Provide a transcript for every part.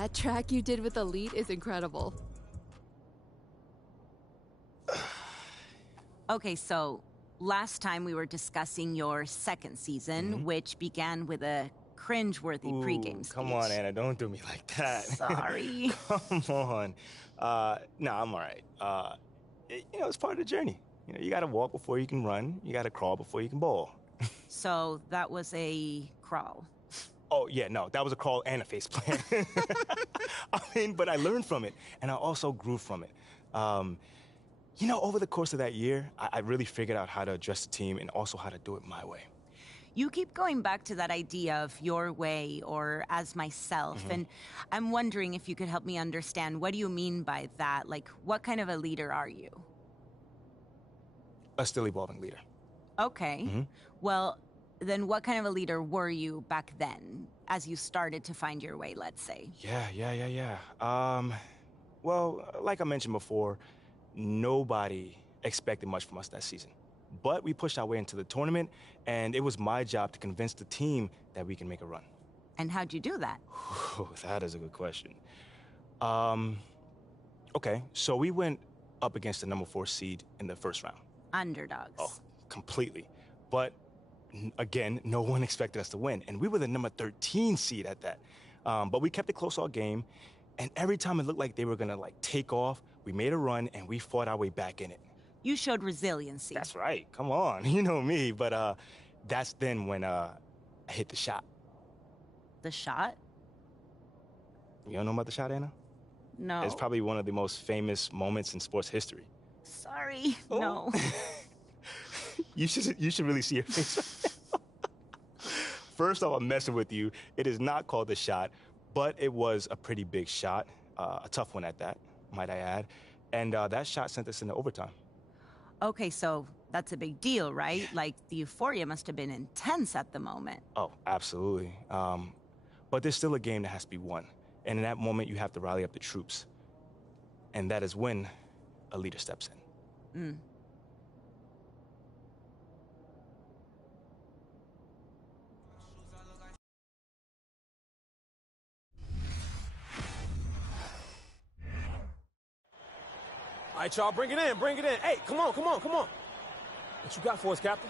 That track you did with Elite is incredible. Okay, so last time we were discussing your second season, which began with a cringe-worthy pregame speech. Come on, Anna, don't do me like that. Sorry. Come on. No, I'm all right. It's part of the journey. You gotta walk before you can run. You gotta crawl before you can bowl. So that was a crawl. Oh, yeah, no, that was a crawl and a face plant. But I learned from it, and I also grew from it. Over the course of that year, I really figured out how to address the team and also how to do it my way. You keep going back to that idea of your way or as myself, and I'm wondering if you could help me understand, what do you mean by that? Like, what kind of a leader are you? A still evolving leader. Okay. Well, then what kind of a leader were you back then, as you started to find your way, let's say? Yeah. Well, like I mentioned before, nobody expected much from us that season. But we pushed our way into the tournament, and it was my job to convince the team that we can make a run. And how'd you do that? That is a good question. Okay, so we went up against the number 4 seed in the first round. Underdogs. Oh, completely. But again, no one expected us to win, and we were the number 13 seed at that. But we kept it close all game, and every time it looked like they were gonna take off, we made a run and we fought our way back in it. You showed resiliency. That's right. Come on, you know me. But that's then when I hit the shot. The shot? You don't know about the shot, Anna? No. It's probably one of the most famous moments in sports history. Sorry, Oh. no. You should really see your face right now. First off, I'm messing with you. It is not called the shot, but it was a pretty big shot, a tough one at that, might I add. And that shot sent us into overtime. Okay, so that's a big deal, right? Like, the euphoria must have been intense at the moment. Oh, absolutely. But there's still a game that has to be won. And in that moment, you have to rally up the troops. And that is when a leader steps in. All right, y'all, bring it in. Hey, come on. What you got for us, Captain?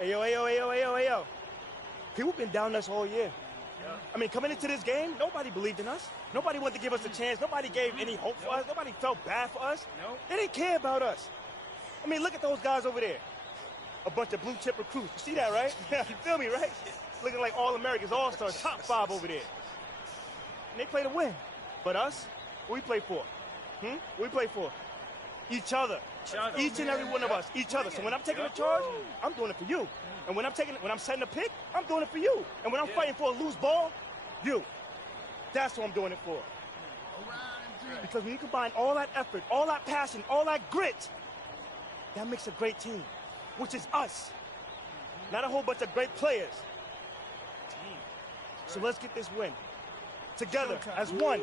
Hey, yo. People been down us all year. Yeah. Coming into this game, nobody believed in us. Nobody wanted to give us a chance. Nobody gave any hope for us. Nobody felt bad for us. No. They didn't care about us. Look at those guys over there. A bunch of blue-chip recruits. You see that, right? You feel me, right? Looking like All-Americans, All-Stars, top 5 over there. And they play to win. But us, what we play for? What we play for? Each other. Each and every one of us. Each other. So when I'm taking the charge, I'm doing it for you. And when I'm setting a pick, I'm doing it for you. And when I'm fighting for a loose ball, you. That's what I'm doing it for. Because when you combine all that effort, all that passion, all that grit, that makes a great team, which is us. Not a whole bunch of great players. So let's get this win. Together, as one.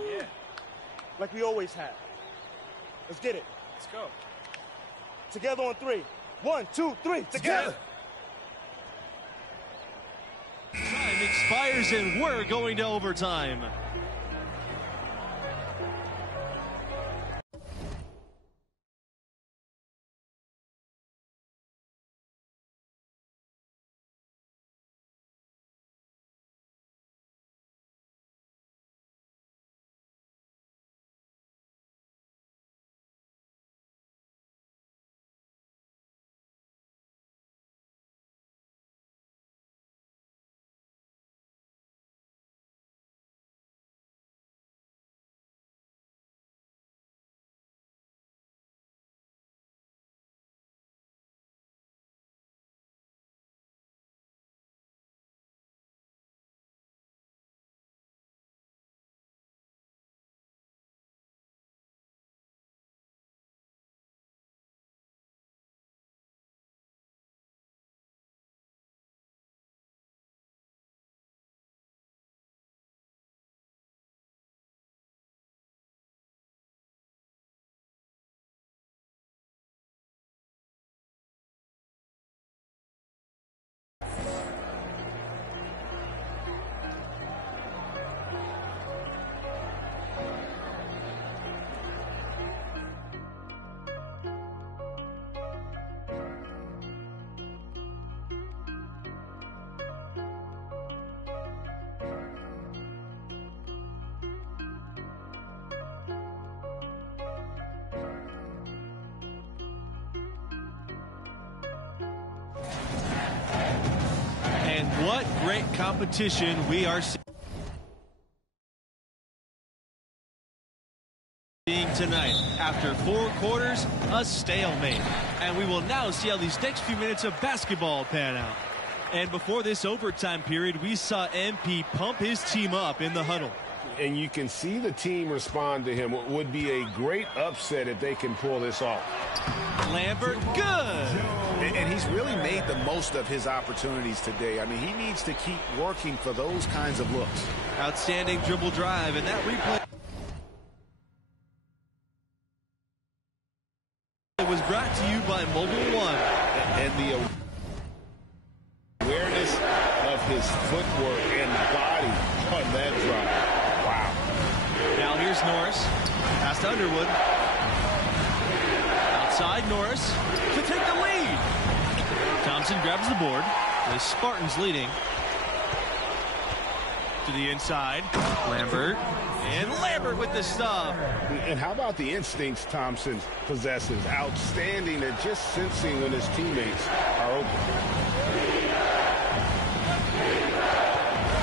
Like we always have. Let's get it. Let's go. Together on 3. 1, 2, 3. Together. Time expires and we're going to overtime. What great competition we are seeing tonight. After 4 quarters, a stalemate. And we will now see how these next few minutes of basketball pan out. And before this overtime period, we saw MP pump his team up in the huddle. And you can see the team respond to him. It would be a great upset if they can pull this off. Lambert, good. And he's really made the most of his opportunities today. I mean, he needs to keep working for those kinds of looks. Outstanding dribble drive, and that replay was brought to you by Mobile One. And the awareness of his footwork and body on that drive. Wow. Now here's Norris. Pass to Underwood. Outside Norris to take the lead. Thompson grabs the board. The Spartans leading. To the inside. Lambert. And Lambert with the stop. And how about the instincts Thompson possesses? Outstanding at just sensing when his teammates are open.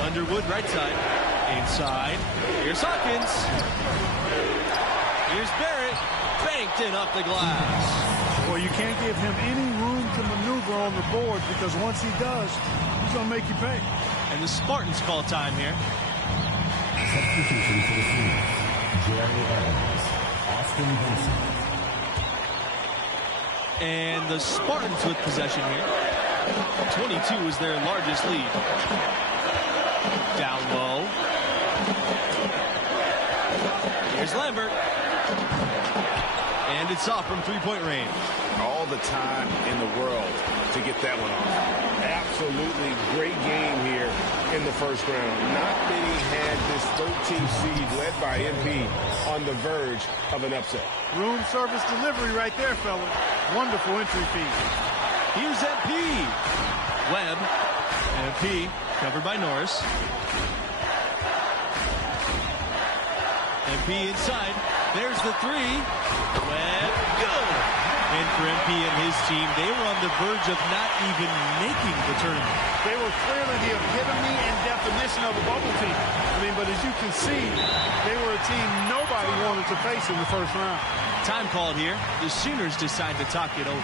Underwood right side. Inside. Here's Hawkins. Here's Barrett. Banked in off the glass. Well, you can't give him any room to maneuver on the board because once he does, he's going to make you pay. And the Spartans call time here. Substitution for the Phoenix. Jeremy Evans. Austin Vincent. And the Spartans with possession here. 22 is their largest lead. Down low. Here's Lambert. And it's off from three-point range. All the time in the world to get that one off. Absolutely great game here in the first round. Not many had this 13th seed led by MP on the verge of an upset. Room service delivery right there, fellas. Wonderful entry fee. Here's MP. Webb. MP covered by Norris. MP inside. There's the three. Webb, good. And for MP and his team, they were on the verge of not even making the tournament. They were clearly the epitome and definition of a bubble team. I mean, but as you can see, they were a team nobody wanted to face in the first round. Time called here. The Sooners decide to talk it over.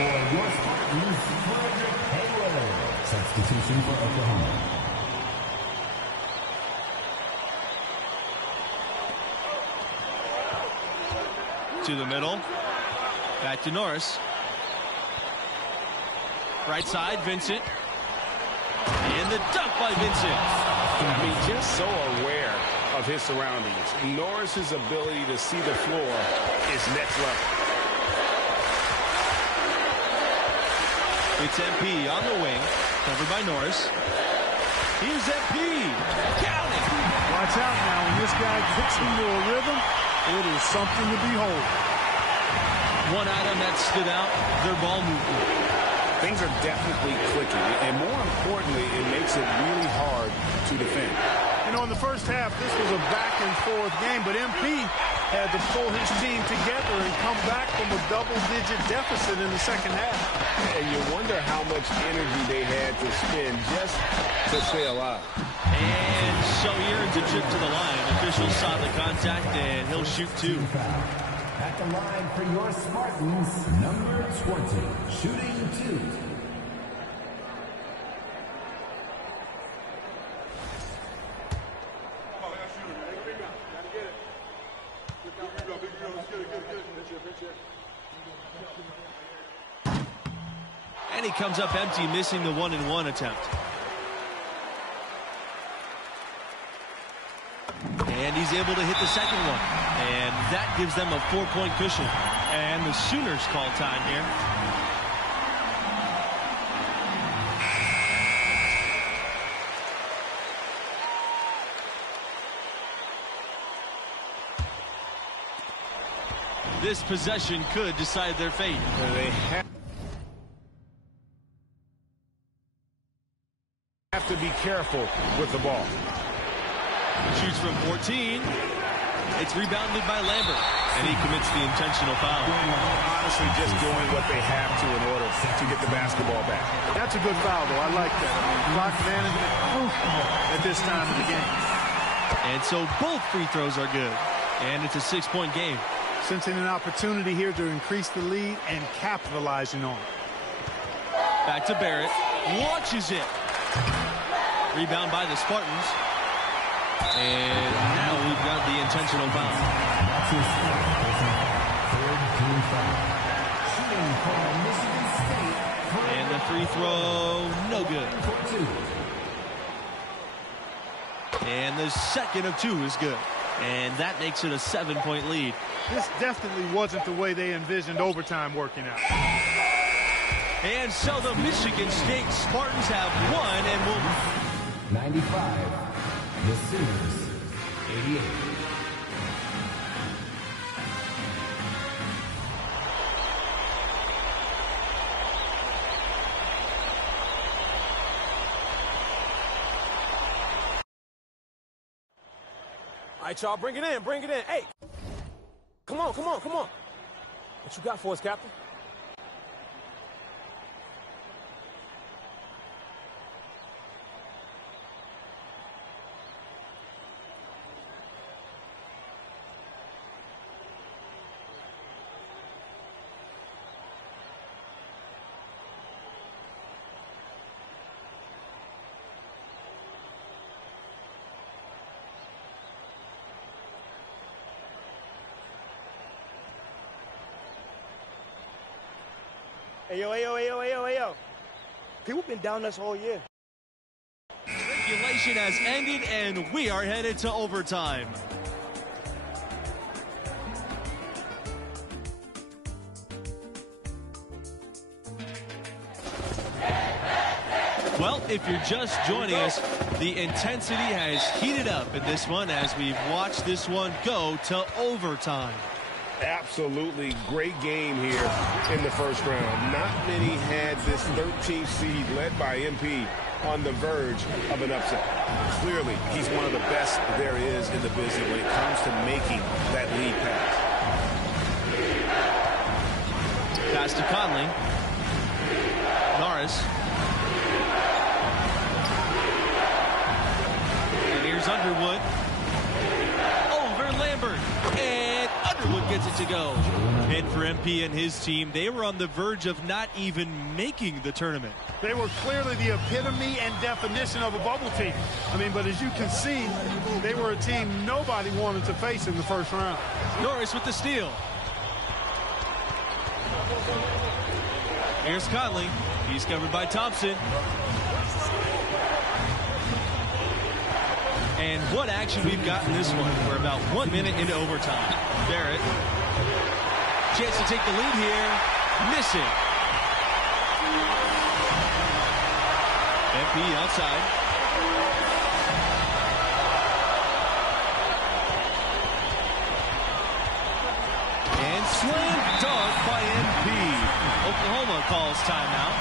For your Spartans, Frederick Hayward. Substitution for Oklahoma. To the middle. Back to Norris. Right side, Vincent. And the dunk by Vincent. I mean, just so aware of his surroundings. Norris's ability to see the floor is next level. It's MP on the wing, covered by Norris. Here's MP. Count it. Watch out now. When this guy kicks into a rhythm, it is something to behold. One item that stood out, their ball movement. Things are definitely clicking, and more importantly, it makes it really hard to defend. You know, in the first half, this was a back-and-forth game, but MP had to pull his team together and come back from a double-digit deficit in the second half. And you wonder how much energy they had to spend just to stay alive. And so he earns a trip to the line. Officials saw the contact, and he'll shoot two. At the line for your Spartans, number 20, shooting two. And he comes up empty, missing the 1-and-1 attempt. And he's able to hit the second one. And that gives them a 4-point cushion. And the Sooners call time here. This possession could decide their fate. They have to be careful with the ball. Shoots from 14. It's rebounded by Lambert. And he commits the intentional foul. Honestly, just doing what they have to in order to get the basketball back. That's a good foul, though. I like that. I mean, clock management at this time of the game. And so both free throws are good. And it's a 6-point game. Sensing an opportunity here to increase the lead and capitalizing on it. Back to Barrett. Launches it. Rebound by the Spartans. And now we've got the intentional foul. And the free throw, no good. And the second of 2 is good. And that makes it a 7-point lead. This definitely wasn't the way they envisioned overtime working out. And so the Michigan State Spartans have won and will... 95. The Sooners, 88. All right, y'all, bring it in, bring it in. Hey, come on, come on, come on. What you got for us, Captain? Hey, yo. People been down us all year. Regulation has ended, and we are headed to overtime. Well, if you're just joining us, the intensity has heated up in this one as we've watched this one go to overtime. Absolutely great game here in the first round. Not many had this 13th seed led by MP on the verge of an upset. Clearly, he's one of the best there is in the business when it comes to making that lead pass. Pass to Conley. Norris. And here's Underwood. Over Lambert. And Underwood gets it to go. And for MP and his team, they were on the verge of not even making the tournament. They were clearly the epitome and definition of a bubble team. I mean, but as you can see, they were a team nobody wanted to face in the first round. Norris with the steal. Here's Conley. He's covered by Thompson. And what action we've got in this one. We're about 1 minute into overtime. Barrett. Chance to take the lead here. Missing. MP outside. And slam dunk by MP. Oklahoma calls timeout.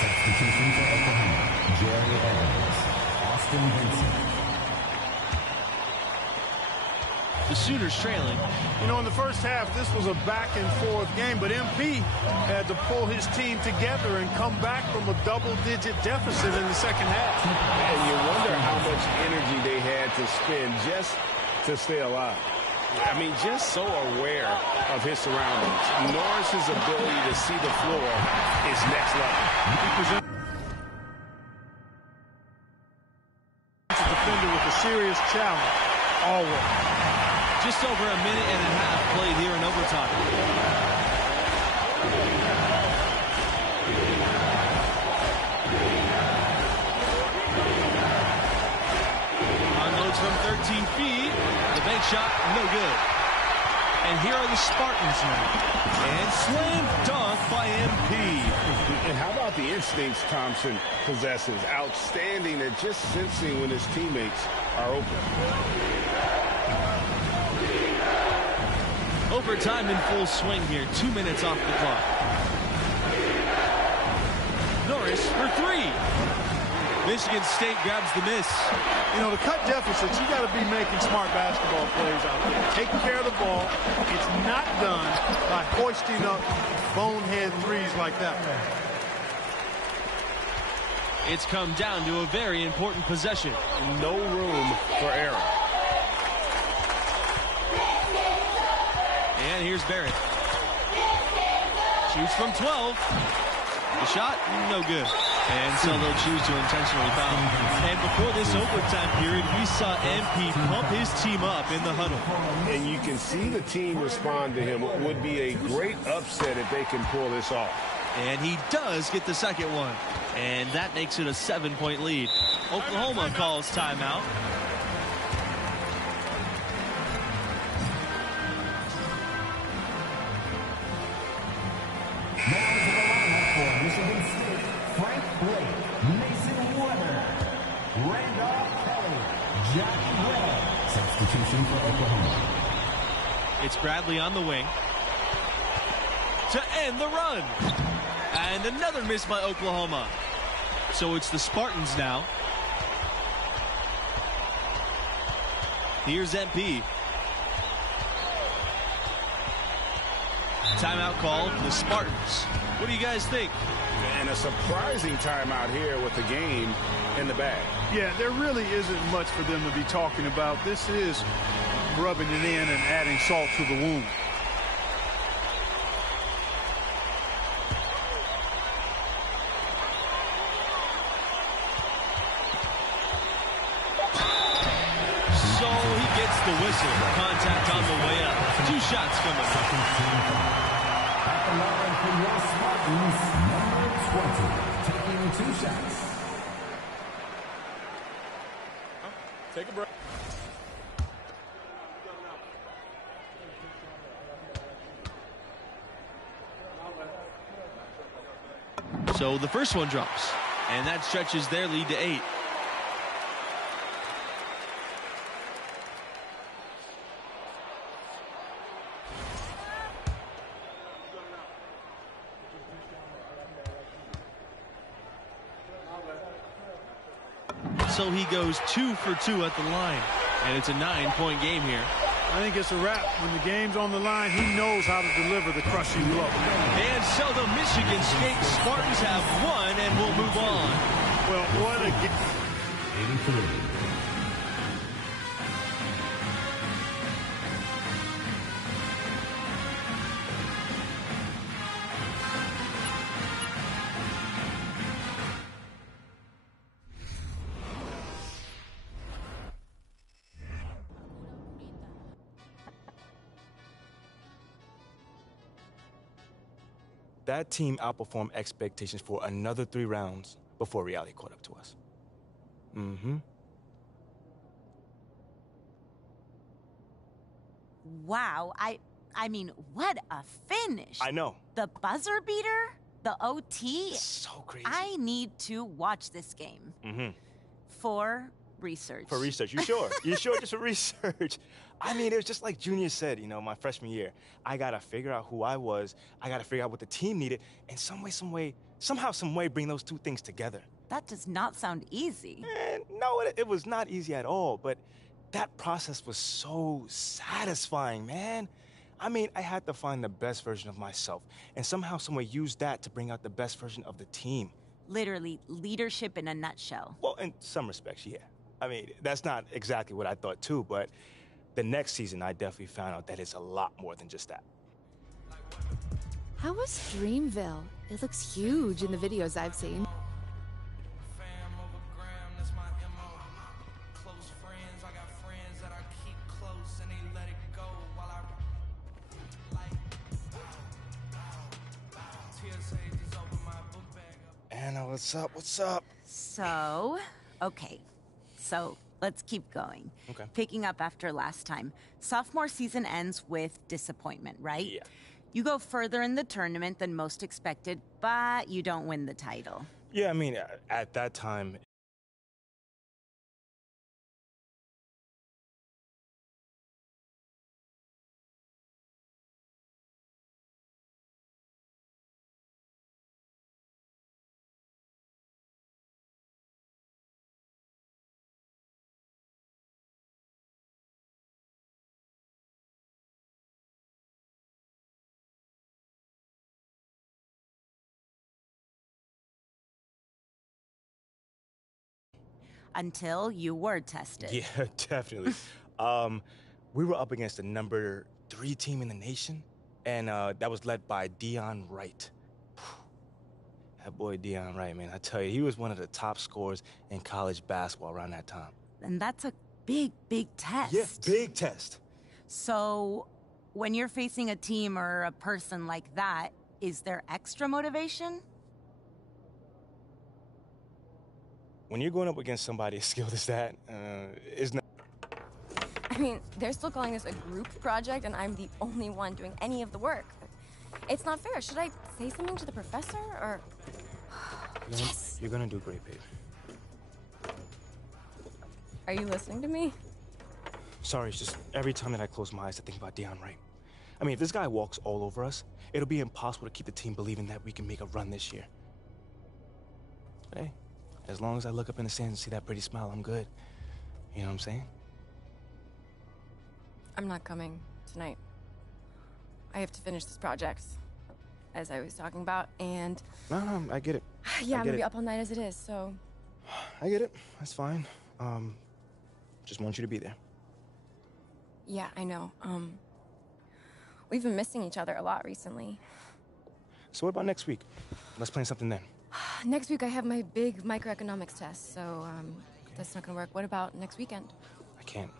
Substitution for Oklahoma, Jerry Evans, Austin Vincent. The Sooners trailing. You know, in the first half, this was a back-and-forth game, but MP had to pull his team together and come back from a double-digit deficit in the second half. And you wonder how much energy they had to spend just to stay alive. I mean, just so aware of his surroundings. Norris's ability to see the floor is next level. Defender with a serious challenge, always. Just over a minute and a half played here in overtime. Unloads from 13 feet. The bank shot, no good. And here are the Spartans now. And slam dunk by MP. And how about the instincts Thompson possesses? Outstanding at just sensing when his teammates are open. Overtime in full swing here. 2 minutes off the clock. Norris for three. Michigan State grabs the miss. You know, to cut deficits, you got to be making smart basketball plays out there. Taking care of the ball. It's not done by hoisting up bonehead threes like that. It's come down to a very important possession. No room for error. And here's Barrett. Shoots from 12. The shot, no good. And so they'll choose to intentionally foul. And before this overtime period, we saw MP pump his team up in the huddle. And you can see the team respond to him. It would be a great upset if they can pull this off. And he does get the second one. And that makes it a 7-point lead. Oklahoma calls timeout. Michigan State, Frank Blake, Mason Weber, Randolph Kelly, Johnny Weddle. Substitution for Oklahoma. It's Bradley on the wing to end the run. And another miss by Oklahoma. So it's the Spartans now. Here's MP. Timeout called, the Spartans. What do you guys think? And a surprising timeout here with the game in the bag. Yeah, there really isn't much for them to be talking about. This is rubbing it in and adding salt to the wound. So he gets the whistle. Contact on the way up. 2 shots coming. At the line for your Spartans, number 20, taking 2 shots. Take a break. So the first one drops. And that stretches their lead to 8. So he goes 2 for 2 at the line. And it's a 9-point game here. I think it's a wrap. When the game's on the line, he knows how to deliver the crushing blow. And so the Michigan State Spartans have won and will move on. Well, what a game. 83. That team outperformed expectations for another 3 rounds before reality caught up to us. Wow, I mean, what a finish. I know. The buzzer beater, the OT. So crazy. I need to watch this game. For research. For research, you sure? You sure just for research? I mean, it was just like Junior said, you know, my freshman year. I got to figure out who I was. I got to figure out what the team needed. And somehow, some way, bring those 2 things together. That does not sound easy. And no, it was not easy at all. But that process was so satisfying, man. I mean, I had to find the best version of myself. And somehow, some way, use that to bring out the best version of the team. Literally, leadership in a nutshell. Well, in some respects, yeah. I mean, that's not exactly what I thought, too, but the next season, I definitely found out that it's a lot more than just that. How was Dreamville? It looks huge in the videos I've seen. Anna, what's up? What's up? So, okay. So, let's keep going. Okay. Picking up after last time. Sophomore season ends with disappointment, right? Yeah. You go further in the tournament than most expected, but you don't win the title. Yeah, I mean, at that time, until you were tested. Yeah, definitely. We were up against the number 3 team in the nation, and that was led by Dion Wright. That boy Dion Wright, man, I tell you, he was one of the top scorers in college basketball around that time. And that's a big, big test. Yeah, big test. So when you're facing a team or a person like that, is there extra motivation? When you're going up against somebody as skilled as that, it's not. I mean, they're still calling this a group project, and I'm the only one doing any of the work. It's not fair. Should I say something to the professor, or... Yes! You're gonna do great, babe. Are you listening to me? Sorry, it's just every time that I close my eyes, I think about Dion Wright. I mean, if this guy walks all over us, it'll be impossible to keep the team believing that we can make a run this year. Hey, as long as I look up in the stands and see that pretty smile, I'm good. You know what I'm saying? I'm not coming tonight. I have to finish this project, as I was talking about, and... No, I get it. Yeah, I'm gonna be up all night as it is, so... I get it. That's fine. Just want you to be there. Yeah, I know. We've been missing each other a lot recently. So what about next week? Let's plan something then. Next week I have my big microeconomics test, so that's not gonna work. What about next weekend? I can't.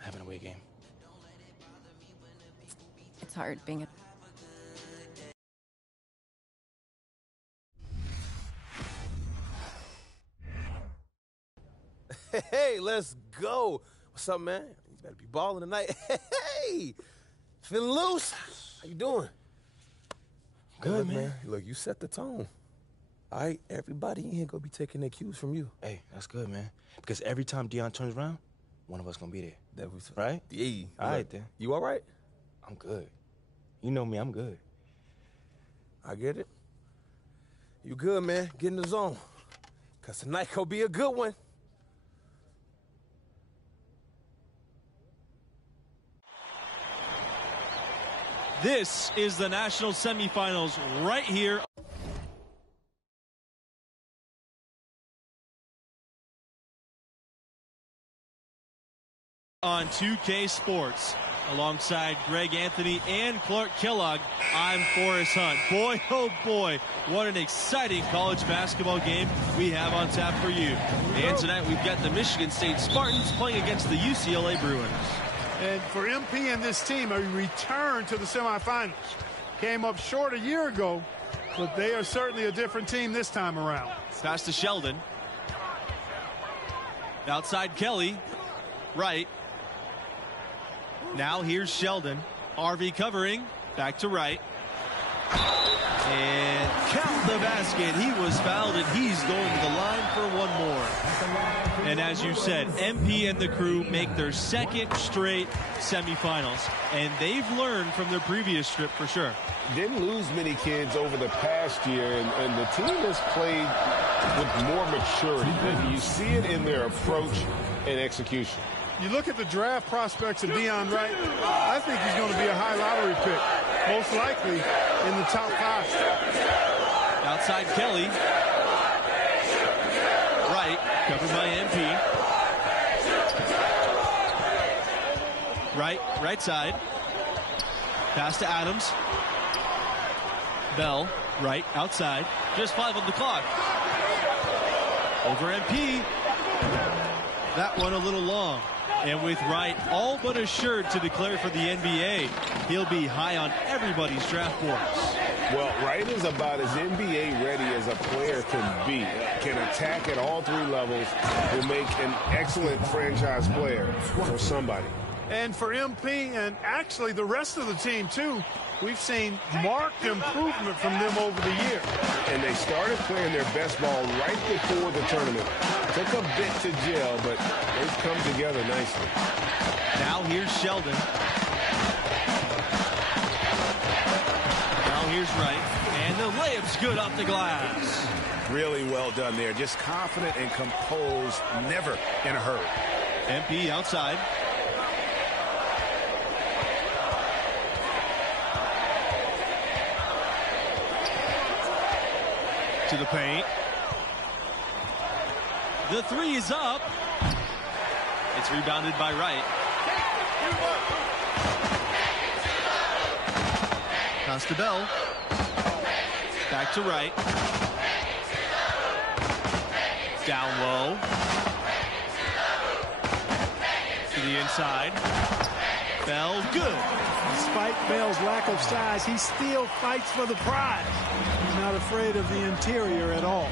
I have an away game. It's hard being a... Hey, let's go. What's up, man? You better be balling tonight. Hey, feeling loose? How you doing? Good, man. Look, you set the tone. All right, everybody in here gonna be taking their cues from you. Hey, that's good, man. Because every time Dion turns around, one of us gonna be there. That was right? Yeah. All right, then. You all right? I'm good. You know me, I'm good. I get it. You good, man. Get in the zone. Because tonight gonna be a good one. This is the national semifinals right here. On 2K Sports, alongside Greg Anthony and Clark Kellogg, I'm Forrest Hunt. Boy, oh boy, what an exciting college basketball game we have on tap for you. And tonight we've got the Michigan State Spartans playing against the UCLA Bruins. And for MP and this team, a return to the semifinals. Came up short a year ago, but they are certainly a different team this time around. Pass to Sheldon. Outside Kelly. Right. Now here's Sheldon. RV covering. Back to Wright. And count the basket. He was fouled, and he's going to the line for one more. And as you said, MP and the crew make their second straight semifinals. And they've learned from their previous trip for sure. Didn't lose many kids over the past year, and the team has played with more maturity. And you see it in their approach and execution. You look at the draft prospects of Dion Wright, I think he's going to be a high lottery pick, most likely in the top 5. Outside Kelly. Wright, covered by MP. Right side. Pass to Adams. Bell, right, outside. Just 5 on the clock. Over MP. That one a little long. And with Wright all but assured to declare for the NBA, he'll be high on everybody's draft boards. Well, Wright is about as NBA ready as a player can be. Can attack at all 3 levels. Will make an excellent franchise player for somebody. And for MP and actually the rest of the team, too, we've seen marked improvement from them over the year. And they started playing their best ball right before the tournament. Took a bit to gel, but they've come together nicely. Now here's Sheldon. Now here's Wright. And the layup's good off the glass. Really well done there. Just confident and composed, never in a hurry. MP outside. To the paint. The three is up. It's rebounded by Wright. Costabel. Back to Wright. Down low. To the inside. Bell, good. Despite Bell's lack of size, he still fights for the prize. He's not afraid of the interior at all.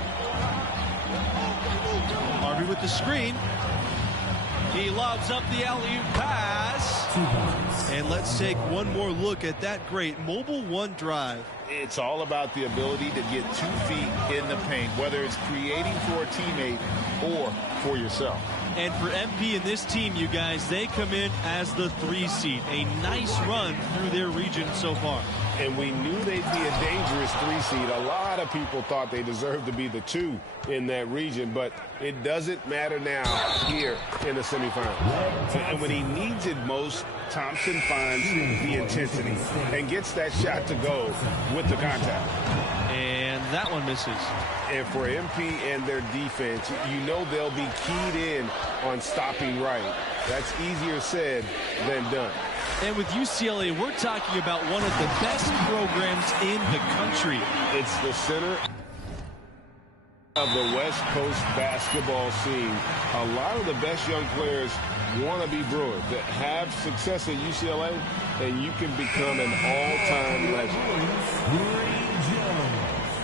Harvey with the screen. He lobs up the alley-oop pass. And let's take one more look at that great Mobile One drive. It's all about the ability to get 2 feet in the paint, whether it's creating for a teammate or for yourself. And for MP and this team, you guys, they come in as the 3 seed. A nice run through their region so far. And we knew they'd be a dangerous 3 seed. A lot of people thought they deserved to be the 2 in that region, but it doesn't matter now here in the semifinals. And when he needs it most, Thompson finds the intensity and gets that shot to go with the contact. And that one misses. And for MP and their defense, you know they'll be keyed in on stopping Wright. That's easier said than done. And with UCLA, we're talking about one of the best programs in the country. It's the center of the West Coast basketball scene. A lot of the best young players want to be Bruins, that have success at UCLA, and you can become an all-time legend.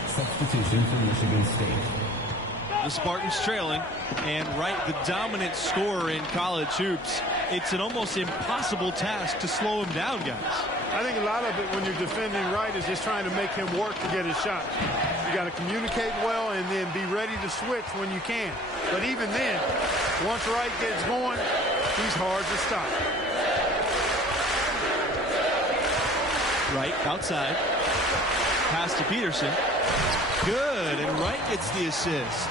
Substitution for Michigan State. The Spartans trailing, and Wright, the dominant scorer in college hoops. It's an almost impossible task to slow him down, guys. I think a lot of it when you're defending Wright is just trying to make him work to get his shot. You got to communicate well and then be ready to switch when you can. But even then, once Wright gets going, he's hard to stop. Wright outside. Pass to Peterson. Good, and Wright gets the assist.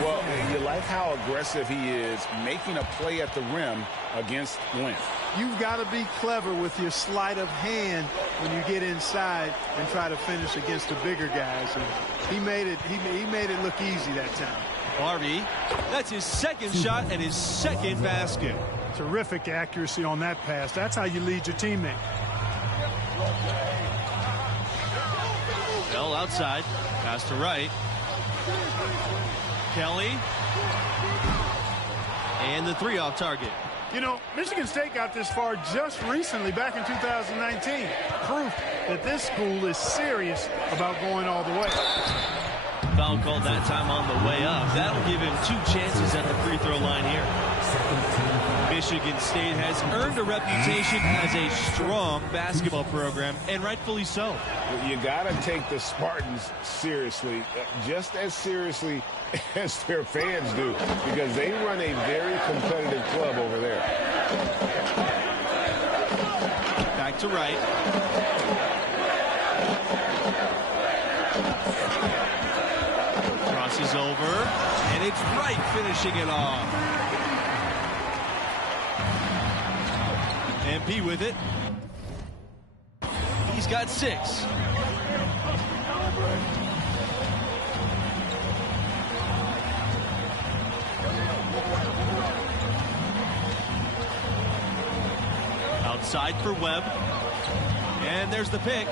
Well, you like how aggressive he is making a play at the rim against length. You've got to be clever with your sleight of hand when you get inside and try to finish against the bigger guys. And he made it look easy that time. Harvey, that's his second shot and his second basket. Terrific accuracy on that pass. That's how you lead your teammate. Bell outside. Pass to Wright. Kelly. And the three off target. You know, Michigan State got this far just recently, back in 2019. Proof that this school is serious about going all the way. Foul called that time on the way up. That'll give him 2 chances at the free throw line here. Michigan State has earned a reputation as a strong basketball program, and rightfully so. You got to take the Spartans seriously, just as seriously as their fans do, because they run a very competitive club over there. Back to Wright. Crosses over, and it's Wright finishing it off. MP with it. He's got 6. Outside for Webb. And there's the pick.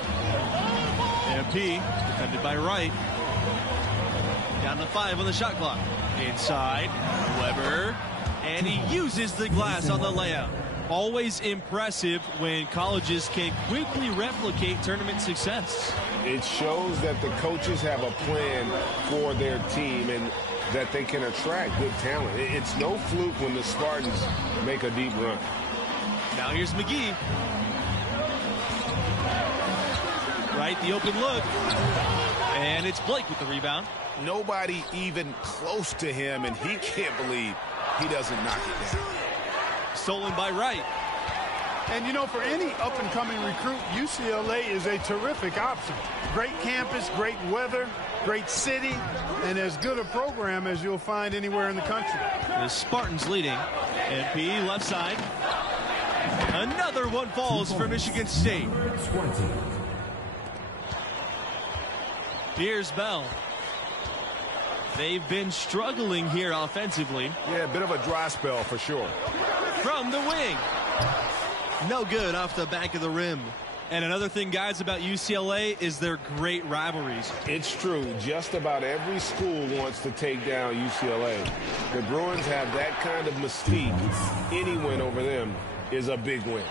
MP defended by Wright. Down to 5 on the shot clock. Inside, Weber. And he uses the glass on the layup. Always impressive when colleges can quickly replicate tournament success. It shows that the coaches have a plan for their team and that they can attract good talent. It's no fluke when the Spartans make a deep run. Now here's McGee. Right, the open look. And it's Blake with the rebound. Nobody even close to him, and he can't believe he doesn't knock it down. Stolen by Wright. And, you know, for any up-and-coming recruit, UCLA is a terrific option. Great campus, great weather, great city, and as good a program as you'll find anywhere in the country. The Spartans leading. MP left side. Another one falls for Michigan State. Here's Bell. They've been struggling here offensively. Yeah, a bit of a dry spell for sure. From the wing. No good off the back of the rim. And another thing, guys, about UCLA is their great rivalries. It's true. Just about every school wants to take down UCLA. The Bruins have that kind of mystique. Any win over them is a big win.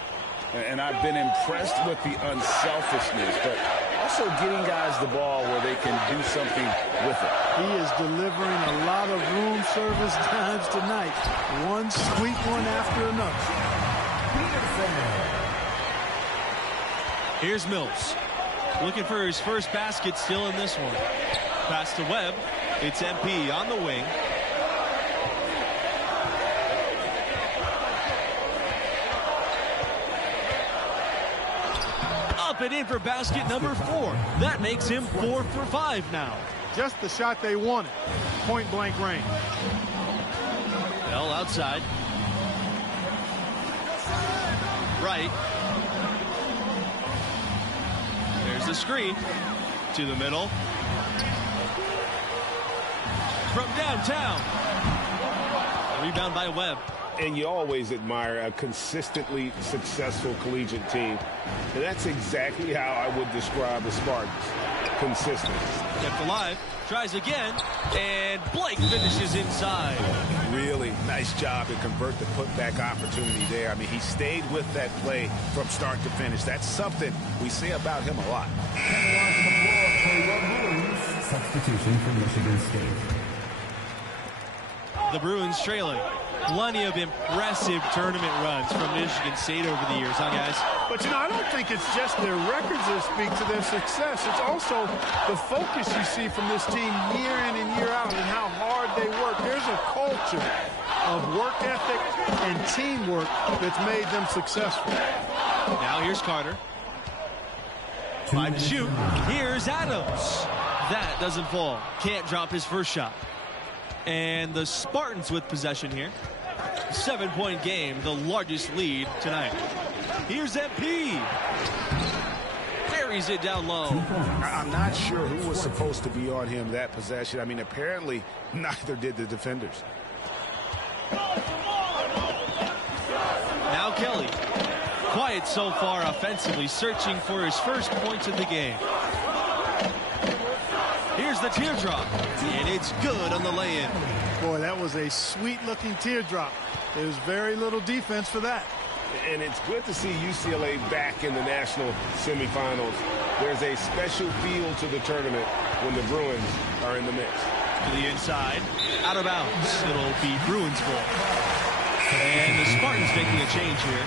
And I've been impressed with the unselfishness, but also getting guys the ball where they can do something with it. He is delivering a lot of room service times tonight. One sweet one after another. Here's Mills. Looking for his first basket still in this one. Pass to Webb. It's MP on the wing. Up and in for basket number 4. That makes him 4 for 5 now. Just the shot they wanted. Point blank range. Bell outside. Right. There's the screen. To the middle. From downtown. Rebound by Webb. And you always admire a consistently successful collegiate team. And that's exactly how I would describe the Spartans. Consistent. Kept alive. Tries again. And Blake finishes inside. Really nice job to convert the putback opportunity there. I mean, he stayed with that play from start to finish. That's something we say about him a lot. Substitution for Michigan State. The Bruins trailing. Plenty of impressive tournament runs from Michigan State over the years, huh, guys? But, you know, I don't think it's just their records that speak to their success. It's also the focus you see from this team year in and year out and how hard they work. There's a culture of work ethic and teamwork that's made them successful. Now here's Carter. 5 to shoot. Here's Adams. That doesn't fall. Can't drop his first shot. And the Spartans with possession here. 7-point game, the largest lead tonight. Here's MP. Buries it down low. I'm not sure who was supposed to be on him that possession. I mean, apparently neither did the defenders. Now Kelly. Quiet so far offensively, searching for his first points of the game. Here's the teardrop, and it's good on the lay-in. Boy, that was a sweet-looking teardrop. There's very little defense for that. And it's good to see UCLA back in the national semifinals. There's a special feel to the tournament when the Bruins are in the mix. To the inside, out of bounds. It'll be Bruins ball. And the Spartans making a change here.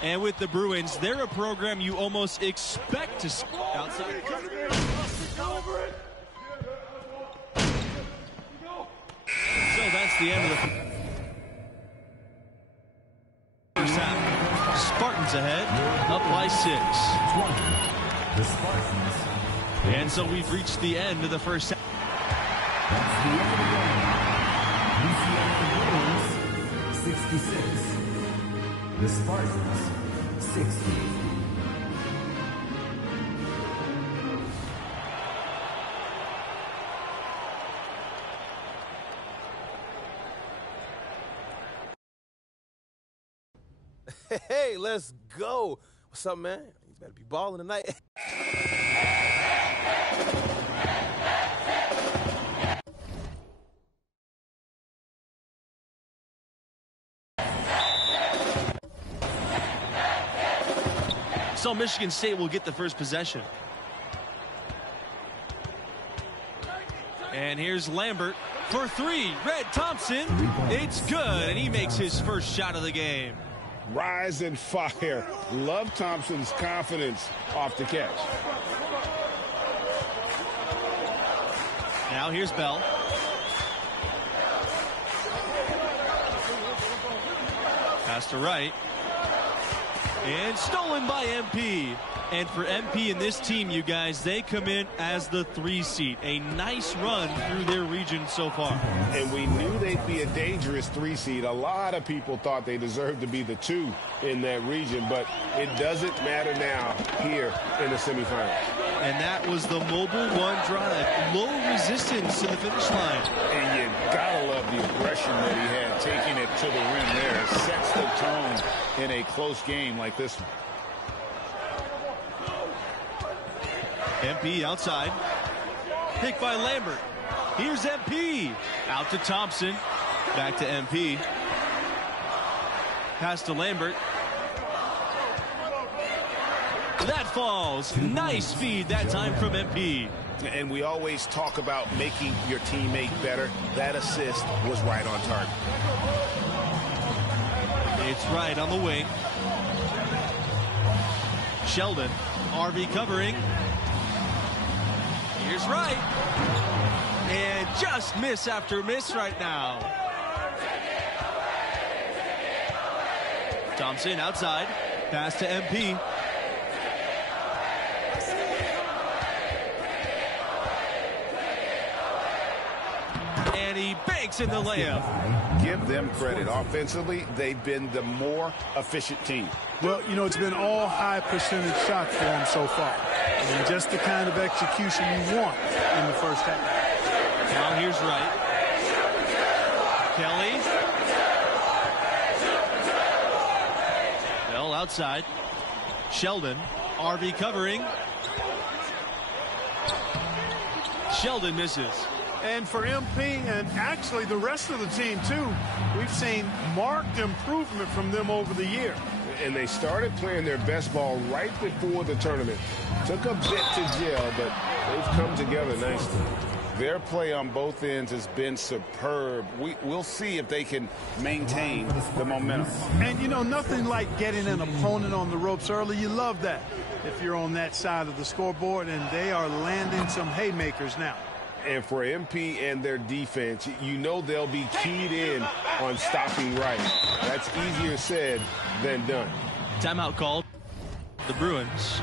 And with the Bruins, they're a program you almost expect to see outside. So that's the end of the first half. Spartans ahead, up by 6. The Spartans. And so we've reached the end of the first half. That's the end of the game. UCLA Bruins 66. The Spartans 60. Hey, let's go. What's up, man? You better be balling tonight. So Michigan State will get the first possession. And here's Lambert for 3. Red Thompson. It's good, and he makes his first shot of the game. Rise and fire. Love Thompson's confidence off the catch. Now here's Bell. Pass to right. And stolen by MP. And for MP and this team, you guys, they come in as the 3 seed. A nice run through their region so far. And we knew they'd be a dangerous 3 seed. A lot of people thought they deserved to be the 2 in that region, but it doesn't matter now here in the semifinals. And that was the Mobile One drive. Low resistance to the finish line. And you gotta love the aggression that he had taking it to the rim there. It sets the tone in a close game like this one. MP outside. Pick by Lambert. Here's MP. Out to Thompson. Back to MP. Pass to Lambert. That falls. Nice feed that time from MP. And we always talk about making your teammate better. That assist was right on target. It's right on the wing. Sheldon. RV covering. Here's Wright. And just miss after miss right now. Thompson outside. Pass to MP. And he banks in the layup. Give them credit. Offensively, they've been the more efficient team. Well, you know, it's been all high percentage shots for them so far. And just the kind of execution you want in the first half. Now here's Wright. Kelly. Bell outside. Sheldon. RV covering. Sheldon misses. And for MP and actually the rest of the team, too, we've seen marked improvement from them over the year. And they started playing their best ball right before the tournament. Took a bit to gel, but they've come together nicely. Their play on both ends has been superb. We'll see if they can maintain the momentum. And, you know, nothing like getting an opponent on the ropes early. You love that if you're on that side of the scoreboard, and they are landing some haymakers now. And for MP and their defense, you know they'll be keyed in on stopping Wright. That's easier said than done. Timeout called. The Bruins.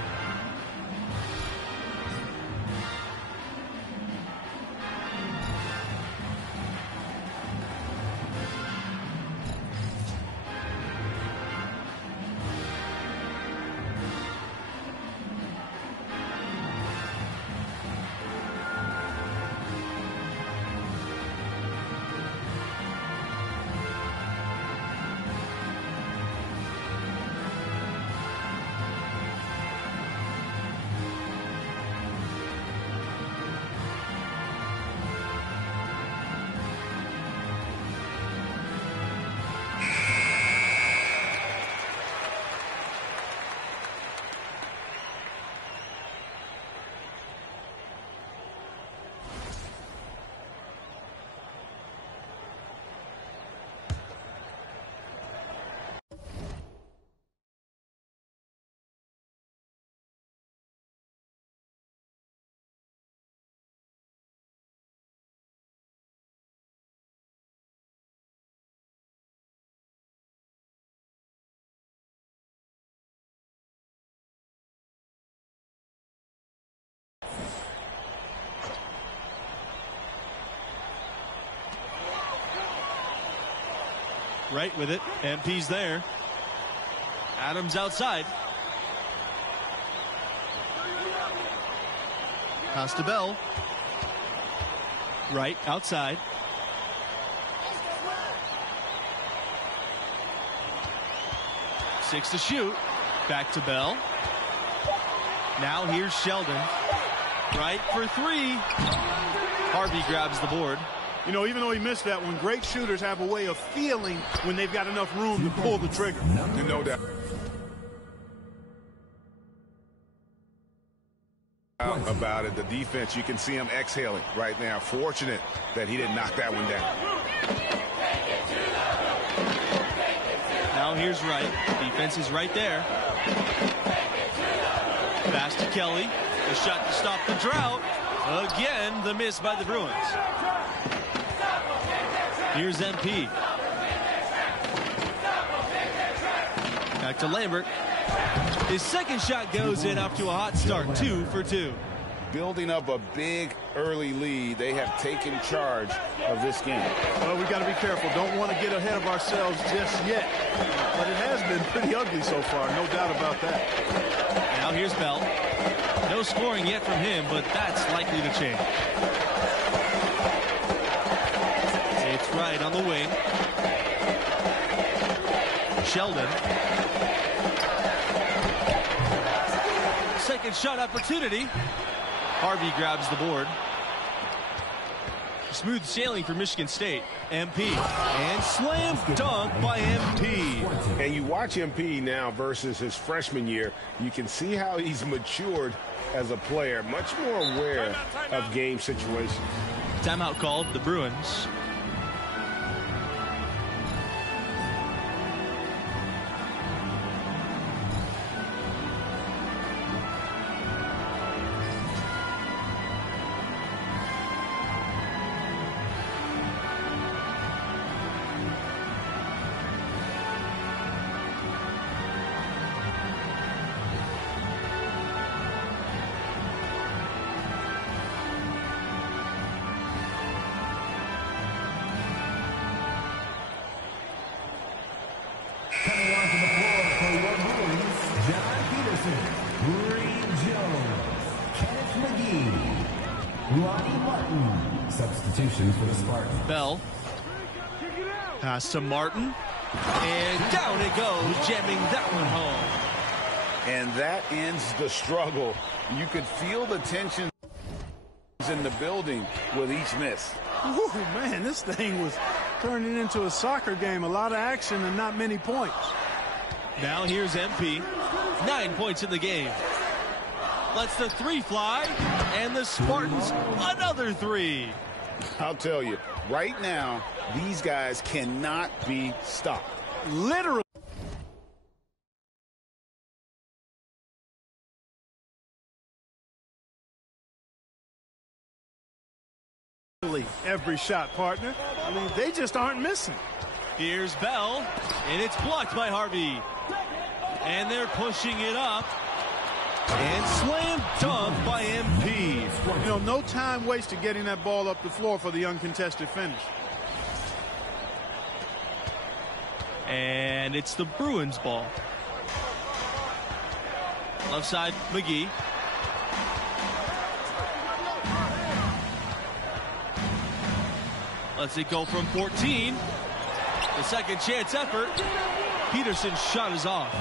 Right with it. MP's there. Adams outside. Pass to Bell. Right outside. Six to shoot. Back to Bell. Now here's Sheldon. Right for three. Harvey grabs the board. You know, even though he missed that one, great shooters have a way of feeling when they've got enough room to pull the trigger. No doubt. About it, the defense, you can see him exhaling right now. Fortunate that he didn't knock that one down. Now here's Wright. Defense is right there. Pass to Kelly. The shot to stop the drought. Again, the miss by the Bruins. Here's MP. Back to Lambert. His second shot goes in off to a hot start, 2 for 2. Building up a big early lead, they have taken charge of this game. Well, we got to be careful. Don't want to get ahead of ourselves just yet. But it has been pretty ugly so far, no doubt about that. Now here's Bell. No scoring yet from him, but that's likely to change. It's right on the wing. Sheldon. Second shot opportunity. Harvey grabs the board. Smooth sailing for Michigan State. MP. And slam dunk by MP. And you watch MP now versus his freshman year, you can see how he's matured as a player, much more aware of game situations. Timeout called, the Bruins. Coming onto the floor for your Bruins, John Peterson, Reed Jones, Kenneth McGee, Lonnie Martin. Substitution for the Spartans. Bell. Pass to Martin. And down it goes, jamming that one home. And that ends the struggle. You could feel the tension in the building with each miss. Ooh, man, this thing was turning into a soccer game. A lot of action and not many points. Now here's MP. 9 points in the game. Lets the three fly. And the Spartans another three. I'll tell you, right now, these guys cannot be stopped. Literally. Every shot, partner. I mean, they just aren't missing. Here's Bell, and it's blocked by Harvey. And they're pushing it up. And slam dunk by MP. You know, no time wasted getting that ball up the floor for the uncontested finish. And it's the Bruins ball. Left side, McGee. Lets it go from 14. The second chance effort. Peterson's shot is off.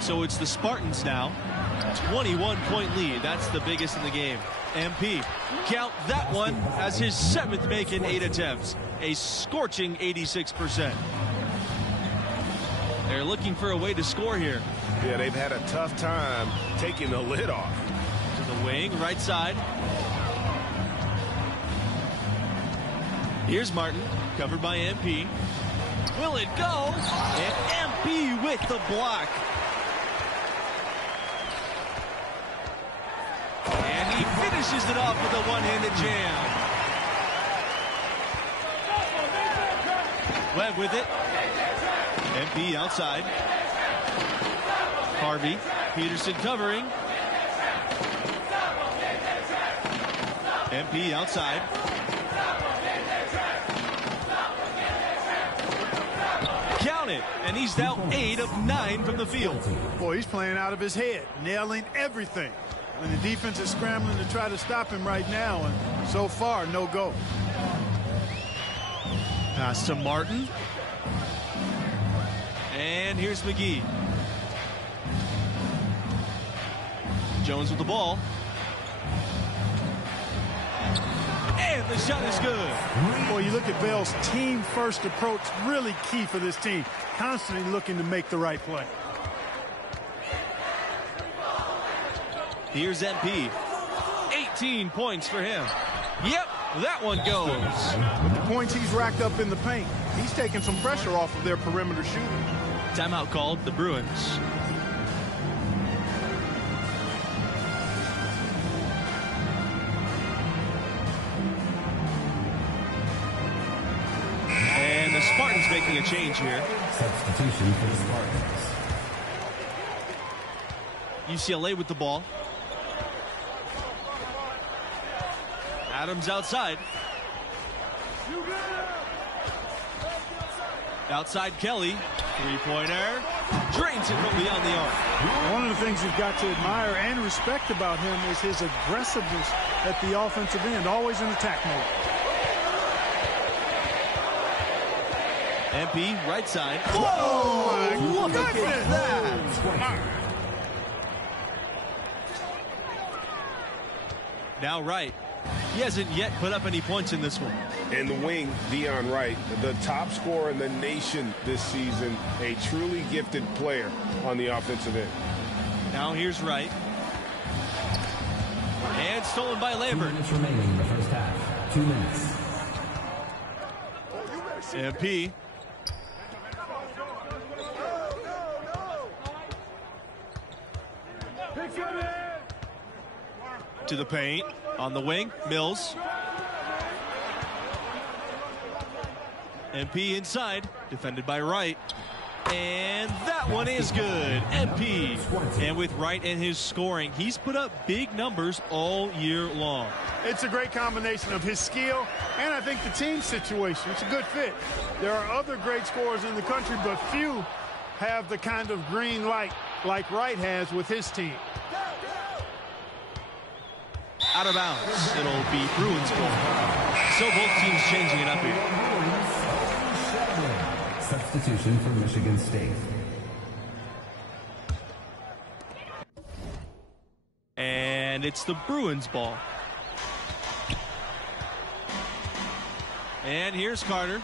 So it's the Spartans now. 21-point lead. That's the biggest in the game. MP. Count that one as his 7th make in 8 attempts. A scorching 86%. They're looking for a way to score here. Yeah, they've had a tough time taking the lid off. To the wing, right side. Here's Martin, covered by MP. Will it go? And MP with the block. And he finishes it off with a one-handed jam. Webb with it. MP outside. Harvey. Peterson covering. MP outside. Count it, and he's now 8 of 9 from the field. Boy, he's playing out of his head, nailing everything. And the defense is scrambling to try to stop him right now, and so far, no go. Pass to Martin. And here's McGee. Jones with the ball. And the shot is good. Boy, you look at Bell's team-first approach, really key for this team. Constantly looking to make the right play. Here's MP. 18 points for him. Yep, that one goes. With the points he's racked up in the paint, he's taking some pressure off of their perimeter shooting. Timeout called, the Bruins. And the Spartans making a change here. Substitution for the Spartans. UCLA with the ball. Adams outside. Outside Kelly. Three-pointer. Drains it from beyond the arc. One of the things you've got to admire and respect about him is his aggressiveness at the offensive end. Always in attack mode. MP, right side. Whoa! Look at that! Now Wright. He hasn't yet put up any points in this one. And the wing, Dion Wright, the top scorer in the nation this season, a truly gifted player on the offensive end. Now here's Wright. And stolen by Lambert. 2 minutes remaining in the first half. 2 minutes. MP. To the paint. On the wing, Mills. MP inside, defended by Wright. And that one is good. MP. And with Wright and his scoring, he's put up big numbers all year long. It's a great combination of his skill and I think the team situation. It's a good fit. There are other great scorers in the country, but few have the kind of green light like Wright has with his team. Out of bounds. It'll be Bruins ball. So both teams changing it up here. Substitution for Michigan State. And it's the Bruins ball. And here's Carter.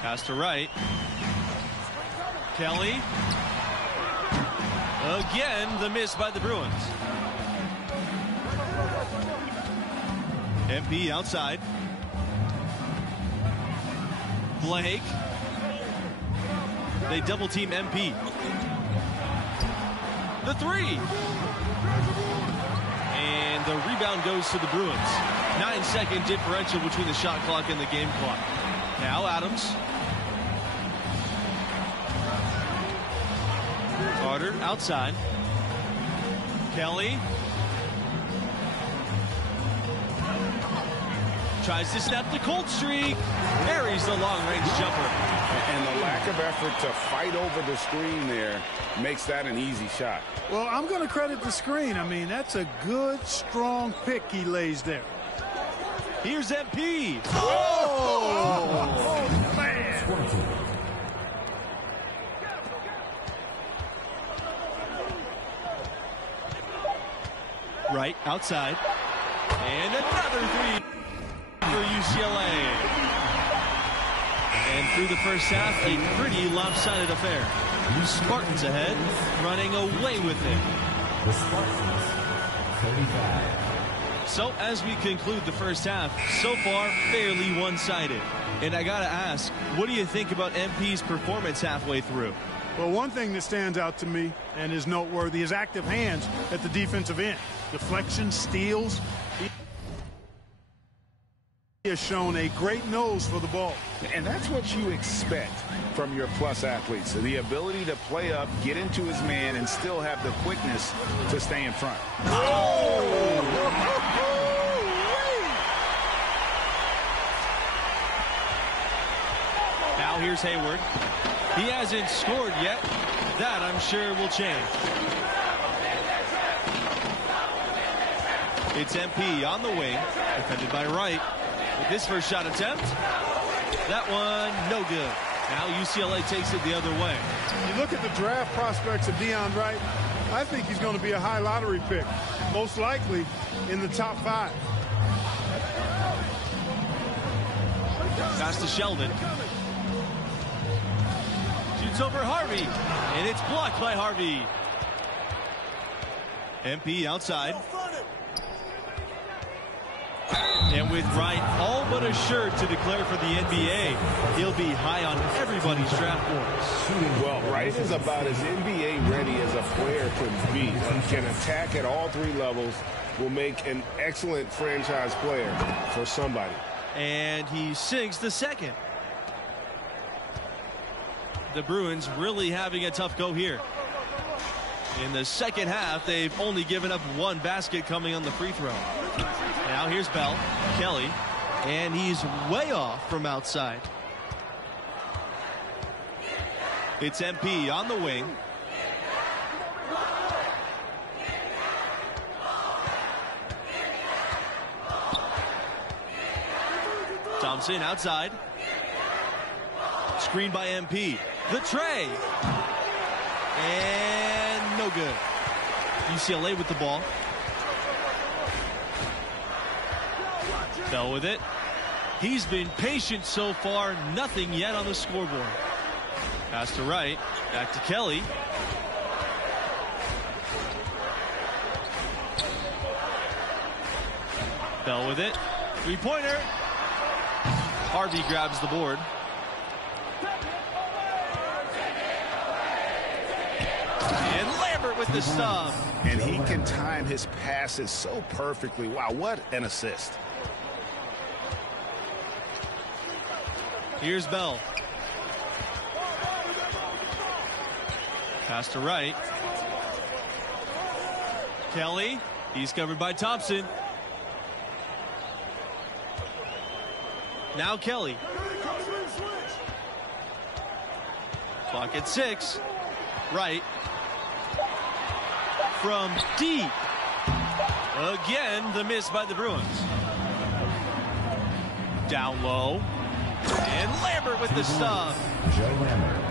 Pass to Wright. Kelly. Again, the miss by the Bruins. MP outside. Blake. They double team MP. The three. And the rebound goes to the Bruins. 9-second differential between the shot clock and the game clock. Now Adams. Carter outside. Kelly. Tries to snap the cold streak. Buries the long-range jumper. And the lack of effort to fight over the screen there makes that an easy shot. Well, I'm going to credit the screen. I mean, that's a good, strong pick he lays there. Here's MP. Oh, man. Right outside. And another three for UCLA. And through the first half, a pretty lopsided affair. Spartans ahead, running away with it. The Spartans, 35. So as we conclude the first half, so far fairly one-sided. And I gotta ask, what do you think about MP's performance halfway through? Well, one thing that stands out to me and is noteworthy is active hands at the defensive end. Deflection, steals. He has shown a great nose for the ball. And that's what you expect from your plus athletes. The ability to play up, get into his man, and still have the quickness to stay in front. Now here's Hayward. He hasn't scored yet. That, I'm sure, will change. It's MP on the wing, defended by Wright. With his first shot attempt, that one no good. Now UCLA takes it the other way. You look at the draft prospects of Dion Wright, I think he's going to be a high lottery pick, most likely in the top 5. Pass to Sheldon. Shoots over Harvey, and it's blocked by Harvey. MP outside. And with Wright all but assured to declare for the NBA, he'll be high on everybody's draft boards. Well, Wright is about as NBA ready as a player could be. Can attack at all 3 levels, will make an excellent franchise player for somebody. And he sinks the second. The Bruins really having a tough go here. In the second half, they've only given up one basket coming on the free throw. Now here's Bell, Kelly, and he's way off from outside. It's MP on the wing. Thompson outside. Screened by MP. The tray. And no good. UCLA with the ball. Bell with it. He's been patient so far. Nothing yet on the scoreboard. Pass to Wright. Back to Kelly. Bell with it. Three-pointer. Harvey grabs the board. And Lambert with the stop. And he can time his passes so perfectly. Wow, what an assist. Here's Bell. Pass to Wright. Kelly. He's covered by Thompson. Now Kelly. Clock at 6. Wright. From deep. Again, the miss by the Bruins. Down low. And Lambert with the stop. Joe Lambert.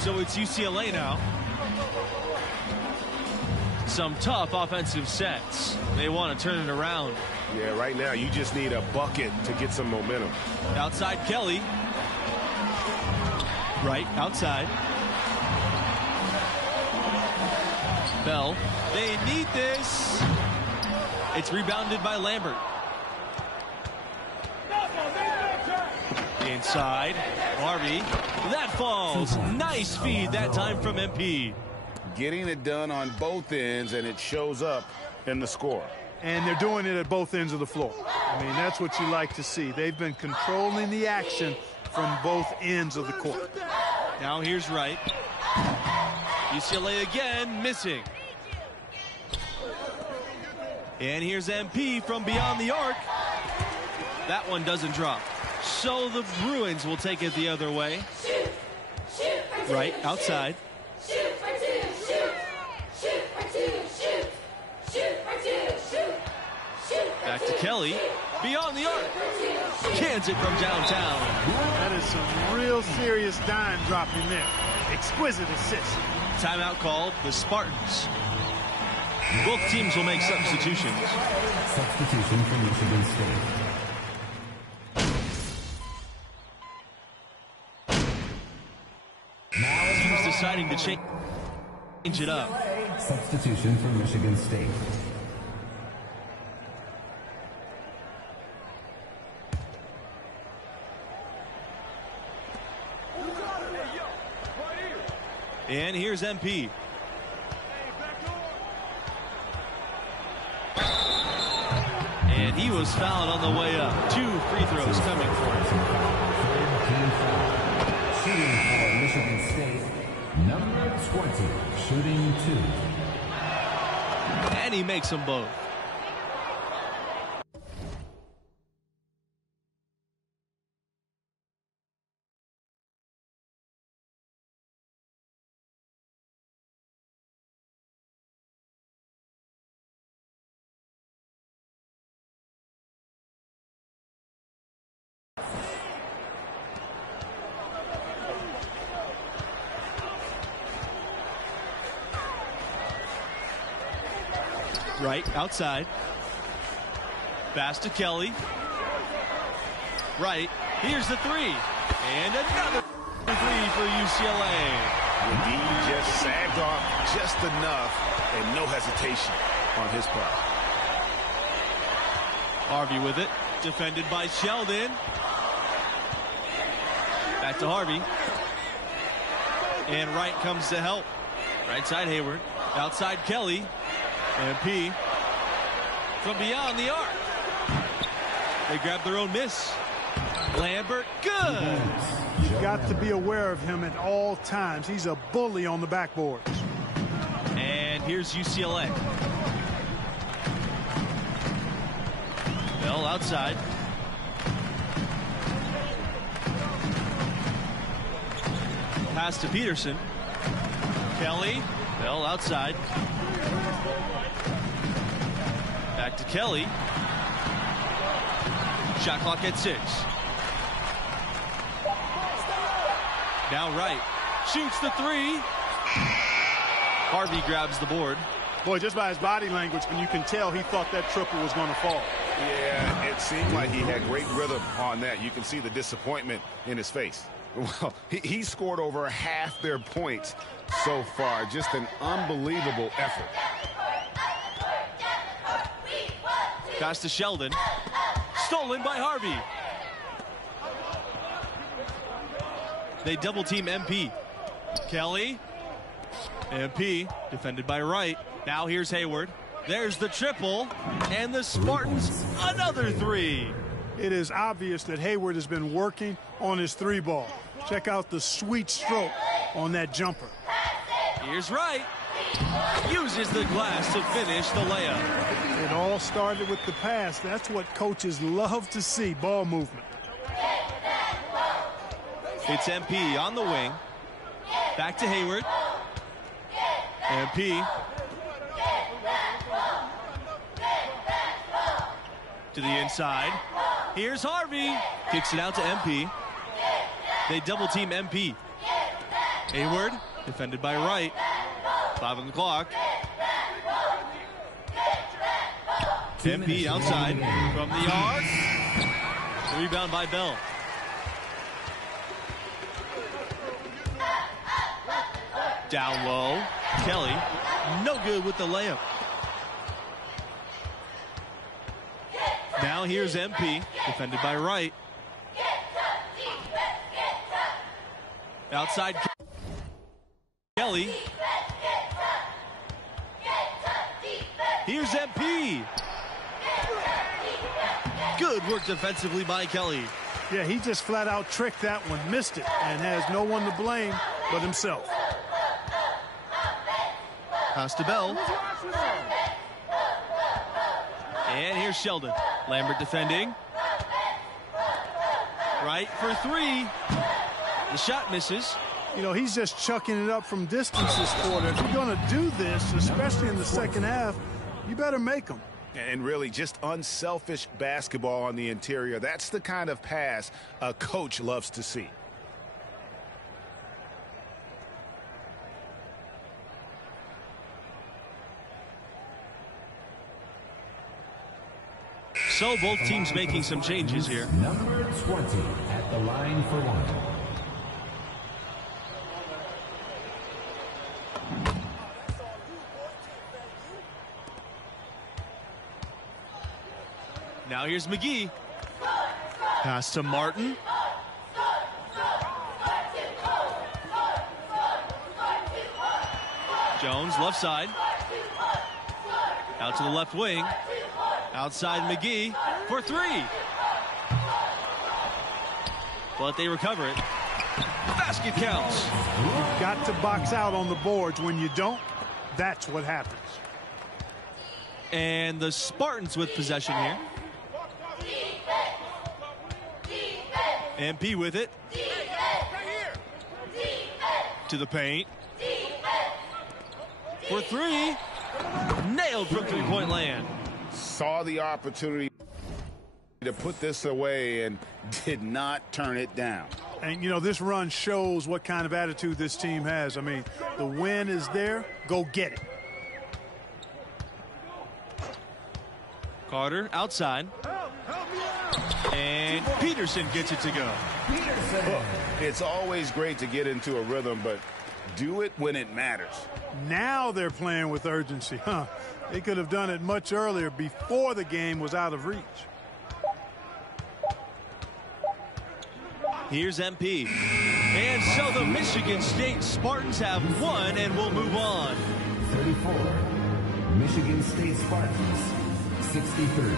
So it's UCLA now. Some tough offensive sets. They want to turn it around. Yeah, right now you just need a bucket to get some momentum. Outside Kelly. Right, outside. Bell. They need this. It's rebounded by Lambert. Inside. Harvey. That falls. Nice feed that time from MP. Getting it done on both ends, and it shows up in the score. And they're doing it at both ends of the floor. I mean, that's what you like to see. They've been controlling the action from both ends of the court. Now here's Wright. UCLA again missing. And here's MP from beyond the arc. That one doesn't drop. So the Bruins will take it the other way. Right, outside. Back to Kelly. Beyond the arc. Cans it from downtown. That is some real serious dime dropping there. Exquisite assist. Timeout called. The Spartans. Both teams will make substitutions. Substitution for Michigan State. Teams deciding to change it up. Substitution for Michigan State. And here's MP. And he was fouled on the way up. 2 free throws coming for him. Shooting for Michigan State, number 20, shooting 2. And he makes them both. Right, outside. Pass to Kelly. Right, here's the 3. And another 3 for UCLA. Indeed, just sagged off just enough and no hesitation on his part. Harvey with it. Defended by Sheldon. Back to Harvey. And Wright comes to help. Right side Hayward. Outside Kelly. MP from beyond the arc. They grab their own miss. Lambert, good. You've got to be aware of him at all times. He's a bully on the backboards. And here's UCLA. Bell outside. Pass to Peterson. Kelly. Bell outside. Back to Kelly. Shot clock at 6. Now Wright shoots the 3. Harvey grabs the board. Boy, just by his body language, and you can tell he thought that triple was going to fall. Yeah, it seemed like he had great rhythm on that. You can see the disappointment in his face. Well, he scored over half their points so far. Just an unbelievable effort. Pass to Sheldon. Stolen by Harvey. They double team MP. Kelly. MP defended by Wright. Now here's Hayward. There's the triple. And the Spartans another 3. It is obvious that Hayward has been working on his 3-ball. Check out the sweet stroke on that jumper. Here's Wright. Uses the glass to finish the layup. It all started with the pass. That's what coaches love to see, ball movement. It's MP on the wing. Back to Hayward. MP. To the inside. Here's Harvey. Kicks it out to MP. They double team MP. Hayward, defended by Wright. 5 on the clock. MP outside from the arc. Rebound by Bell. Down low. Kelly, no good with the layup. Now here's MP, defended by Wright. Outside Kelly. Here's MP. Good work defensively by Kelly. Yeah, he just flat out tricked that one, missed it, and has no one to blame but himself. Pass to Bell. And here's Sheldon. Lambert defending. Wright for 3. The shot misses. You know, he's just chucking it up from distance this quarter. If you're going to do this, especially in the second half, you better make them. And really just unselfish basketball on the interior. That's the kind of pass a coach loves to see. So both teams making some changes here. Number 20 at the line for 1. Now here's McGee. Pass to Martin. Jones, left side. Out to the left wing. Outside McGee for 3. But they recover it. Basket counts. You've got to box out on the boards. When you don't, that's what happens. And the Spartans with possession here. MP with it. To the paint. For 3. Nailed from three-point land. Saw the opportunity to put this away and did not turn it down. And, you know, this run shows what kind of attitude this team has. I mean, the win is there. Go get it. Carter outside. And Peterson gets it to go. Look, it's always great to get into a rhythm, but do it when it matters. Now they're playing with urgency, huh? They could have done it much earlier, before the game was out of reach. Here's MP. And so the Michigan State Spartans have won and will move on. 34. Michigan State Spartans, 63.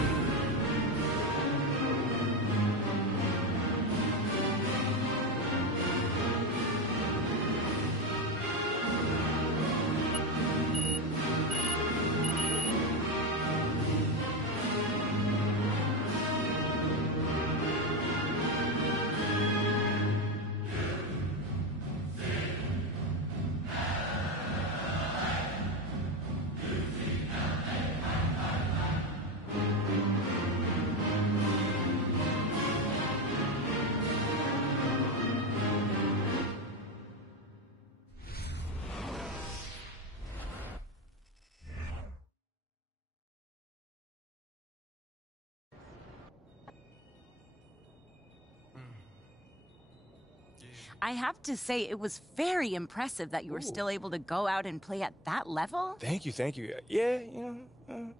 I have to say, it was very impressive that you were still able to go out and play at that level. Thank you, thank you. Yeah,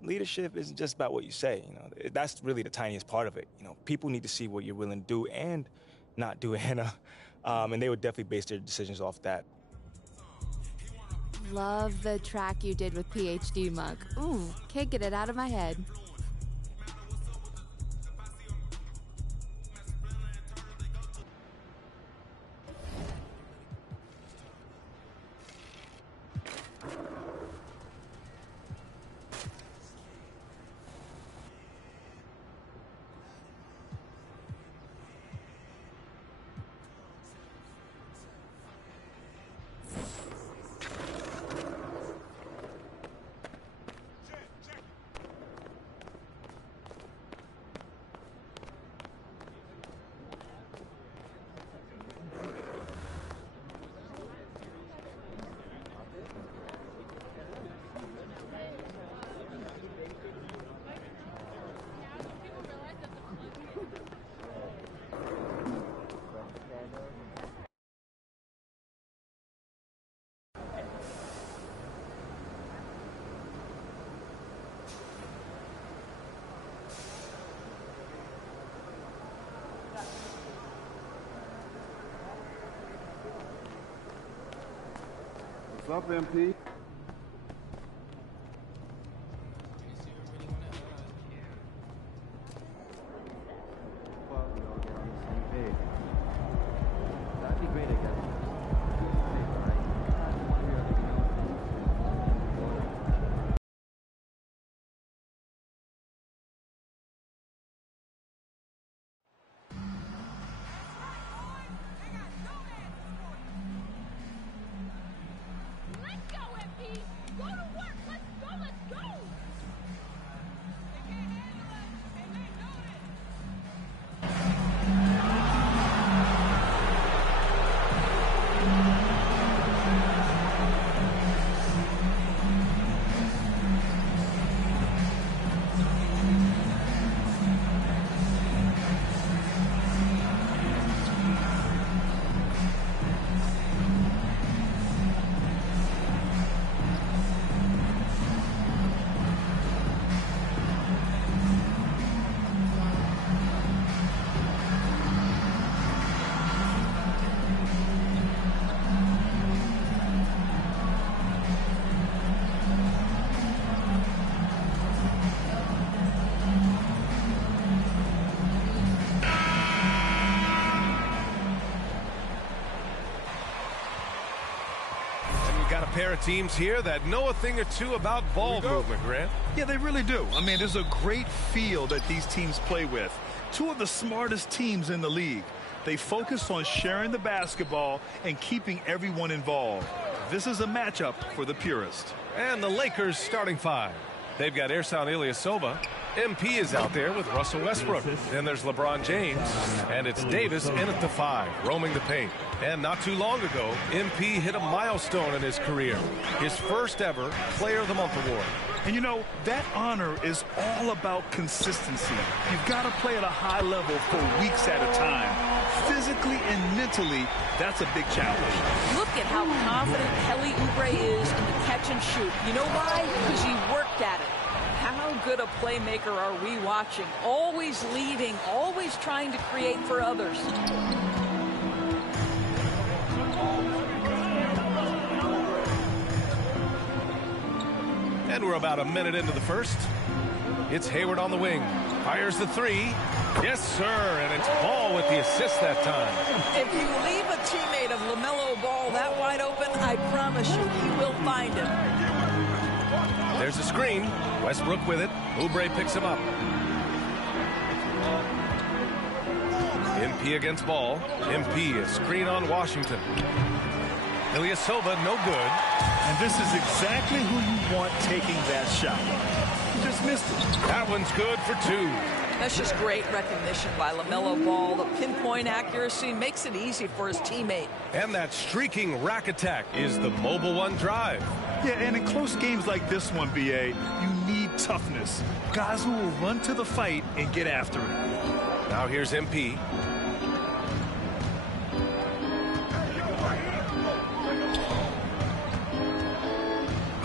leadership isn't just about what you say. That's really the tiniest part of it. People need to see what you're willing to do and not do, Hannah. And they would definitely base their decisions off that. Love the track you did with PhD Monk. Ooh, can't get it out of my head. What's up, MP? That'd be great, I guess. Pair of teams here that know a thing or two about ball movement, Grant. Yeah, they really do. I mean, there's a great feel that these teams play with. Two of the smartest teams in the league. They focus on sharing the basketball and keeping everyone involved. This is a matchup for the purist. And the Lakers starting five. They've got Ersan Ilyasova. MP is out there with Russell Westbrook. Then there's LeBron James. And it's Davis in at the five, roaming the paint. And not too long ago, MP hit a milestone in his career. His first ever Player of the Month award. And you know, that honor is all about consistency. You've got to play at a high level for weeks at a time. Physically and mentally, that's a big challenge. Look at how confident Kelly Oubre is in the catch and shoot. You know why? Because he worked at it. How good a playmaker are we watching? Always leading, always trying to create for others. And we're about a minute into the first. It's Hayward on the wing. Fires the three. Yes, sir. And it's Ball with the assist that time. If you leave a teammate of LaMelo Ball that wide open, I promise you he will find him. There's a screen. Westbrook with it. Oubre picks him up. MP against Ball. MP, a screen on Washington. Ilyasova, no good. And this is exactly who you want taking that shot. He just missed it. That one's good for two. That's just great recognition by LaMelo Ball. The pinpoint accuracy makes it easy for his teammate. And that streaking rack attack is the Mobile One drive. Yeah, and in close games like this one, BA, you need toughness. Guys who will run to the fight and get after it. Now here's MP.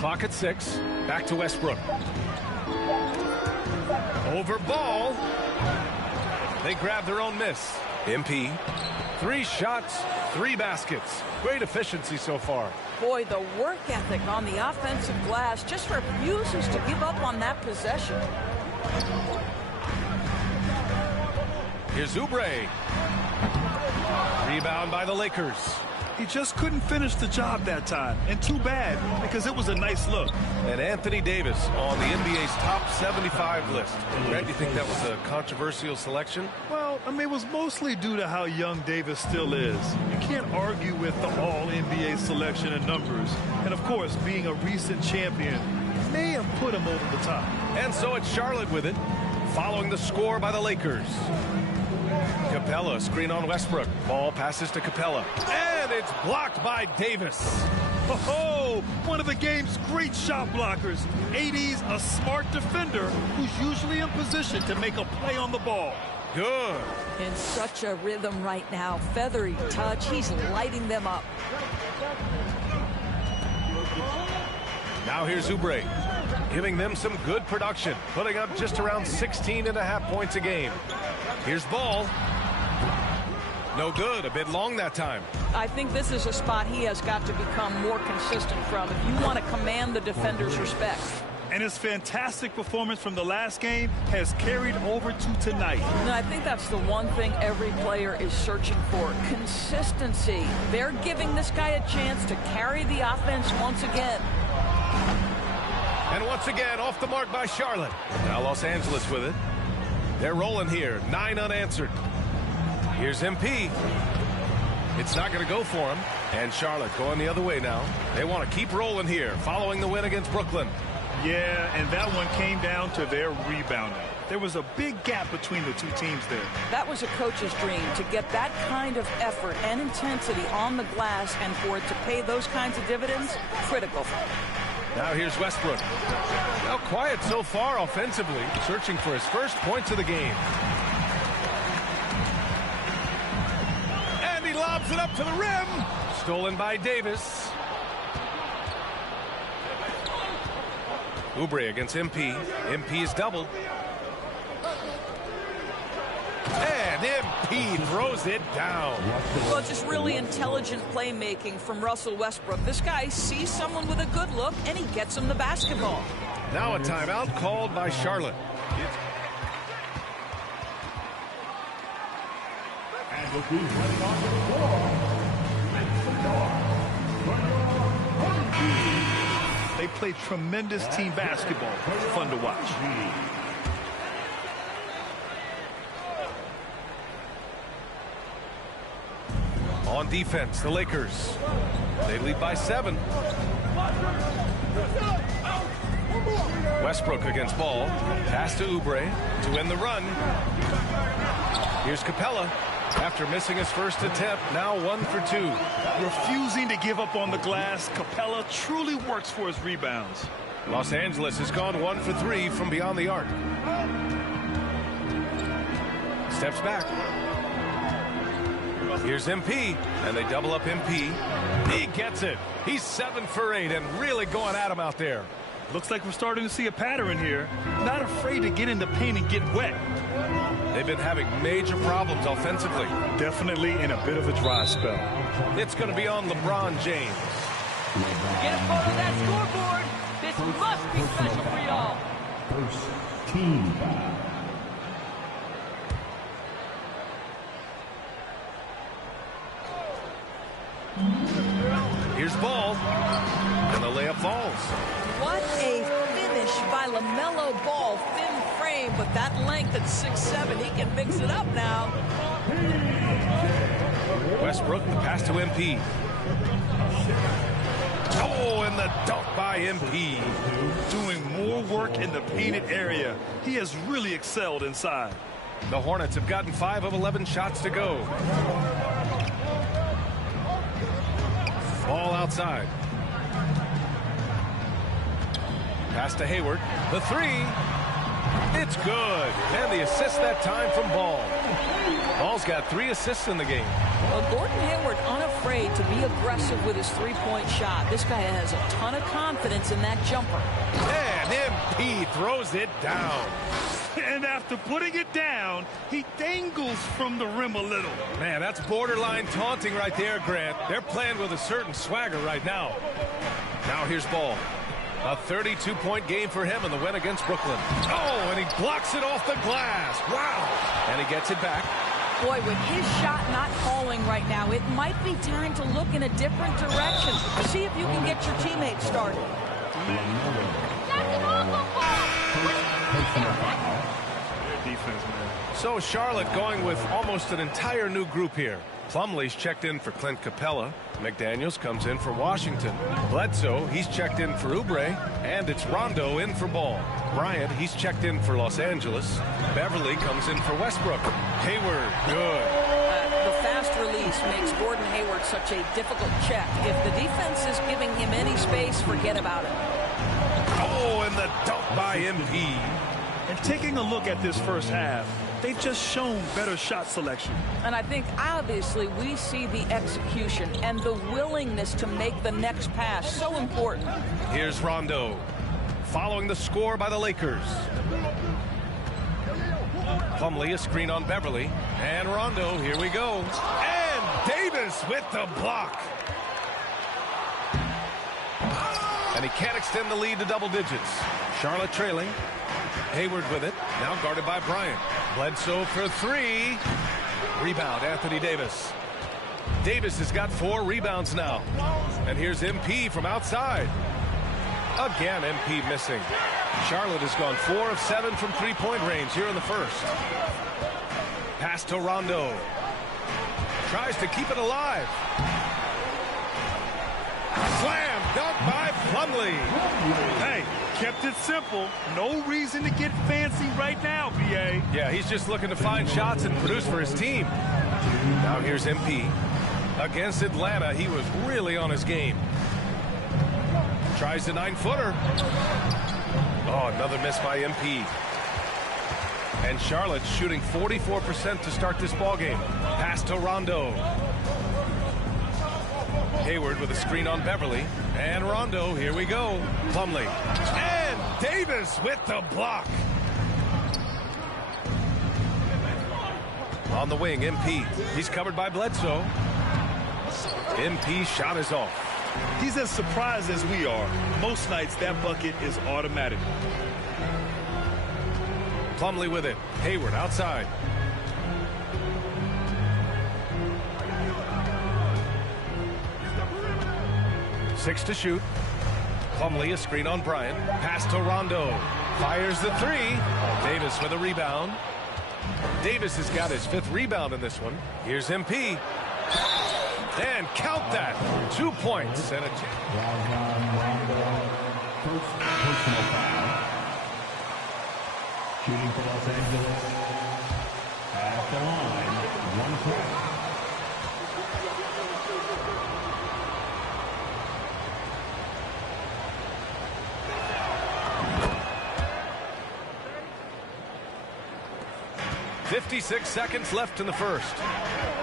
Clock at 6. Back to Westbrook. Over Ball. They grab their own miss. MP. 3 shots, 3 baskets. Great efficiency so far. Boy, the work ethic on the offensive glass just refuses to give up on that possession. Here's Oubre. Rebound by the Lakers. He just couldn't finish the job that time, and too bad, because it was a nice look. And Anthony Davis on the NBA's top 75 list. Greg, do you think that was a controversial selection? Well, I mean, it was mostly due to how young Davis still is. You can't argue with the all-NBA selection and numbers. And, of course, being a recent champion may have put him over the top. And so it's Charlotte with it, following the score by the Lakers. Capella, screen on Westbrook. Ball passes to Capella. And it's blocked by Davis. Oh, one of the game's great shot blockers. AD's a smart defender who's usually in position to make a play on the ball. Good. In such a rhythm right now. Feathery touch. He's lighting them up. Now here's Oubre, giving them some good production, putting up just around 16.5 points a game. Here's Ball. No good. A bit long that time. I think this is a spot he has got to become more consistent from if you want to command the defender's respect. And his fantastic performance from the last game has carried over to tonight. And I think that's the one thing every player is searching for. Consistency. They're giving this guy a chance to carry the offense once again. And once again, off the mark by Charlotte. Now Los Angeles with it. They're rolling here. 9 unanswered. Here's MP. It's not going to go for him. And Charlotte going the other way now. They want to keep rolling here, following the win against Brooklyn. Yeah, and that one came down to their rebounding. There was a big gap between the two teams there. That was a coach's dream, to get that kind of effort and intensity on the glass, and for it to pay those kinds of dividends, critical. Now here's Westbrook. Now quiet so far offensively, searching for his first points of the game. And he lobs it up to the rim. Stolen by Davis. Oubre against MP. MP is doubled. And MP throws it down. Well, just really intelligent playmaking from Russell Westbrook. This guy sees someone with a good look, and he gets him the basketball. Now a timeout called by Charlotte. They play tremendous team basketball. Fun to watch. On defense, the Lakers. They lead by 7. Westbrook against Ball. Pass to Oubre to win the run. Here's Capella. After missing his first attempt, now 1 for 2. Refusing to give up on the glass, Capella truly works for his rebounds. Los Angeles has gone 1 for 3 from beyond the arc. Steps back. Here's MP, and they double up MP. He gets it. He's 7 for 8 and really going at him out there. Looks like we're starting to see a pattern here. Not afraid to get in the paint and get wet. They've been having major problems offensively. Definitely in a bit of a dry spell. It's going to be on LeBron James. Get a photo of that scoreboard. This must be special for y'all. First team foul. Here's Ball, and the layup falls. What a finish by LaMelo Ball. Thin frame, but that length at 6'7", he can mix it up now. Westbrook, the pass to MP. Oh, and the dunk by MP. Doing more work in the painted area. He has really excelled inside. The Hornets have gotten 5 of 11 shots to go. Ball outside. Pass to Hayward. The 3. It's good. And the assist that time from Ball. Ball Ball's got 3 assists in the game. Well, Gordon Hayward unafraid to be aggressive with his three-point shot. This guy has a ton of confidence in that jumper. And MP throws it down. And after putting it down, he dangles from the rim a little. Man, that's borderline taunting right there, Grant. They're playing with a certain swagger right now. Now here's Ball. A 32-point game for him in the win against Brooklyn. Oh, and he blocks it off the glass. Wow. And he gets it back. Boy, with his shot not falling right now, it might be time to look in a different direction. See if you can get your teammates started. Defense, man. So Charlotte going with almost an entire new group here. Plumlee's checked in for Clint Capella. McDaniels comes in for Washington. Bledsoe, he's checked in for Oubre. And it's Rondo in for Ball. Bryant, he's checked in for Los Angeles. Beverly comes in for Westbrook. Hayward, good. The fast release makes Gordon Hayward such a difficult check. If the defense is giving him any space, forget about it. Oh, and the dunk by MP. And taking a look at this first half, they've just shown better shot selection. And I think obviously we see the execution and the willingness to make the next pass so important. Here's Rondo, following the score by the Lakers. Plumlee, a screen on Beverly. And Rondo, here we go. And Davis with the block. And he can't extend the lead to double digits. Charlotte trailing. Hayward with it. Now guarded by Bryant. Bledsoe for 3. Rebound, Anthony Davis. Davis has got 4 rebounds now. And here's MP from outside. Again, MP missing. Charlotte has gone 4 of 7 from three-point range here in the first. Pass to Rondo. Tries to keep it alive. Slam dunk by Plumlee. Hey, kept it simple. No reason to get fancy right now, BA. Yeah, he's just looking to find shots and produce for his team. Now here's MP. Against Atlanta, he was really on his game. Tries the 9-footer. Oh, another miss by MP. And Charlotte shooting 44% to start this ballgame. Pass to Rondo. Hayward with a screen on Beverly. And Rondo, here we go. Plumlee. And Davis with the block. On the wing, MP. He's covered by Bledsoe. MP's shot is off. He's as surprised as we are. Most nights, that bucket is automatic. Plumlee with it. Hayward outside. Six to shoot. Plumlee, a screen on Bryant. Pass to Rondo. Fires the 3. Davis with a rebound. Davis has got his 5th rebound in this one. Here's MP. And count that. 2 points and a First personal foul. Shooting for Los Angeles. At the line, 1 foul. .56 seconds left in the first.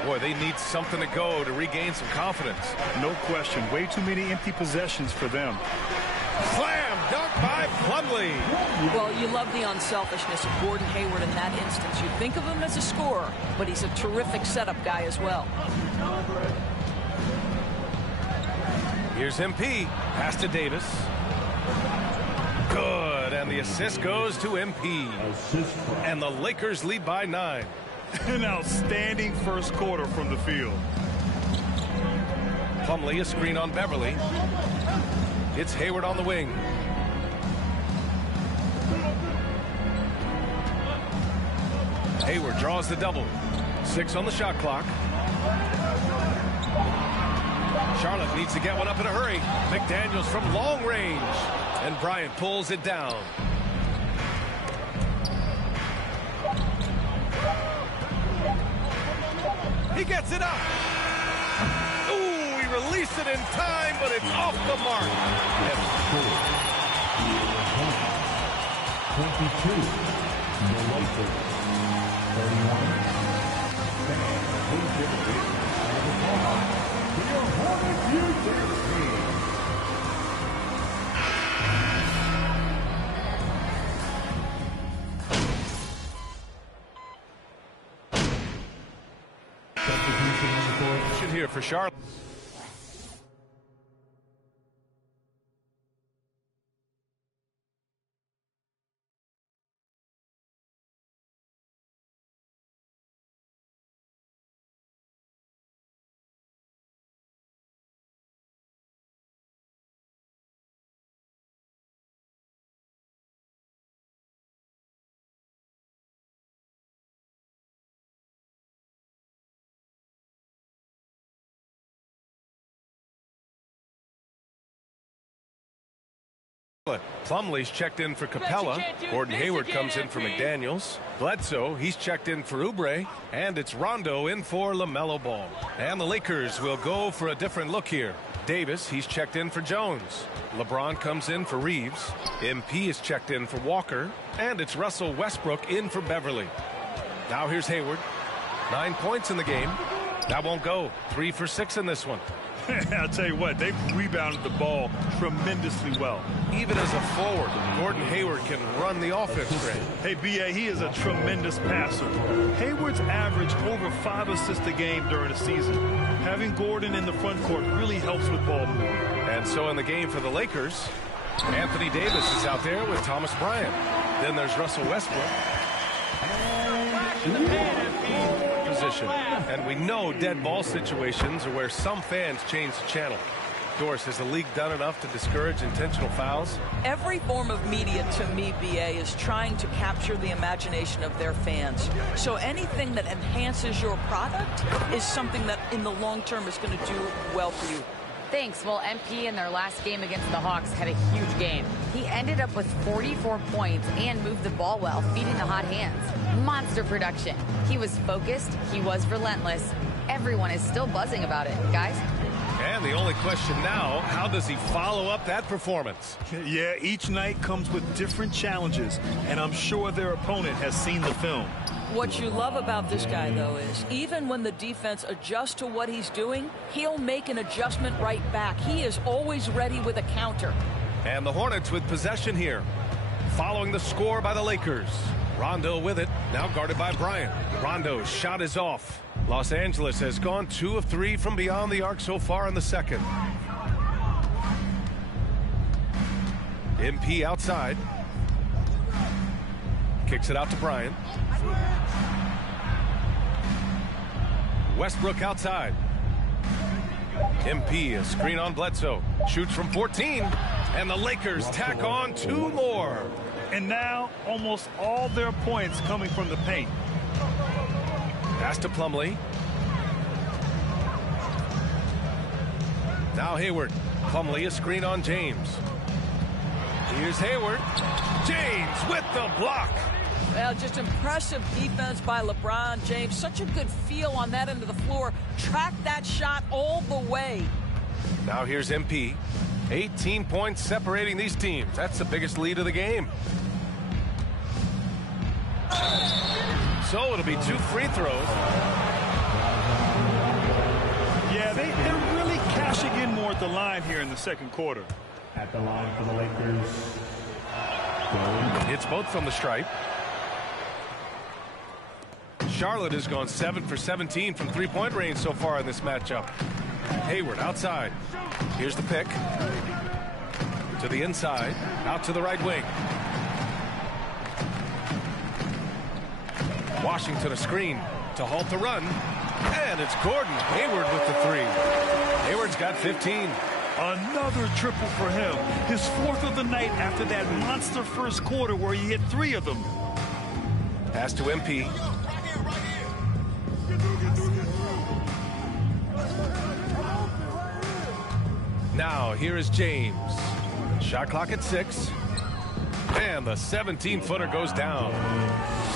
Boy, they need something to go to regain some confidence. No question. Way too many empty possessions for them. Slam dunk by Plumlee. Well, you love the unselfishness of Gordon Hayward in that instance. You think of him as a scorer, but he's a terrific setup guy as well. Here's MP. Pass to Davis. Good, and the assist goes to MP. And the Lakers lead by 9. An outstanding first quarter from the field. Plumlee, a screen on Beverly. It's Hayward on the wing. Hayward draws the double. 6 on the shot clock. Charlotte needs to get one up in a hurry. McDaniels from long range. And Bryant pulls it down. He gets it up. Ooh, he released it in time, but it's off the mark. 22. The Lakers. 31. Should here for Charlotte. Plumlee's checked in for Capella. Gordon Hayward comes in for McDaniels. Bledsoe, he's checked in for Oubre. And it's Rondo in for LaMelo Ball. And the Lakers will go for a different look here. Davis, he's checked in for Jones. LeBron comes in for Reeves. MP is checked in for Walker. And it's Russell Westbrook in for Beverly. Now here's Hayward. 9 points in the game. That won't go. 3 for 6 in this one. I'll tell you what, they've rebounded the ball tremendously well. Even as a forward, Gordon Hayward can run the offense great. Hey, B.A., he is a tremendous passer. Hayward's averaged over 5 assists a game during the season. Having Gordon in the front court really helps with ball movement. And so in the game for the Lakers, Anthony Davis is out there with Thomas Bryant. Then there's Russell Westbrook. Position. And we know dead ball situations are where some fans change the channel. Doris, has the league done enough to discourage intentional fouls? Every form of media, to me, BA, is trying to capture the imagination of their fans. So anything that enhances your product is something that in the long term is going to do well for you. Thanks. Well, MP in their last game against the Hawks had a huge game. He ended up with 44 points and moved the ball well, feeding the hot hands. Monster production. He was focused. He was relentless. Everyone is still buzzing about it, guys. And the only question now, how does he follow up that performance? Yeah, each night comes with different challenges, and I'm sure their opponent has seen the film. What you love about this guy, though, is even when the defense adjusts to what he's doing, he'll make an adjustment right back. He is always ready with a counter. And the Hornets with possession here. Following the score by the Lakers. Rondo with it, now guarded by Bryant. Rondo's shot is off. Los Angeles has gone 2 of 3 from beyond the arc so far in the second. MP outside. Kicks it out to Bryant. Westbrook outside. MP, a screen on Bledsoe. Shoots from 14. And the Lakers tack on 2 more. And now, almost all their points coming from the paint. Pass to Plumlee. Now Hayward. Plumlee, a screen on James. Here's Hayward. James with the block. Well, just impressive defense by LeBron James. Such a good feel on that end of the floor. Tracked that shot all the way. Now here's MP. 18 points separating these teams. That's the biggest lead of the game. So it'll be 2 free throws. Yeah, they're really cashing in more at the line here in the second quarter. At the line for the Lakers. It's both from the stripe. Charlotte has gone 7 for 17 from three-point range so far in this matchup. Hayward outside. Here's the pick. To the inside. Out to the right wing. Washington a screen to halt the run. And it's Gordon Hayward with the 3. Hayward's got 15. Another triple for him. His 4th of the night after that monster first quarter where he hit 3 of them. Pass to MP. Now here is James. Shot clock at 6. And the 17-footer goes down.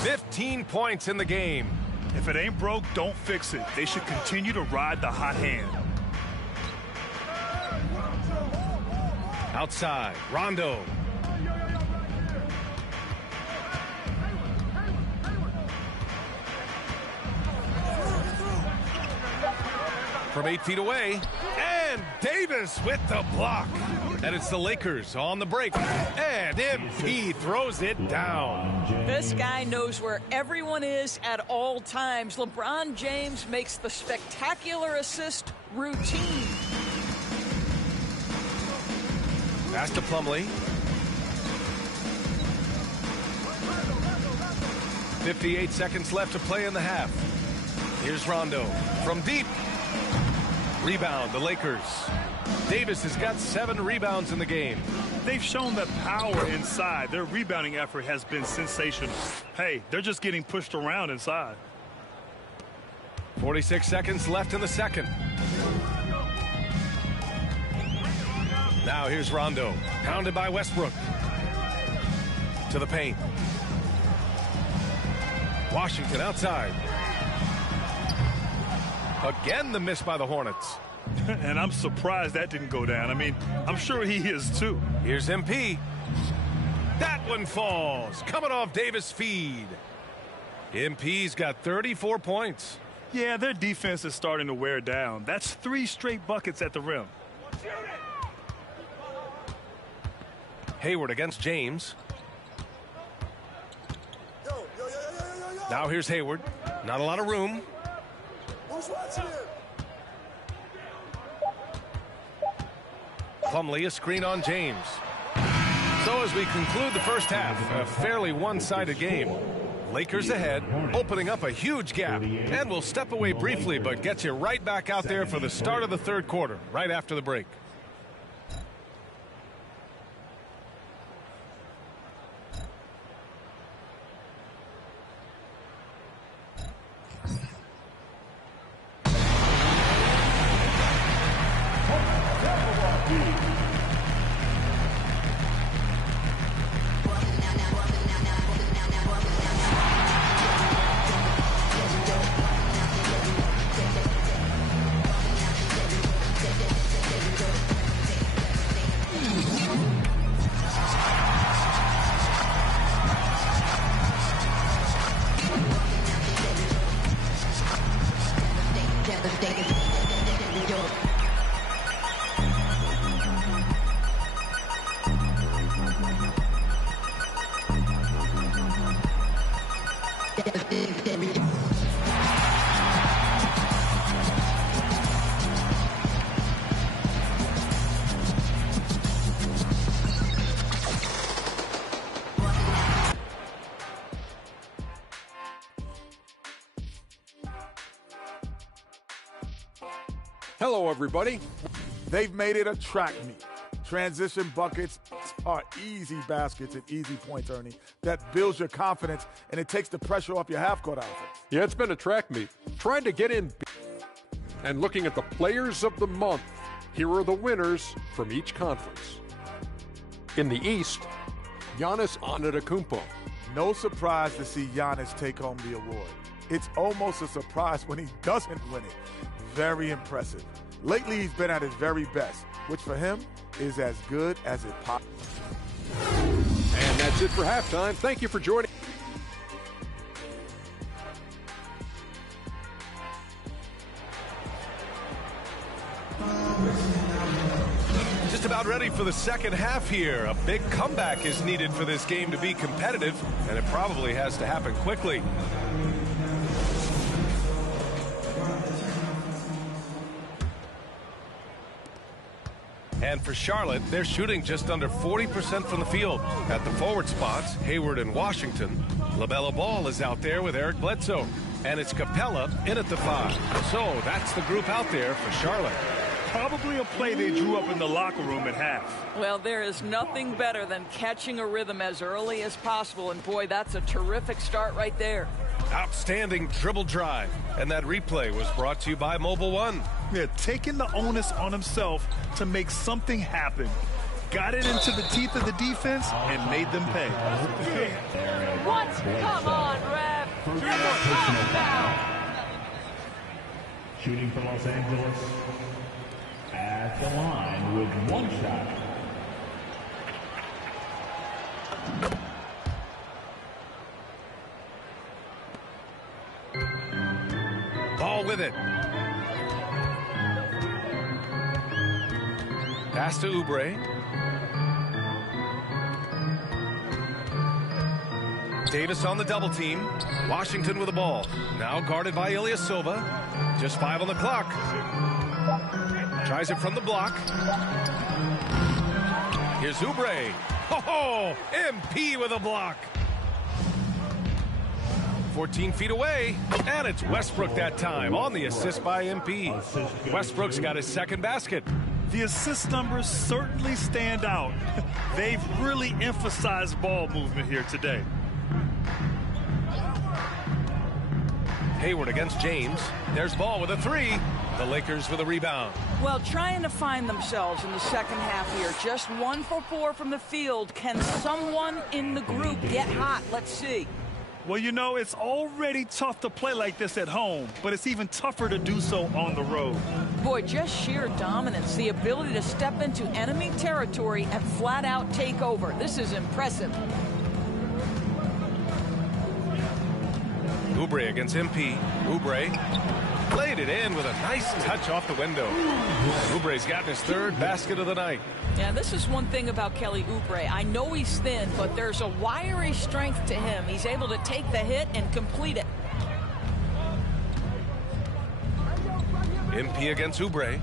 15 points in the game. If it ain't broke, don't fix it. They should continue to ride the hot hand. Outside, Rondo. From 8 feet away. And Davis with the block. And it's the Lakers on the break. And MP throws it down. This guy knows where everyone is at all times. LeBron James makes the spectacular assist routine. Pass to Plumlee. 58 seconds left to play in the half. Here's Rondo from deep. Rebound, the Lakers. Davis has got 7 rebounds in the game. They've shown that power inside. Their rebounding effort has been sensational. Hey, they're just getting pushed around inside. 46 seconds left in the second. Now here's Rondo, pounded by Westbrook. To the paint. Washington outside. Again, the miss by the Hornets. And I'm surprised that didn't go down. I mean, I'm sure he is too. Here's MP. That one falls. Coming off Davis' feed. MP's got 34 points. Yeah, their defense is starting to wear down. That's 3 straight buckets at the rim. Hayward against James. Now here's Hayward. Not a lot of room. Plumlee, a screen on James. So as we conclude the first half, a fairly one-sided game. Lakers ahead, opening up a huge gap. And we'll step away briefly, but get you right back out there for the start of the third quarter, right after the break. Hello, everybody. They've made it a track meet. Transition buckets are easy baskets and easy points, Ernie. That builds your confidence, and it takes the pressure off your half-court offense. Yeah, it's been a track meet. Trying to get in and looking at the players of the month. Here are the winners from each conference. In the East, Giannis Antetokounmpo. No surprise to see Giannis take home the award. It's almost a surprise when he doesn't win it. Very impressive. Lately, he's been at his very best, which for him is as good as it possibly. And that's it for halftime. Thank you for joining. Just about ready for the second half here. A big comeback is needed for this game to be competitive, and it probably has to happen quickly. And for Charlotte, they're shooting just under 40% from the field. At the forward spots, Hayward and Washington. LaMelo Ball is out there with Eric Bledsoe. And it's Capella in at the 5. So that's the group out there for Charlotte. Probably a play they drew up in the locker room at half. Well, there is nothing better than catching a rhythm as early as possible. And boy, that's a terrific start right there. Outstanding dribble drive. And that replay was brought to you by Mobile One. Yeah, taking the onus on himself to make something happen. Got it into the teeth of the defense and made them pay. What? Come on, ref. Dribble down. Shooting for Los Angeles at the line with one shot. Ball with it. Pass to Oubre. Davis on the double team. Washington with the ball. Now guarded by Ilyasova. Just 5 on the clock. Tries it from the block. Here's Oubre. Oh, MP with a block. 14 feet away, and it's Westbrook that time on the assist by MP. Westbrook's got his second basket. The assist numbers certainly stand out. They've really emphasized ball movement here today. Hayward against James. There's Ball with a 3. The Lakers with a rebound. Well, trying to find themselves in the second half here. Just 1 for 4 from the field. Can someone in the group get hot? Let's see. Well, you know, it's already tough to play like this at home, but it's even tougher to do so on the road. Boy, just sheer dominance, the ability to step into enemy territory and flat out take over. This is impressive. Oubre against MP. Oubre played it in with a nice touch off the window. Oubre's gotten his 3rd basket of the night. Yeah, this is one thing about Kelly Oubre. I know he's thin, but there's a wiry strength to him. He's able to take the hit and complete it. MP against Oubre.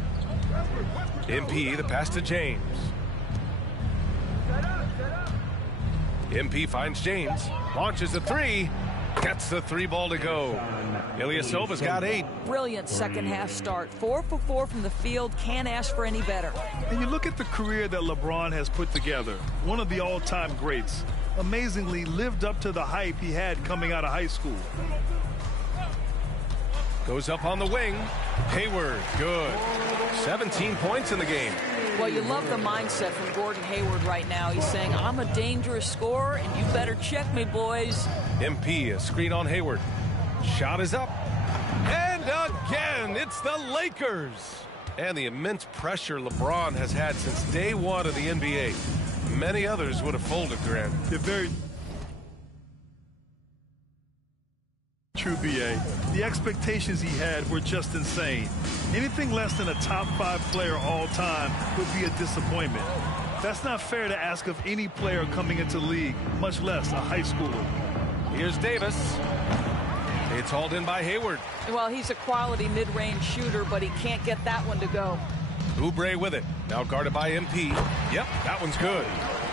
MP, the pass to James. MP finds James. Launches a 3. Gets the 3 ball to go. Ilyasova's got 8. Brilliant second half start. 4 for 4 from the field. Can't ask for any better. And you look at the career that LeBron has put together. One of the all-time greats. Amazingly lived up to the hype he had coming out of high school. Goes up on the wing. Hayward, good. 17 points in the game. Well, you love the mindset from Gordon Hayward right now. He's saying, I'm a dangerous scorer, and you better check me, boys. MP, a screen on Hayward. Shot is up. And again, it's the Lakers. And the immense pressure LeBron has had since day 1 of the NBA. Many others would have folded, Grant. They're very true, BA. The expectations he had were just insane. Anything less than a top 5 player all time would be a disappointment. That's not fair to ask of any player coming into the league, much less a high schooler. Here's Davis. It's hauled in by Hayward. Well, he's a quality mid-range shooter, but he can't get that one to go. Oubre with it. Now guarded by MP. Yep, that one's good.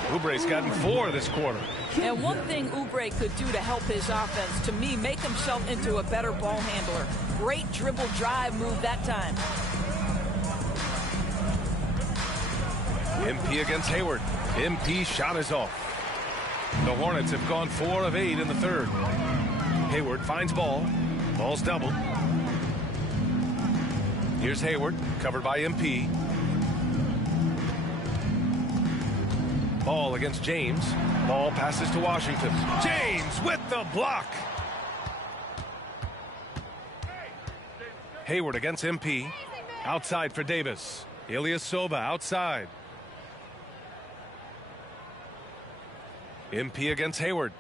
Oubre's gotten 4 this quarter. And one thing Oubre could do to help his offense, to me, make himself into a better ball handler. Great dribble drive move that time. MP against Hayward. MP shot is off. The Hornets have gone 4 of 8 in the 3rd. Hayward finds Ball. Ball's doubled. Here's Hayward, covered by MP. Ball against James. Ball passes to Washington. James with the block. Hayward against MP. Outside for Davis. Ilyasova outside. MP against Hayward.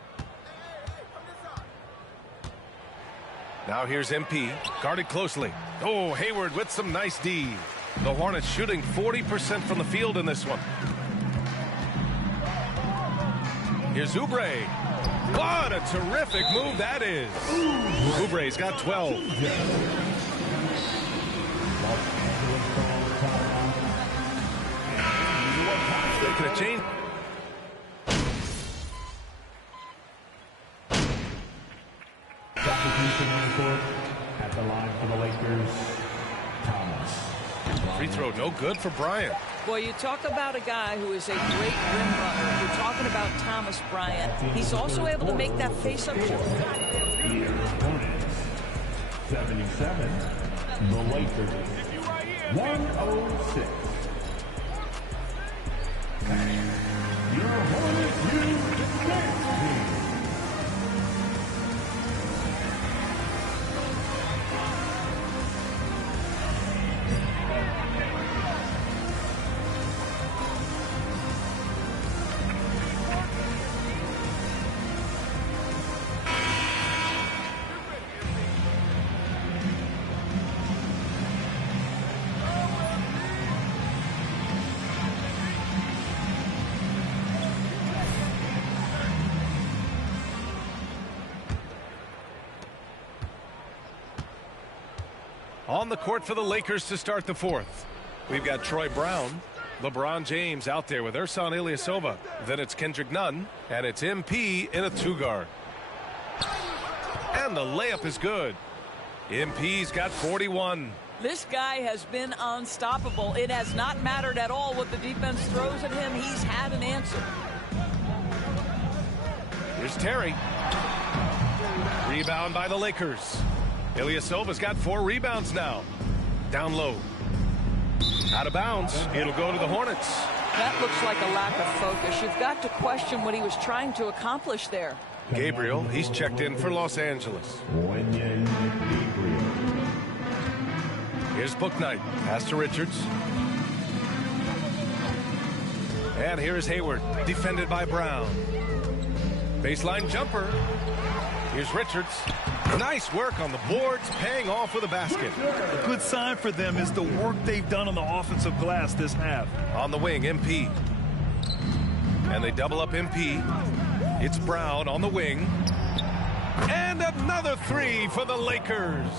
Now here's MP, guarded closely. Oh, Hayward with some nice D. The Hornets shooting 40% from the field in this one. Here's Oubre. What a terrific move that is. Oubre's got 12. Making a change. Substitution on the court at the line for the Lakers, Thomas. Free throw no good for Bryant. Boy, you talk about a guy who is a great rim runner. You're talking about Thomas Bryant. He's also able to make that face-up jump. 77, the Lakers, 106. Your Hornets Youth Dance Team. On the court for the Lakers to start the fourth. We've got Troy Brown, LeBron James out there with Ersan Ilyasova. Then it's Kendrick Nunn, and it's MP in a two-guard. And the layup is good. MP's got 41. This guy has been unstoppable. It has not mattered at all what the defense throws at him. He's had an answer. Here's Terry. Rebound by the Lakers. Ilyasova's got 4 rebounds now. Down low. Out of bounds. It'll go to the Hornets. That looks like a lack of focus. You've got to question what he was trying to accomplish there. Gabriel, he's checked in for Los Angeles. Here's Bouknight. Pass to Richards. And here's Hayward, defended by Brown. Baseline jumper. Here's Richards. Nice work on the boards, paying off with a basket. A good sign for them is the work they've done on the offensive glass this half. On the wing, MP. And they double up MP. It's Brown on the wing. And another 3 for the Lakers.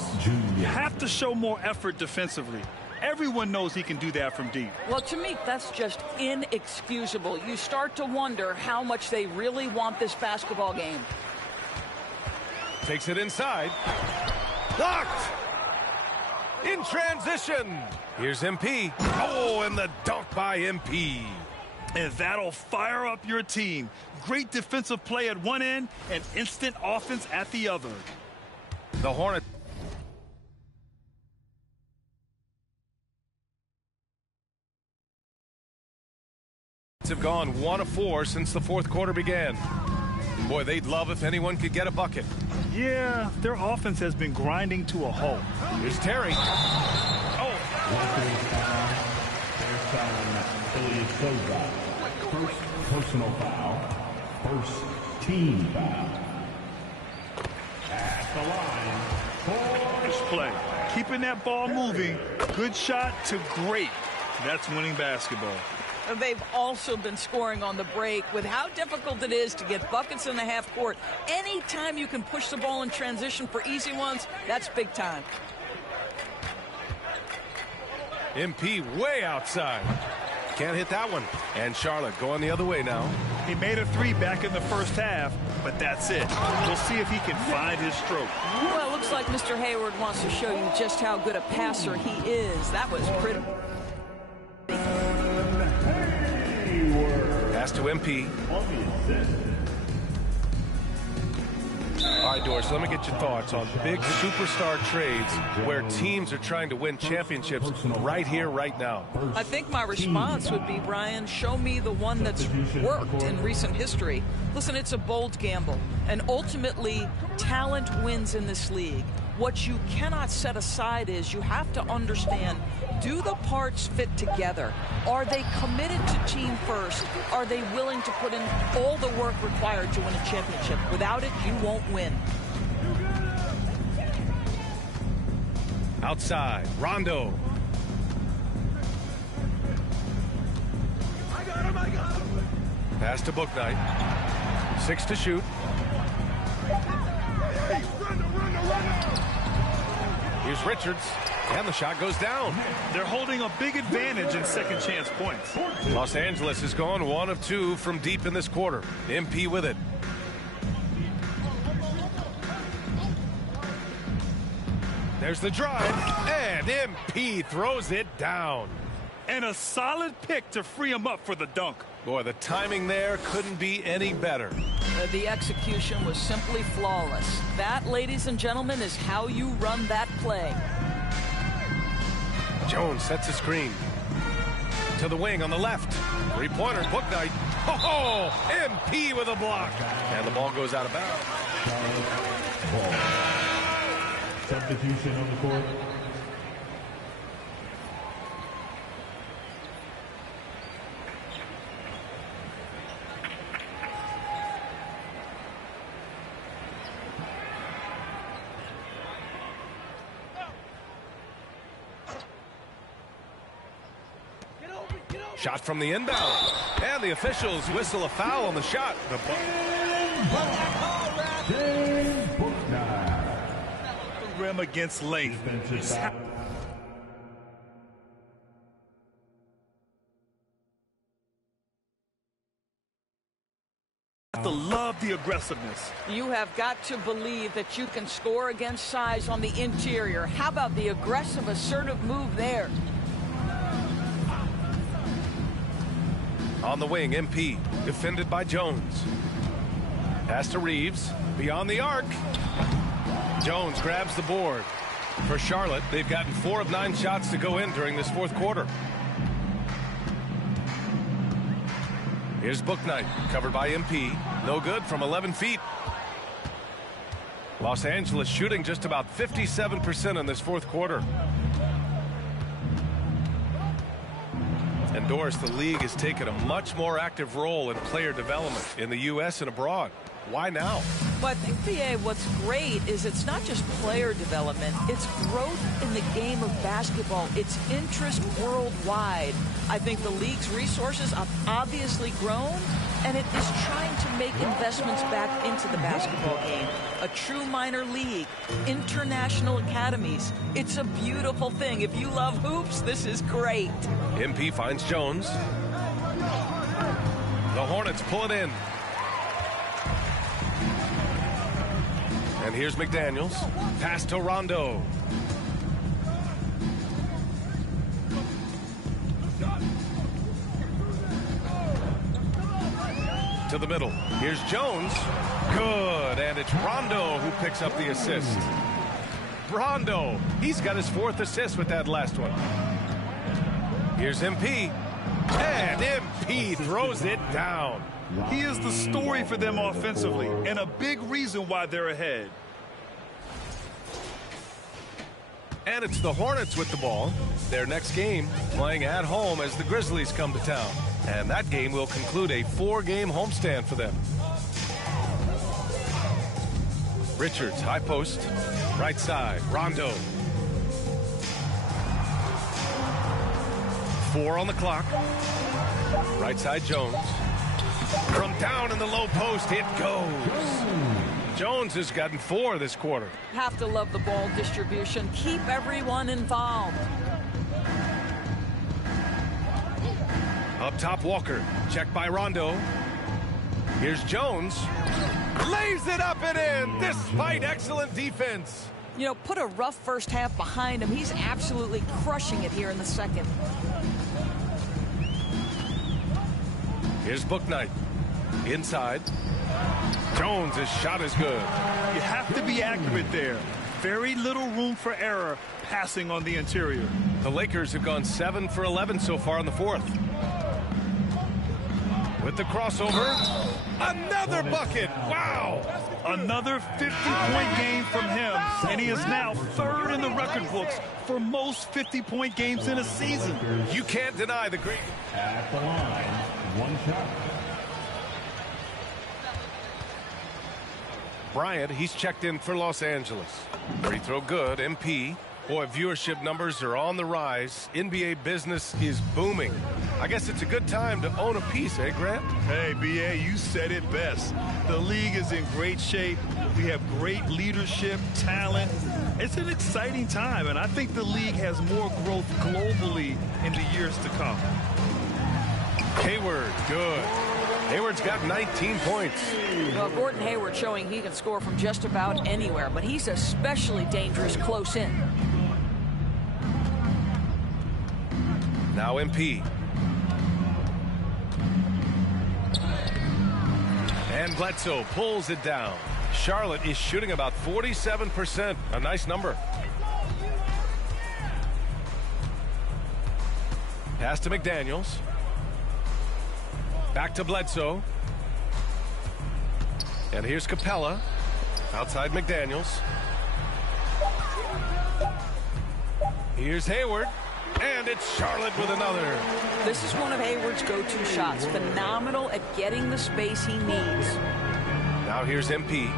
You have to show more effort defensively. Everyone knows he can do that from deep. Well, to me, that's just inexcusable. You start to wonder how much they really want this basketball game. Takes it inside. Blocked! In transition. Here's MP. Oh, and the dunk by MP. And that'll fire up your team. Great defensive play at one end and instant offense at the other. The Hornets have gone 1 of 4 since the fourth quarter began. Boy, they'd love if anyone could get a bucket. Yeah, their offense has been grinding to a halt. Here's Terry. Oh. First personal foul. First team foul. At the line. Nice play. Keeping that ball moving. Good shot to great. That's winning basketball. They've also been scoring on the break. With how difficult it is to get buckets in the half court, anytime you can push the ball in transition for easy ones, that's big time. MP way outside. Can't hit that one. And Charlotte going the other way now. He made a 3 back in the first half, but that's it. We'll see if he can find his stroke. Well, it looks like Mr. Hayward wants to show you just how good a passer he is. That was pretty. Pass to MP. All right, Doris, let me get your thoughts on big superstar trades where teams are trying to win championships right here, right now. I think my response would be, Brian, show me the one that's worked in recent history. Listen, it's a bold gamble, and ultimately, talent wins in this league. What you cannot set aside is you have to understand, do the parts fit together? Are they committed to team first? Are they willing to put in all the work required to win a championship? Without it, you won't win. Outside, Rondo. Pass to Bouknight. 6 to shoot. Here's Richards, and the shot goes down. They're holding a big advantage in second chance points. Los Angeles has gone 1 of 2 from deep in this quarter. MP with it. There's the drive, and MP throws it down. And a solid pick to free him up for the dunk. Boy, the timing there couldn't be any better. The execution was simply flawless. That, ladies and gentlemen, is how you run that play. Jones sets a screen. To the wing on the left. Three-pointer, Bouknight. Oh, MP with a block. And the ball goes out of bounds. Substitution on the court. Shot from the inbound. And the officials whistle a foul on the shot. The rim against length. have to love the aggressiveness. You have got to believe that you can score against size on the interior. How about the aggressive, assertive move there? On the wing, MP, defended by Jones. Pass to Reeves, beyond the arc. Jones grabs the board. For Charlotte, they've gotten 4 of 9 shots to go in during this fourth quarter. Here's Bouknight, covered by MP. No good from 11 feet. Los Angeles shooting just about 57% in this fourth quarter. And Doris, the league has taken a much more active role in player development in the U.S. and abroad. Why now? Well, I think, B.A., what's great is it's not just player development. It's growth in the game of basketball. It's interest worldwide. I think the league's resources have obviously grown, and it is trying to make investments back into the basketball game. A true minor league, international academies. It's a beautiful thing. If you love hoops, this is great. MP finds Jones. The Hornets pull it in. And here's McDaniels. Pass to Rondo. To the middle. Here's Jones. Good. And it's Rondo who picks up the assist. Rondo. He's got his 4th assist with that last one. Here's MP. And MP throws it down. He is the story for them offensively, and a big reason why they're ahead. And it's the Hornets with the ball. Their next game playing at home as the Grizzlies come to town. And that game will conclude a 4-game homestand for them. Richards, high post, right side, Rondo. 4 on the clock. Right side, Jones. From down in the low post, it goes. Jones has gotten 4 this quarter. Have to love the ball distribution. Keep everyone involved. Up top, Walker. Checked by Rondo. Here's Jones. Lays it up and in, despite excellent defense. You know, put a rough first half behind him. He's absolutely crushing it here in the second. Here's Bouknight. Inside. Jones' shot is good. You have to be accurate there. Very little room for error passing on the interior. The Lakers have gone 7 for 11 so far in the fourth. With the crossover. Another bucket. Wow. Another 50-point game from him. And he is now 3rd in the record books for most 50-point games in a season. You can't deny the great. At the line, 1 shot. Bryant, he's checked in for Los Angeles. Free throw good. MP. Boy, viewership numbers are on the rise. NBA business is booming. I guess it's a good time to own a piece, eh, Grant? Hey, B.A., you said it best. The league is in great shape. We have great leadership, talent. It's an exciting time, and I think the league has more growth globally in the years to come. Hayward, good. Hayward's got 19 points. Well, Gordon Hayward showing he can score from just about anywhere, but he's especially dangerous close in. Now MP. And Bledsoe pulls it down. Charlotte is shooting about 47%. A nice number. Pass to McDaniels. Back to Bledsoe. And here's Capella. Outside McDaniels. Here's Hayward. And it's Charlotte with another. This is one of Hayward's go-to shots. Phenomenal at getting the space he needs. Now here's MP.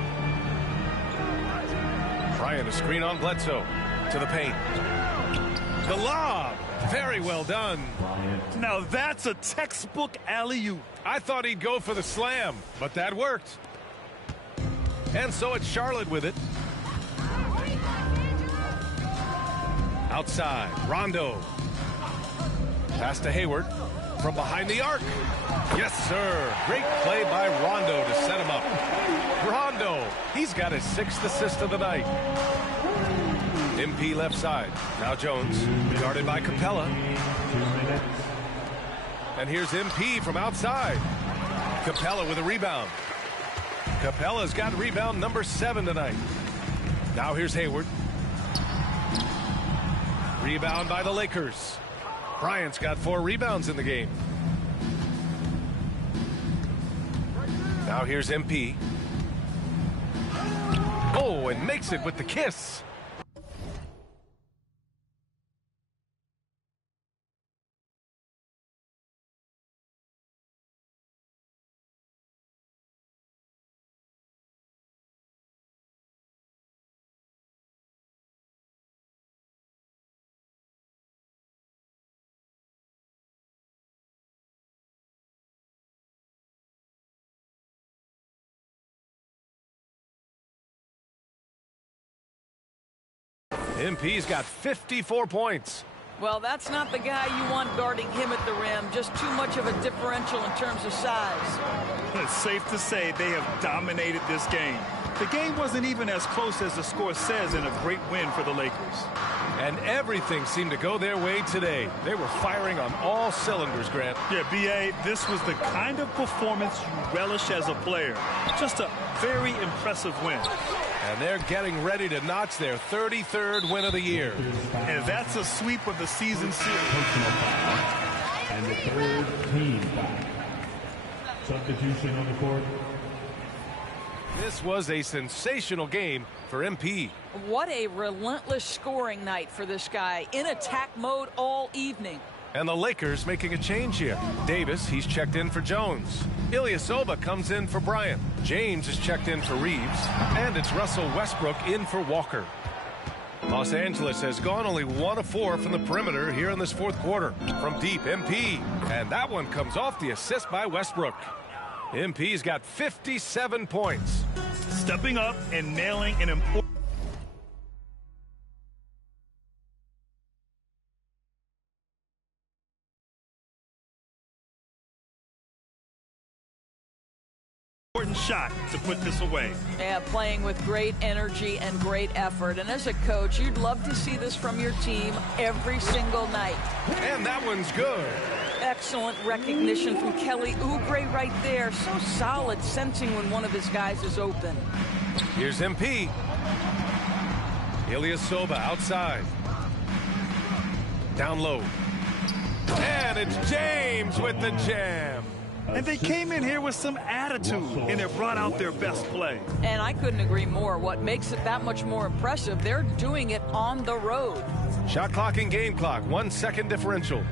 Bryant, a screen on Bledsoe. To the paint. The lob. Very well done. Now that's a textbook alley-oop. I thought he'd go for the slam, but that worked. And so it's Charlotte with it. Outside, Rondo. Pass to Hayward. from behind the arc. Yes, sir. Great play by Rondo to set him up. Rondo, he's got his 6th assist of the night. MP left side. Now Jones, guarded by Capella. And here's MP from outside. Capella with a rebound. Capella's got rebound number 7 tonight. Now here's Hayward. Rebound by the Lakers. Bryant's got 4 rebounds in the game. Now here's MP. Oh, and makes it with the kiss. MP's got 54 points. Well, that's not the guy you want guarding him at the rim. Just too much of a differential in terms of size. It's safe to say they have dominated this game. The game wasn't even as close as the score says in a great win for the Lakers. And everything seemed to go their way today. They were firing on all cylinders, Grant. Yeah, B.A., this was the kind of performance you relish as a player. Just a very impressive win. And they're getting ready to notch their 33rd win of the year. And that's a sweep of the season series. And the 3rd team foul. Substitution on the court. This was a sensational game for MP. What a relentless scoring night for this guy. In attack mode all evening. And the Lakers making a change here. Davis, he's checked in for Jones. Ilyasova comes in for Bryant. James is checked in for Reeves. And it's Russell Westbrook in for Walker. Los Angeles has gone only 1 of 4 from the perimeter here in this 4th quarter. From deep, MP. And that one comes off the assist by Westbrook. MP's got 57 points. Stepping up and nailing an important shot to put this away. Yeah, playing with great energy and great effort. And as a coach, you'd love to see this from your team every single night. And that one's good. Excellent recognition from Kelly Oubre right there. So solid, sensing when one of his guys is open. Here's MP. Ilyasova outside. Down low. And it's James with the jam. And they came in here with some attitude, and it brought out their best play. And I couldn't agree more. What makes it that much more impressive, they're doing it on the road. Shot clock and game clock, 1 second differential.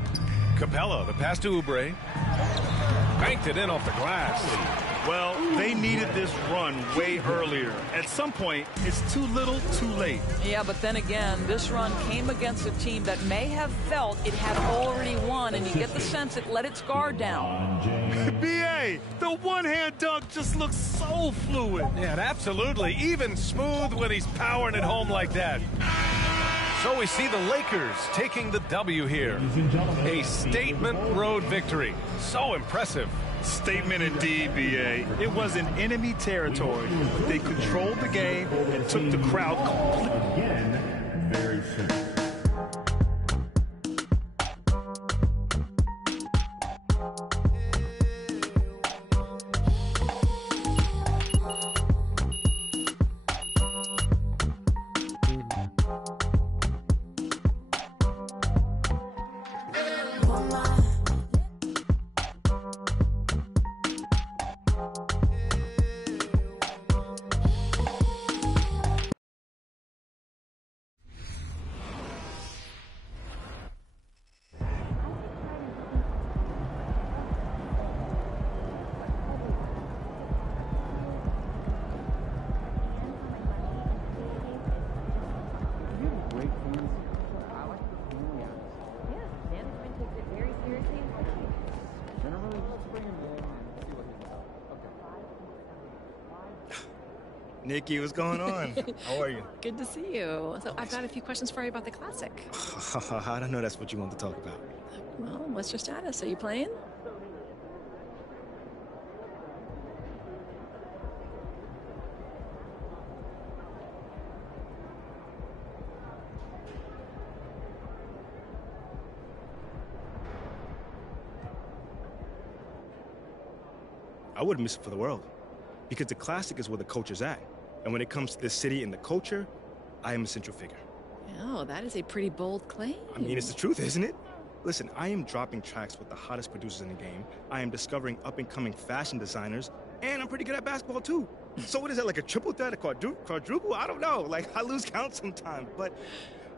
Capella, the pass to Oubre. Banked it in off the glass. Well, they needed this run way earlier. At some point, it's too little, too late. Yeah, but then again, this run came against a team that may have felt it had already won, and you get the sense it let its guard down. B.A., the one-hand dunk just looks so fluid. Yeah, absolutely. Even smooth when he's powering it home like that. So we see the Lakers taking the W here. A statement road victory. So impressive. Statement indeed, B.A. It was in enemy territory, but they controlled the game and took the crowd completely. Again, very simple. Nikki, what's going on? How are you? Good to see you. So I've got a few questions for you about the Classic. I don't know that's what you want to talk about. Well, what's your status? Are you playing? I wouldn't miss it for the world. Because the Classic is where the culture's at. And when it comes to this city and the culture, I am a central figure. Oh, that is a pretty bold claim. I mean, it's the truth, isn't it? Listen, I am dropping tracks with the hottest producers in the game. I am discovering up-and-coming fashion designers. And I'm pretty good at basketball, too. So what is that, like a triple threat, a quadruple? I don't know. Like, I lose count sometimes. But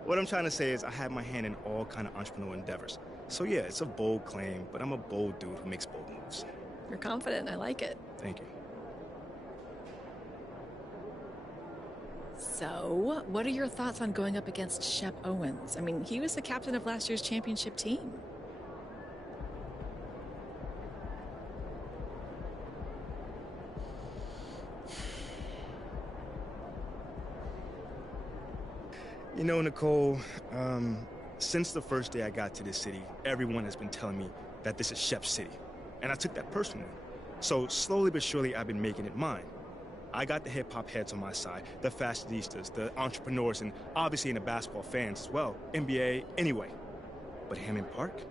what I'm trying to say is I have my hand in all kind of entrepreneurial endeavors. So yeah, it's a bold claim, but I'm a bold dude who makes bold moves. You're confident. I like it. Thank you. So, what are your thoughts on going up against Shep Owens? I mean, he was the captain of last year's championship team. You know, Nicole, since the first day I got to this city, everyone has been telling me that this is Shep's city. And I took that personally. So slowly but surely, I've been making it mine. I got the hip-hop heads on my side, the fashionistas, the entrepreneurs, and obviously in the basketball fans as well. NBA, anyway. But Hammond Park?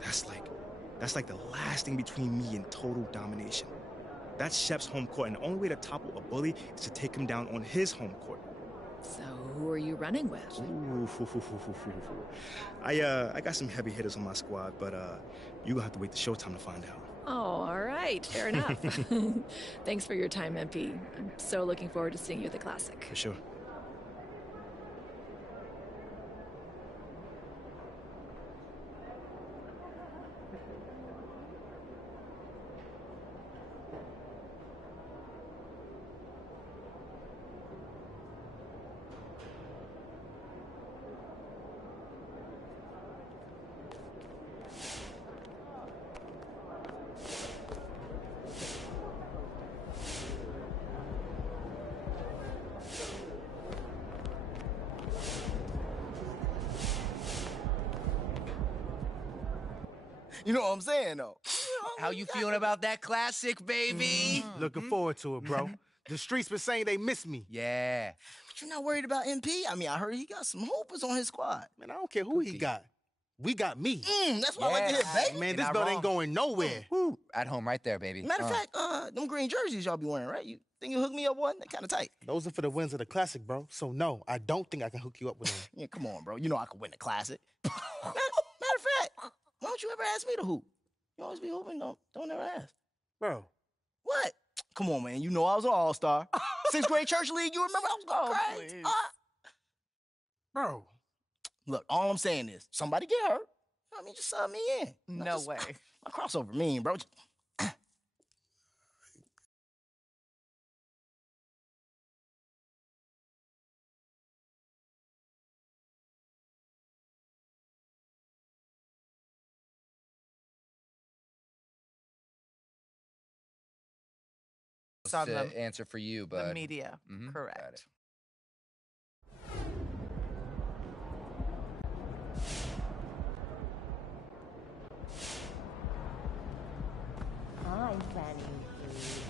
That's like the last thing between me and total domination. That's Shep's home court, and the only way to topple a bully is to take him down on his home court. So, who are you running with? Ooh, I got some heavy hitters on my squad, but you're gonna have to wait till showtime to find out. Oh, all right. Fair enough. Thanks for your time, MP. I'm so looking forward to seeing you at the Classic. For sure. You know what I'm saying, though? How you feeling about that Classic, baby? Looking forward to it, bro. The streets been saying they miss me. Yeah. But you're not worried about MP? I mean, I heard he got some hoopers on his squad. Man, I don't care who he got. We got me. That's what I like to hear, baby. Man, this belt ain't going nowhere. Woo. At home right there, baby. Matter of fact, them green jerseys y'all be wearing, right? You think you hook me up one? They're kind of tight. Those are for the wins of the Classic, bro. So no, I don't think I can hook you up with them. Yeah, come on, bro. You know I can win the Classic. Matter of fact, why don't you ever ask me to hoop? You always be hooping, don't ever ask. Bro. What? Come on, man. You know I was an all-star. 6th grade church league, you remember? I was going crazy. Bro. Look, all I'm saying is, somebody get hurt. I mean, just sub me in. No way. My crossover mean, bro. To answer for you, but The media, correct. Got it. I'm planning food.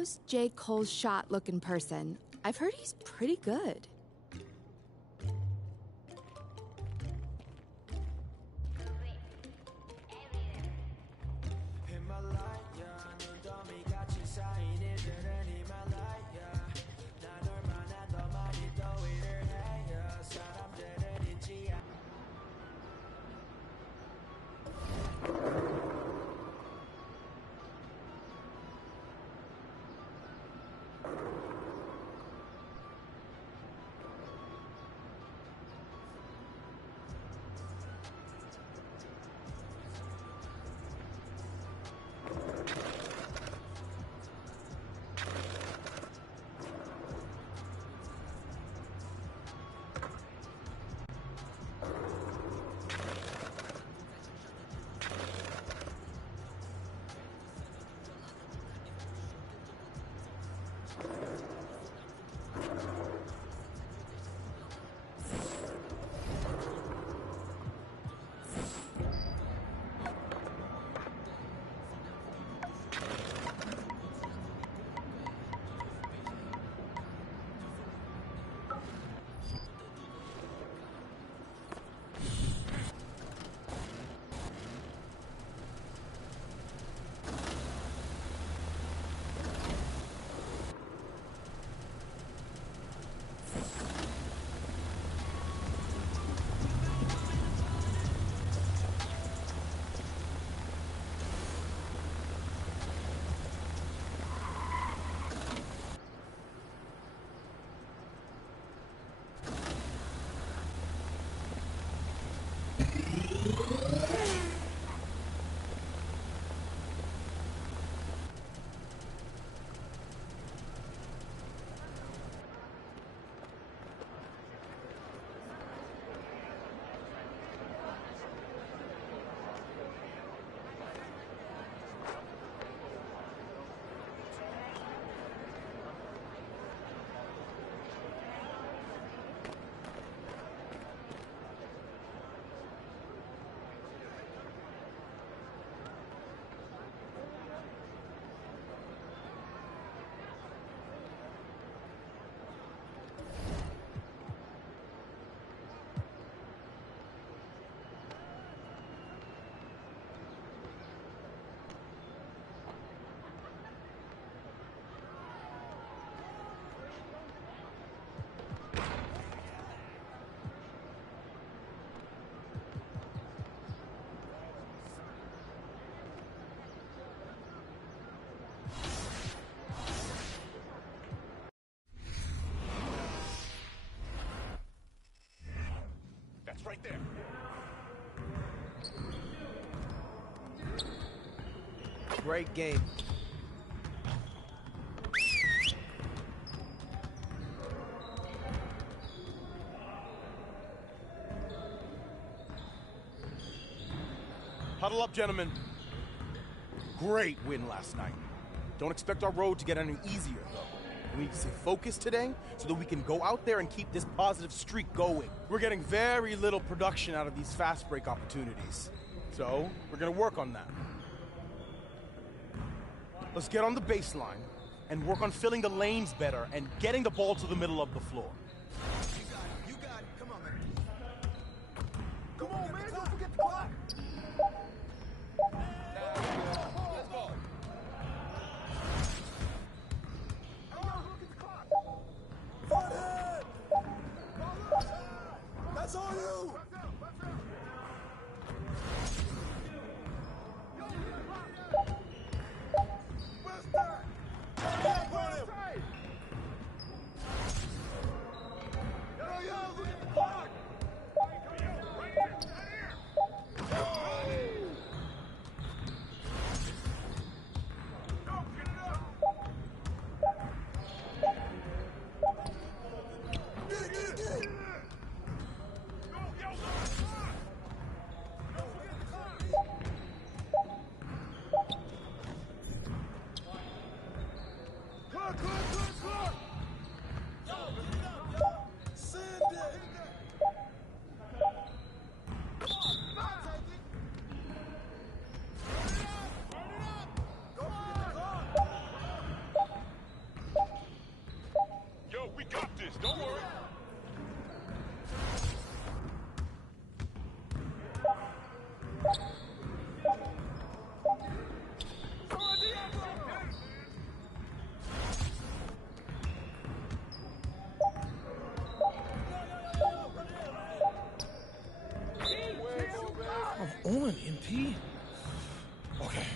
How's J. Cole's shot look in person? I've heard he's pretty good. right there. Great game. Huddle up, gentlemen. Great win last night. Don't expect our road to get any easier, though. We need to stay focused today so that we can go out there and keep this positive streak going. We're getting very little production out of these fast break opportunities. So, we're going to work on that. Let's get on the baseline and work on filling the lanes better and getting the ball to the middle of the floor. You got it. Come on, man. Come on, man. Don't forget the clock. Let's go. That's all you. On, MP. Okay.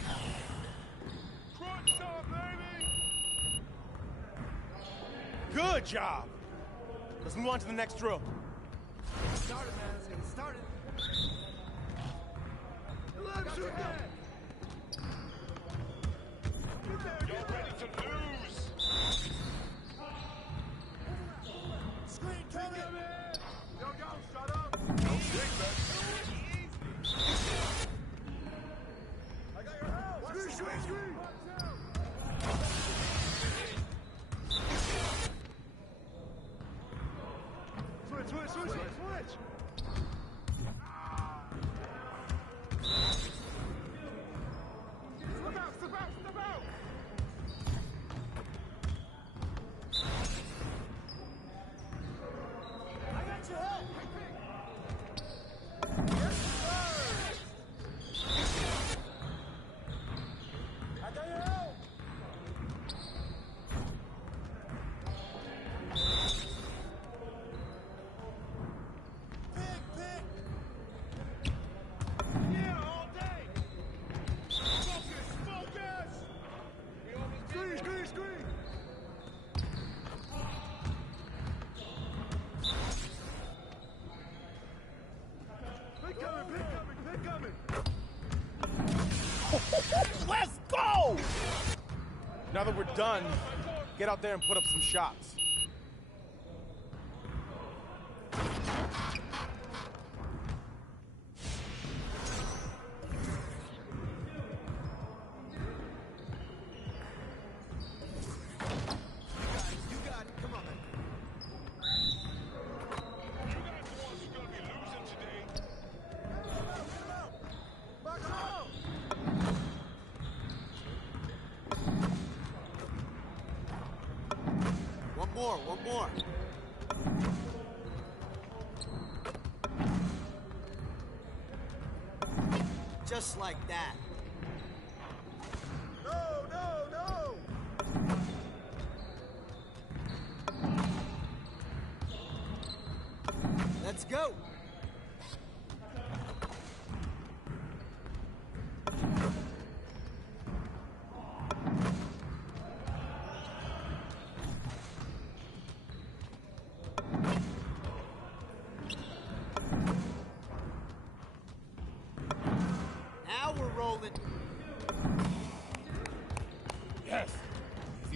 Good job. Let's move on to the next drill. Started, man. It's getting started. You're ready to lose. Screen coming. Yo, shut up. I got your help. Screen. Switch. Step out. I got your help. Yes, sir. I got your help. Yeah, all day. Focus. Screen. Pick coming. Let's go! Now that we're done, get out there and put up some shots. You got it. Come on, man. You guys the ones who are going to be losing today. Mark out. One more. Just like that. No. Let's go.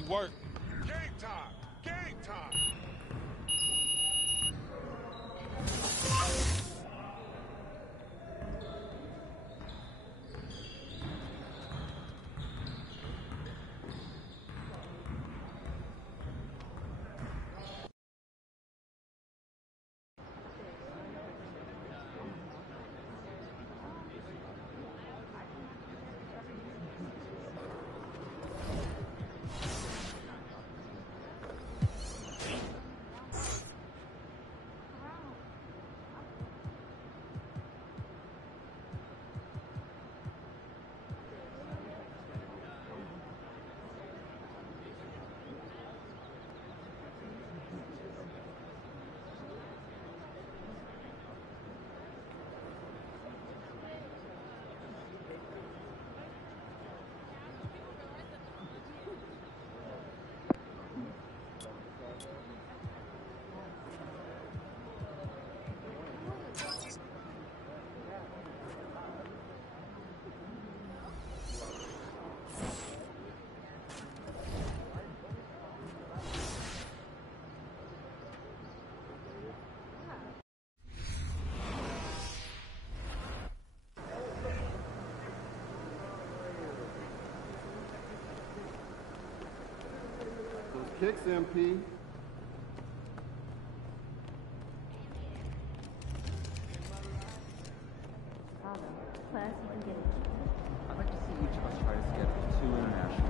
Good work. Game time. Game time. Kicks, MP. Class, you can get it. I'd like to see each of us try to schedule 2 international.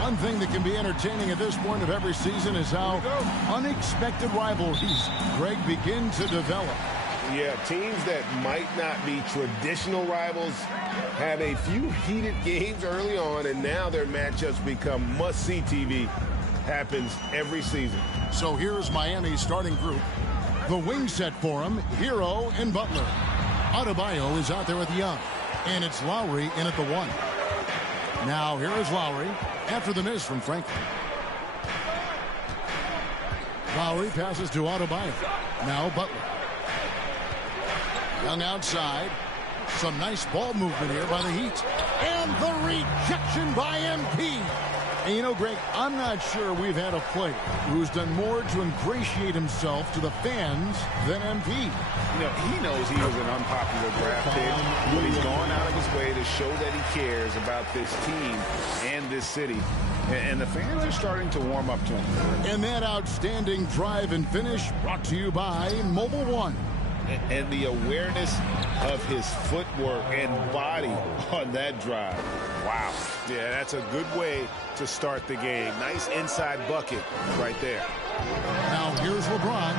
One thing that can be entertaining at this point of every season is how unexpected rivalries, Greg, begin to develop. Yeah, teams that might not be traditional rivals have a few heated games early on, and now their matchups become must-see TV. Happens every season. So here's Miami's starting group. The wing set for him, Hero and Butler. Adebayo is out there with Young, and it's Lowry in at the 1. Now here is Lowry after the miss from Franklin. Lowry passes to Adebayo. Now Butler. Young outside. Some nice ball movement here by the Heat. And the rejection by MP. And you know, Greg, I'm not sure we've had a player who's done more to ingratiate himself to the fans than MP. You know, he knows he was an unpopular draft pick, but he's gone out of his way to show that he cares about this team and this city. And the fans are starting to warm up to him. And that outstanding drive and finish brought to you by Mobile One. And the awareness of his footwork and body on that drive. Wow. Yeah, that's a good way to start the game. Nice inside bucket right there. Now here's LeBron.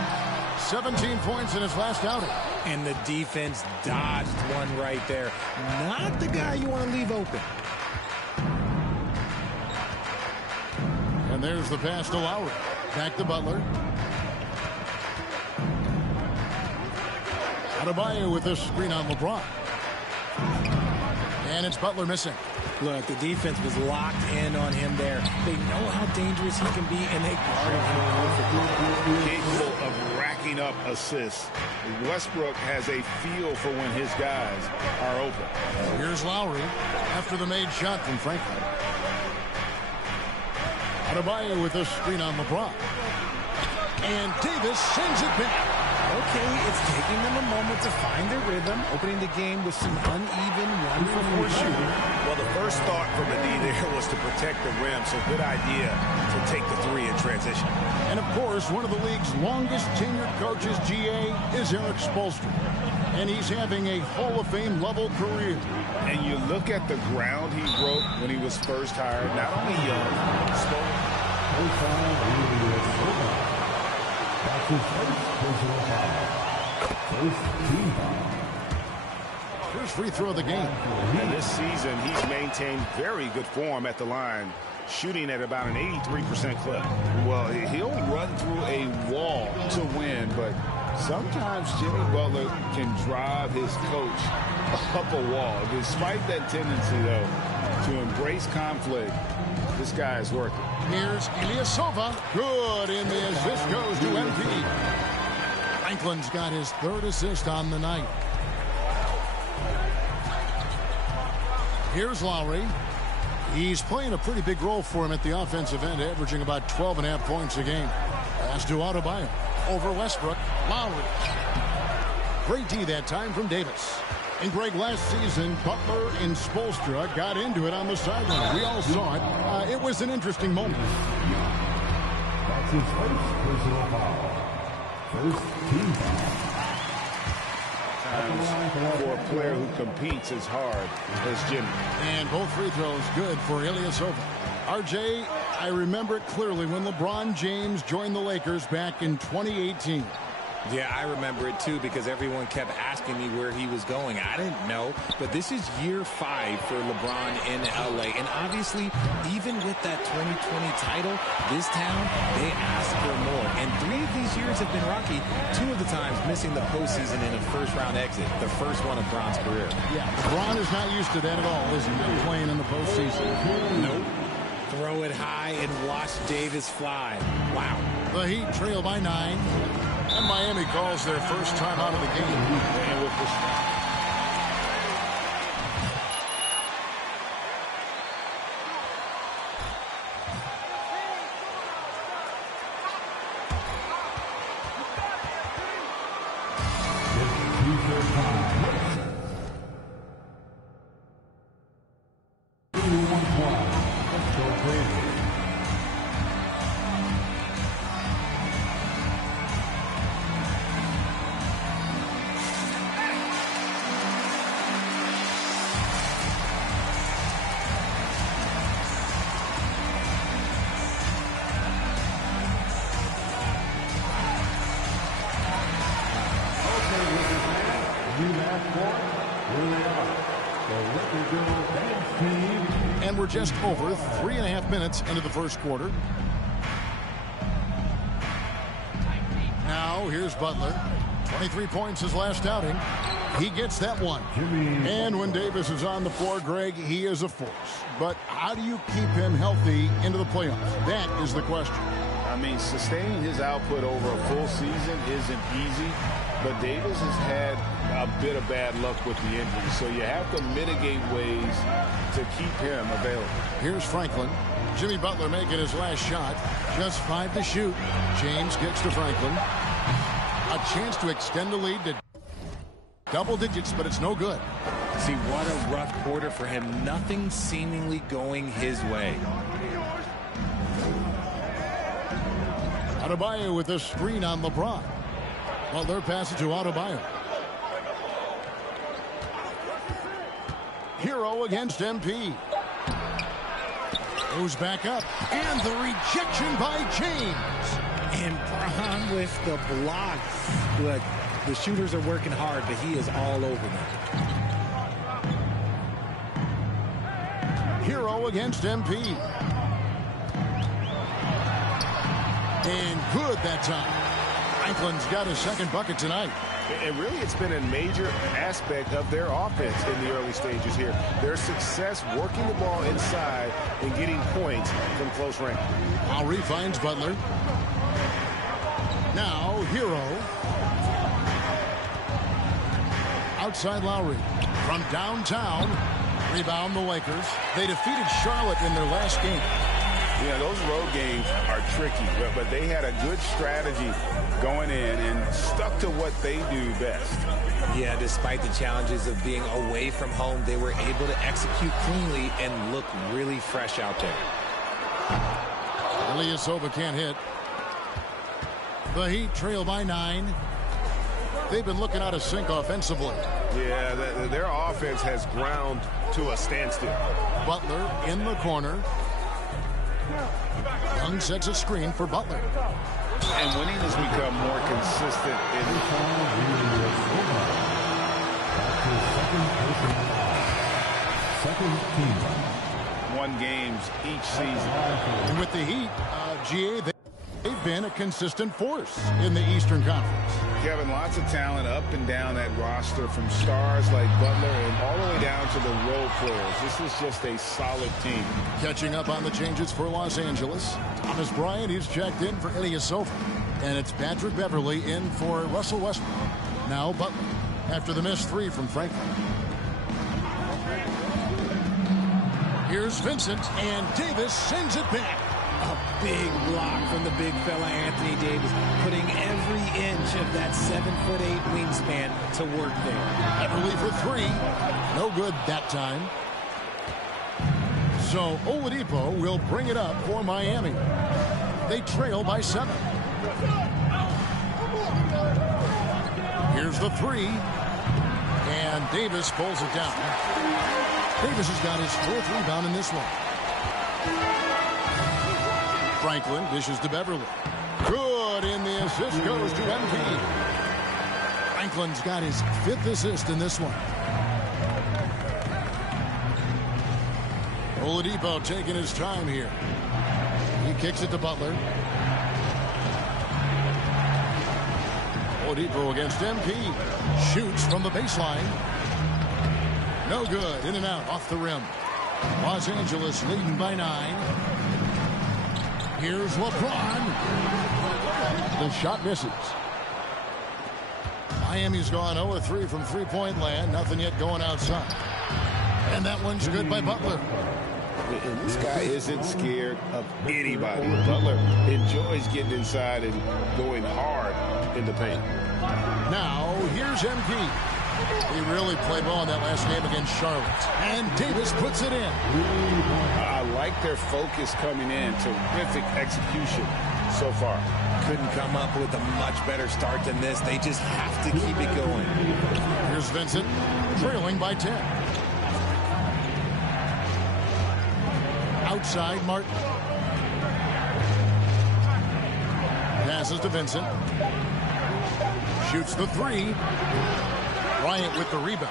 17 points in his last outing. And the defense dodged one right there. Not the guy you want to leave open. And there's the pass to Lowry. Back to Butler. Adebayo with this screen on LeBron. And it's Butler missing. Look, the defense was locked in on him there. They know how dangerous he can be, and they guarded him perfectly. Capable of racking up assists. Westbrook has a feel for when his guys are open. Here's Lowry after the made shot from Franklin. Adebayo with this screen on LeBron. And Davis sends it back. Okay, it's taking them a moment to find their rhythm, opening the game with some uneven 1-for-4 shooting. Well, the first thought from the D there was to protect the rim, so good idea to take the three in transition. And, of course, one of the league's longest tenured coaches, GA, is Erik Spoelstra. And he's having a Hall of Fame level career. And you look at the ground he broke when he was first hired, not only young, That's his first personal foul. First team foul. First free throw of the game. And this season, he's maintained very good form at the line, shooting at about an 83% clip. Well, he'll run through a wall to win, but sometimes Jimmy Butler can drive his coach up a wall. Despite that tendency, though, to embrace conflict, this guy is working. Here's Ilyasova. Good in the assist goes to MP. Franklin's got his third assist on the night. Here's Lowry. He's playing a pretty big role for him at the offensive end, averaging about 12.5 points a game. Pass to Adebayo. Over Westbrook. Lowry. Great D that time from Davis. And Greg, last season, Butler and Spoelstra got into it on the sideline. We all saw it. It was an interesting moment. That's his first personal foul. First team foul. For a player who competes as hard as Jimmy. And both free throws good for Ilyasova. RJ, I remember it clearly when LeBron James joined the Lakers back in 2018. Yeah, I remember it too because everyone kept asking me where he was going. I didn't know, but this is year 5 for LeBron in LA. And obviously, even with that 2020 title, this town, they asked for more. And 3 of these years have been rocky. 2 of the times missing the postseason in a first-round exit, the first one of Bron's career. Yeah, LeBron is not used to that at all, is he? Not playing in the postseason. Nope. Throw it high and watch Davis fly. Wow. The Heat trail by 9. And Miami calls their first time out of the game. And with this And we're just over 3.5 minutes into the first quarter. Now here's Butler. 23 points his last outing. He gets that one. And when Davis is on the floor, Greg, he is a force. But how do you keep him healthy into the playoffs? That is the question. I mean, sustaining his output over a full season isn't easy, but Davis has had a bit of bad luck with the injury, so you have to mitigate ways to keep him available. Here's Franklin. Jimmy Butler making his last shot. Just 5 to shoot. James gets to Franklin. A chance to extend the lead to double digits, but it's no good. See, what a rough quarter for him. Nothing seemingly going his way. Adebayo with a screen on LeBron. Butler passes to Adebayo. Hero against MP. Goes back up. And the rejection by James. And Bron with the block. Look, the shooters are working hard, but he is all over them. Hero against MP. And good that time. Franklin's got his second bucket tonight. And really, it's been a major aspect of their offense in the early stages here. Their success working the ball inside and getting points from close range. Lowry finds Butler. Now, Hero. Outside Lowry. From downtown. Rebound the Lakers. They defeated Charlotte in their last game. Yeah, those road games are tricky, but they had a good strategy going in and stuck to what they do best. Yeah, despite the challenges of being away from home, they were able to execute cleanly and look really fresh out there. Ilyasova can't hit. The Heat trail by 9. They've been looking out of sync offensively. Yeah, their offense has ground to a standstill. Butler in the corner. Young sets a screen for Butler. And winning has become more consistent won games each season. And with the Heat, they've been a consistent force in the Eastern Conference. Kevin, lots of talent up and down that roster, from stars like Butler and all the way down to the role players. This is just a solid team. Catching up on the changes for Los Angeles. Thomas Bryant, he's checked in for Ilyasova. And it's Patrick Beverley in for Russell Westbrook. Now Butler, after the missed 3 from Franklin. Here's Vincent, and Davis sends it back. A big block from the big fella Anthony Davis, putting every inch of that 7'8" wingspan to work there. Beverley for 3. No good that time. So Oladipo will bring it up for Miami. They trail by 7. Here's the 3. And Davis pulls it down. Davis has got his 4th rebound in this one. Franklin dishes to Beverley. Good, and the assist goes to MP. Franklin's got his 5th assist in this one. Oladipo taking his time here. He kicks it to Butler. Oladipo against MP. Shoots from the baseline. No good. In and out. Off the rim. Los Angeles leading by 9. Here's LeBron. The shot misses. Miami's gone 0-3 from three-point land. Nothing yet going outside. And that one's good by Butler. And this guy isn't scared of anybody. Butler enjoys getting inside and going hard in the paint. Now, here's MP. He really played well in that last game against Charlotte. And Davis puts it in. I like their focus coming in. Terrific execution so far. Couldn't come up with a much better start than this. They just have to keep it going. Here's Vincent, trailing by 10. Outside, Martin. Passes to Vincent. Shoots the 3. Bryant with the rebound.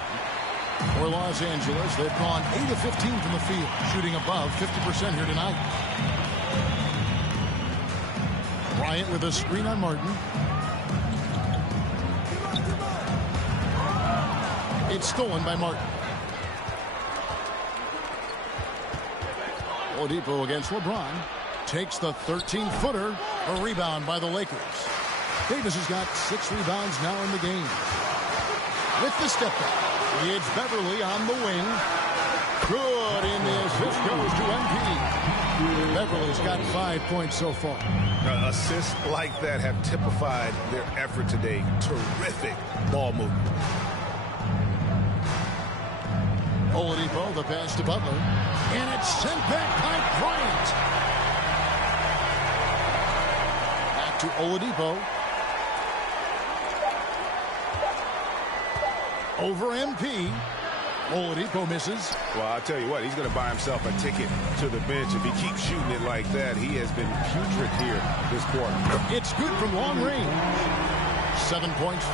For Los Angeles, they've gone 8 of 15 from the field, shooting above 50% here tonight. Bryant with a screen on Martin. It's stolen by Martin. Oladipo against LeBron. Takes the 13-footer. A rebound by the Lakers. Davis has got 6 rebounds now in the game. With the step back, it's Beverley on the wing. Good, and the assist goes to MP. Beverley's got 5 points so far. Assists like that have typified their effort today. Terrific ball movement. Oladipo, the pass to Butler. And it's sent back by Bryant. Back to Oladipo. Over MP. Oladipo misses. Well, I'll tell you what, he's going to buy himself a ticket to the bench. If he keeps shooting it like that, he has been putrid here this quarter. It's good from long range. 7 points.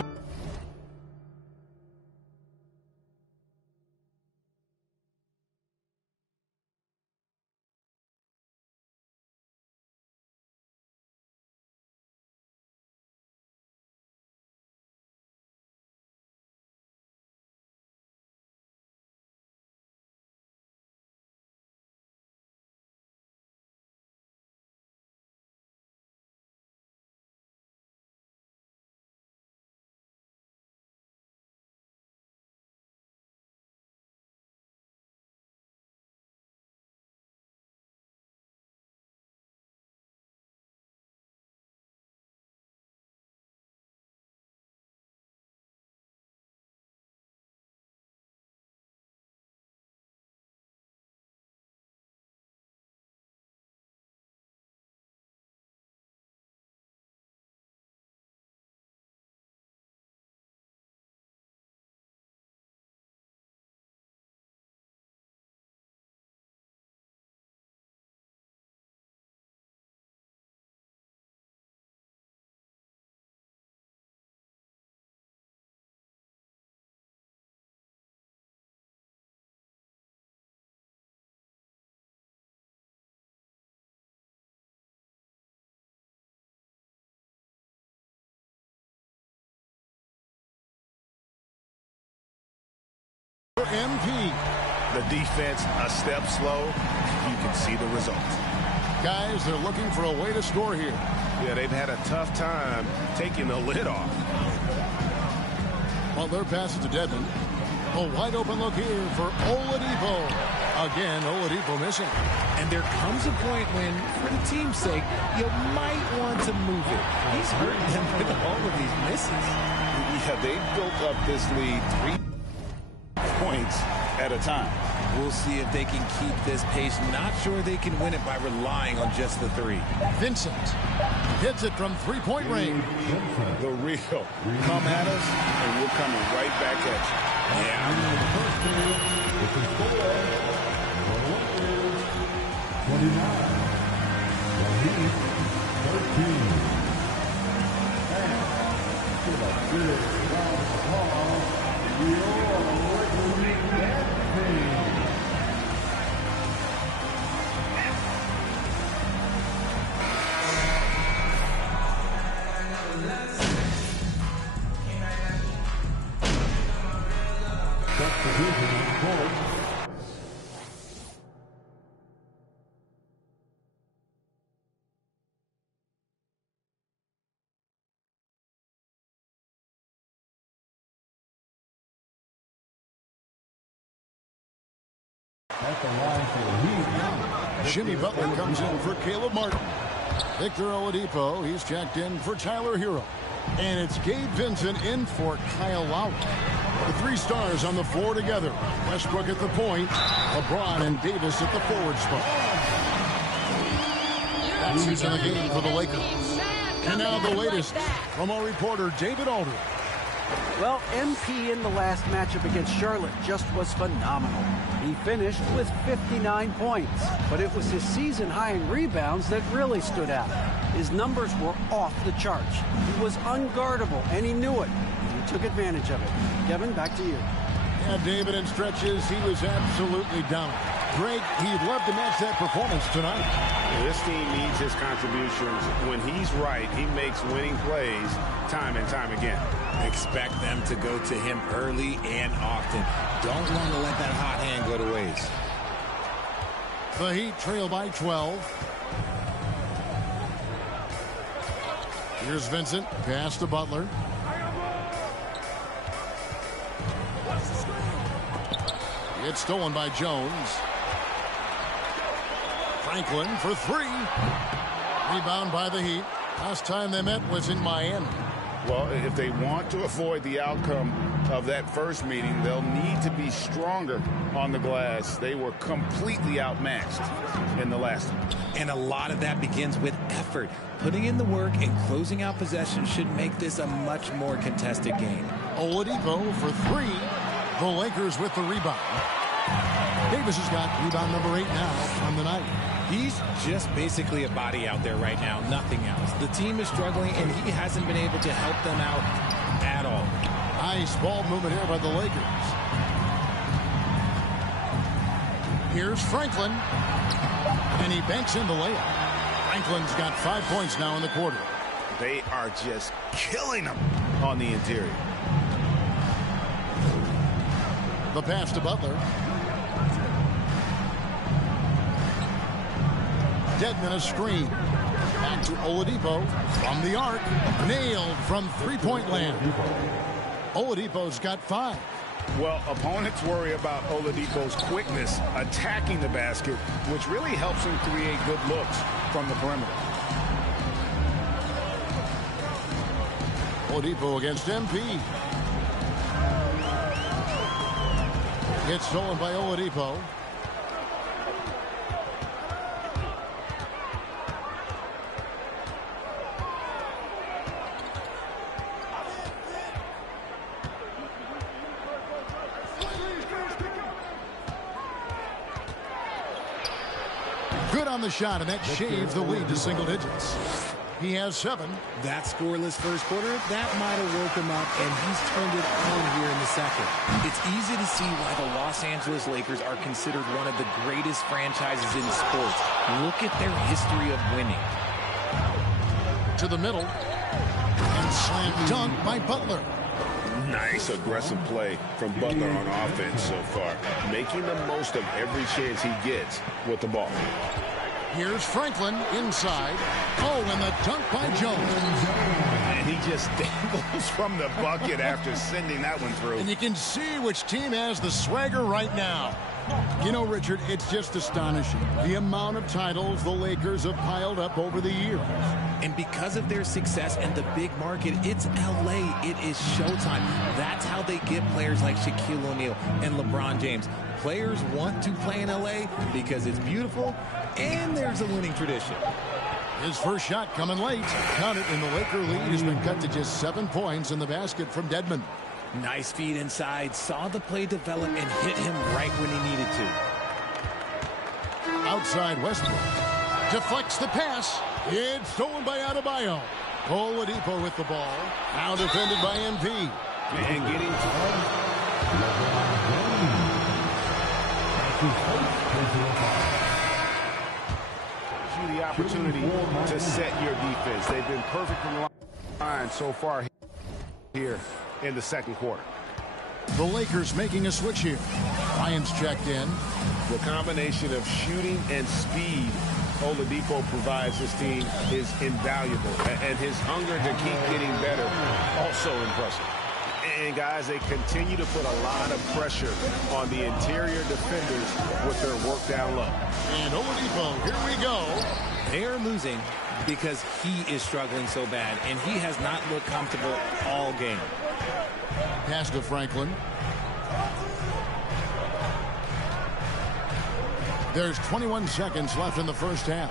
MP. The defense a step slow. You can see the result. Guys, they're looking for a way to score here. Yeah, they've had a tough time taking the lid off. Butler passes to Dedmon. A wide open look here for Oladipo. Again, Oladipo missing. And there comes a point when, for the team's sake, you might want to move it. He's hurting them with all of these misses. Yeah, they built up this lead 3 points at a time. We'll see if they can keep this pace. Not sure they can win it by relying on just the 3. Vincent hits it from three-point range. The real. Come at us, and we're coming right back at you. Yeah. 29. The Heat, 13. And to the good round of applause, your referee, Jimmy Butler comes in for Caleb Martin. Victor Oladipo, he's checked in for Tyler Hero. And it's Gabe Vincent in for Kyle Lowry. The 3 stars on the floor together. Westbrook at the point, LeBron and Davis at the forward spot. That's who's in the game for the Lakers. And now the latest from our reporter David Aldridge. Well, MP in the last matchup against Charlotte just was phenomenal. He finished with 59 points, but it was his season high in rebounds that really stood out. His numbers were off the charts. He was unguardable, and he knew it. And he took advantage of it. Kevin, back to you. Yeah, David, in stretches, he was absolutely dominant. Greg, he'd love to match that performance tonight. This team needs his contributions. When he's right, he makes winning plays time and time again. Expect them to go to him early and often. Don't want to let that hot hand go to waste. The Heat trail by 12. Here's Vincent. Pass to Butler. It's stolen by Jones. Franklin for 3. Rebound by the Heat. Last time they met was in Miami. Well, if they want to avoid the outcome of that first meeting, they'll need to be stronger on the glass. They were completely outmatched in the last one. And a lot of that begins with effort. Putting in the work and closing out possession should make this a much more contested game. Oladipo for 3. The Lakers with the rebound. Davis has got rebound number 8 now on the night. He's just basically a body out there right now, nothing else. The team is struggling, and he hasn't been able to help them out at all. Nice ball movement here by the Lakers. Here's Franklin, and he banks in the layup. Franklin's got 5 points now in the quarter. They are just killing them on the interior. The pass to Butler. Dedmon a screen. Back to Oladipo from the arc. Nailed from three-point land. Oladipo's got 5. Well, opponents worry about Oladipo's quickness attacking the basket, which really helps him create good looks from the perimeter. Oladipo against MP. It's stolen by Oladipo. Good on the shot, and that shaves the lead to single digits. He has 7. That scoreless first quarter, that might have woke him up, and he's turned it on here in the second. It's easy to see why the Los Angeles Lakers are considered one of the greatest franchises in sports. Look at their history of winning. To the middle. And slam dunk by Butler. Nice aggressive play from Butler on offense so far, making the most of every chance he gets with the ball. Here's Franklin inside. Oh, and the dunk by Jones. And he just dangles from the bucket after sending that one through. And you can see which team has the swagger right now. You know, Richard, it's just astonishing the amount of titles the Lakers have piled up over the years. And because of their success and the big market, it's LA. It is showtime. That's how they get players like Shaquille O'Neal and LeBron James. Players want to play in LA because it's beautiful and there's a winning tradition. His first shot coming late. Count it, and the Laker lead has been cut to just 7 points in the basket from Dedmon. Nice feed inside. Saw the play develop and hit him right when he needed to. Outside Westbrook. Deflects the pass. It's stolen by Adebayo. Oladipo with the ball. Now defended by MP. And getting you the opportunity to set your defense. They've been perfect from the line so far here in the second quarter. The Lakers making a switch here. Lions checked in. The combination of shooting and speed Oladipo provides this team is invaluable. And his hunger to keep getting better, also impressive. And, guys, they continue to put a lot of pressure on the interior defenders with their work down low. And Oladipo, here we go. They are losing because he is struggling so bad, and he has not looked comfortable all game. Pass to Franklin. There's 21 seconds left in the first half.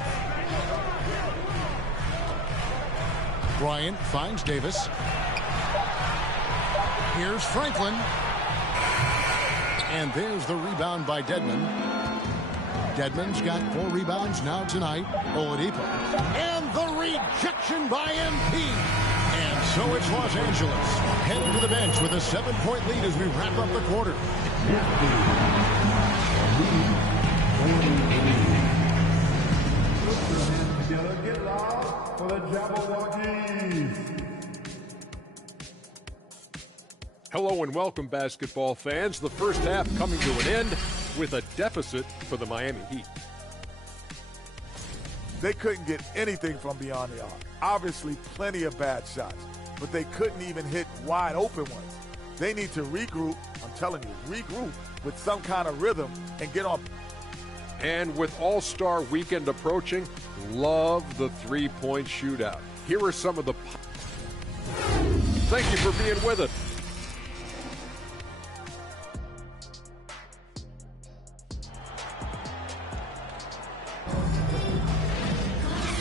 Bryant finds Davis. Here's Franklin. And there's the rebound by Dedmon. Dedmon's got 4 rebounds now tonight. Oladipo. And the rejection by MP. And so it's Los Angeles heading to the bench with a 7-point lead as we wrap up the quarter. Get loud for the Jabberwockies. Hello and welcome, basketball fans. The first half coming to an end with a deficit for the Miami Heat. They couldn't get anything from beyond the arc. Obviously, plenty of bad shots, but they couldn't even hit wide open ones. They need to regroup, I'm telling you, regroup with some kind of rhythm and get on. And with All-Star Weekend approaching, love the three-point shootout. Here are some of the... Thank you for being with us.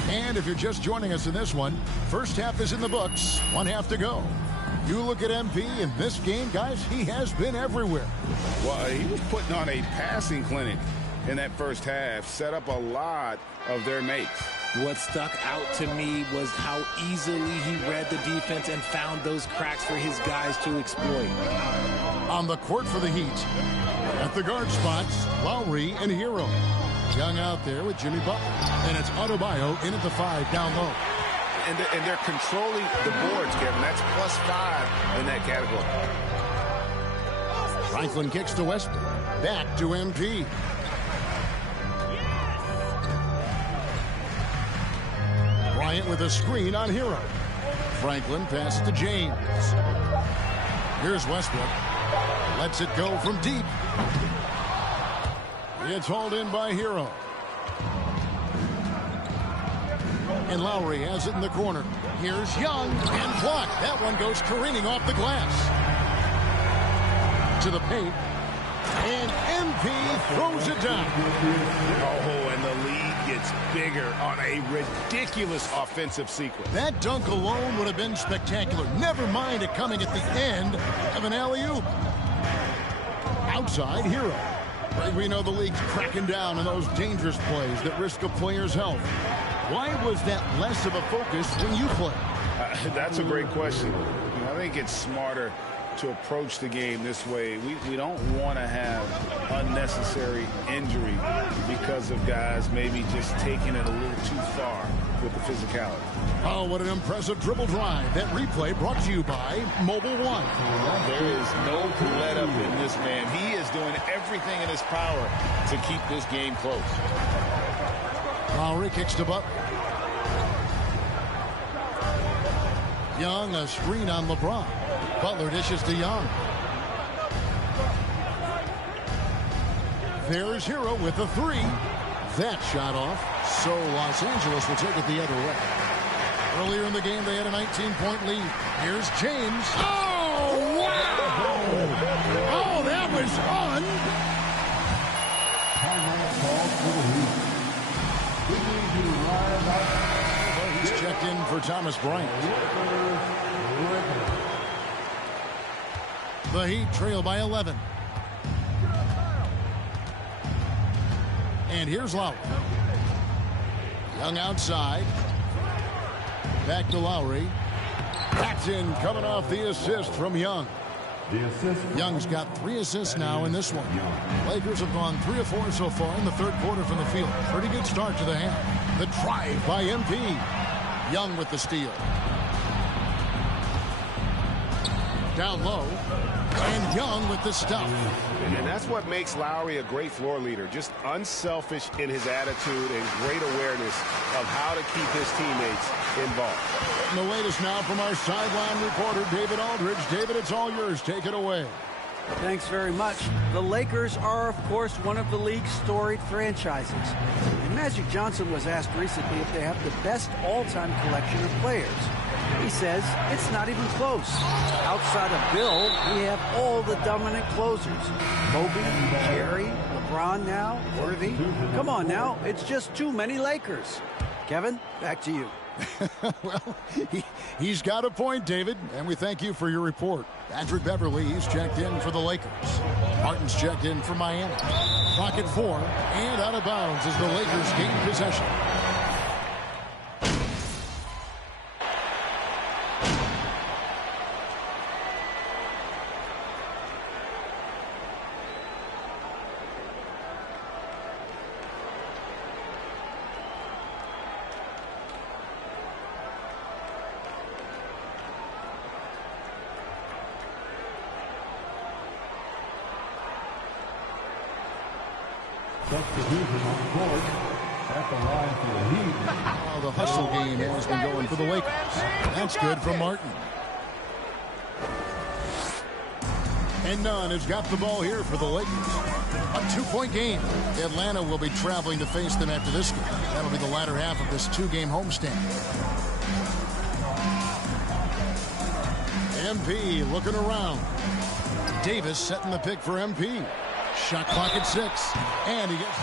And if you're just joining us in this one, first half is in the books, 1 half to go. You look at MP in this game, guys, he has been everywhere. Well, he was putting on a passing clinic in that first half, set up a lot of their makes. What stuck out to me was how easily he read the defense and found those cracks for his guys to exploit. On the court for the Heat, at the guard spots, Lowry and Hero. Young out there with Jimmy Butler. And it's Adebayo in at the 5 down low. And they're controlling the boards, Kevin. That's +5 in that category. Franklin kicks to Westbrook. Back to MP. Bryant with a screen on Hero. Franklin passes to James. Here's Westbrook. Lets it go from deep. It's hauled in by Hero. And Lowry has it in the corner. Here's Young and blocked. That one goes careening off the glass. To the paint. And MP throws it down. Oh, and the lead gets bigger on a ridiculous offensive sequence. That dunk alone would have been spectacular. Never mind it coming at the end of an alley-oop. Outside, Hero. We know the league's cracking down on those dangerous plays that risk a player's health. Why was that less of a focus when you play? That's a great question. I think it's smarter to approach the game this way. We don't want to have unnecessary injury because of guys maybe just taking it a little too far with the physicality. Oh, what an impressive dribble drive. That replay brought to you by Mobile One. There is no let up in this man. He is doing everything in his power to keep this game close. Lowry kicks to Butler. Young, a screen on LeBron. Butler dishes to Young. There's Hero with the three. That shot off. So Los Angeles will take it the other way. Earlier in the game, they had a 19-point lead. Here's James. Oh, wow! Oh, that was fun! He's checked in for Thomas Bryant. The Heat trail by 11. And here's Lowry. Young outside. Back to Lowry. Paxson coming off the assist from Young. Young's got 3 assists now in this one. Lakers have gone 3 of 4 so far in the third quarter from the field. Pretty good start to the half. The drive by MP. Young with the steal. Down low. And Young with the stuff. And that's what makes Lowry a great floor leader. Just unselfish in his attitude and great awareness of how to keep his teammates involved. And the latest now from our sideline reporter, David Aldridge. David, it's all yours. Take it away. Thanks very much. The Lakers are, of course, one of the league's storied franchises. And Magic Johnson was asked recently if they have the best all-time collection of players. He says it's not even close. Outside of Bill, we have all the dominant closers. Kobe, Jerry, LeBron now, Worthy. Come on now, it's just too many Lakers. Kevin, back to you. Well, he's got a point, David, and we thank you for your report. Patrick Beverly, he's checked in for the Lakers. Martin's checked in for Miami. Clock at 4, and out of bounds as the Lakers gain possession. The hustle game has been going for the Lakers. That's good from Martin. And Nunn has got the ball here for the Lakers. A 2-point game. Atlanta will be traveling to face them after this game. That'll be the latter half of this 2-game homestand. MP looking around. Davis setting the pick for MP. Shot clock at 6. And he gets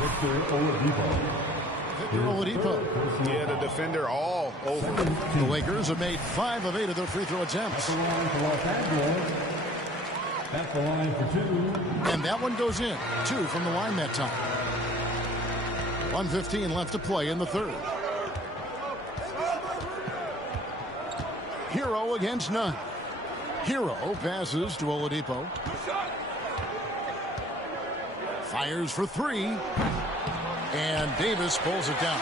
Victor Oladipo. Yeah, the defender all over. The Lakers have made 5 of 8 of their free throw attempts. That's the line for 2. And that one goes in. 2 from the line that time. 1:15 left to play in the third. Hero against Nunn. Hero passes to Oladipo. Fires for 3. And Davis pulls it down.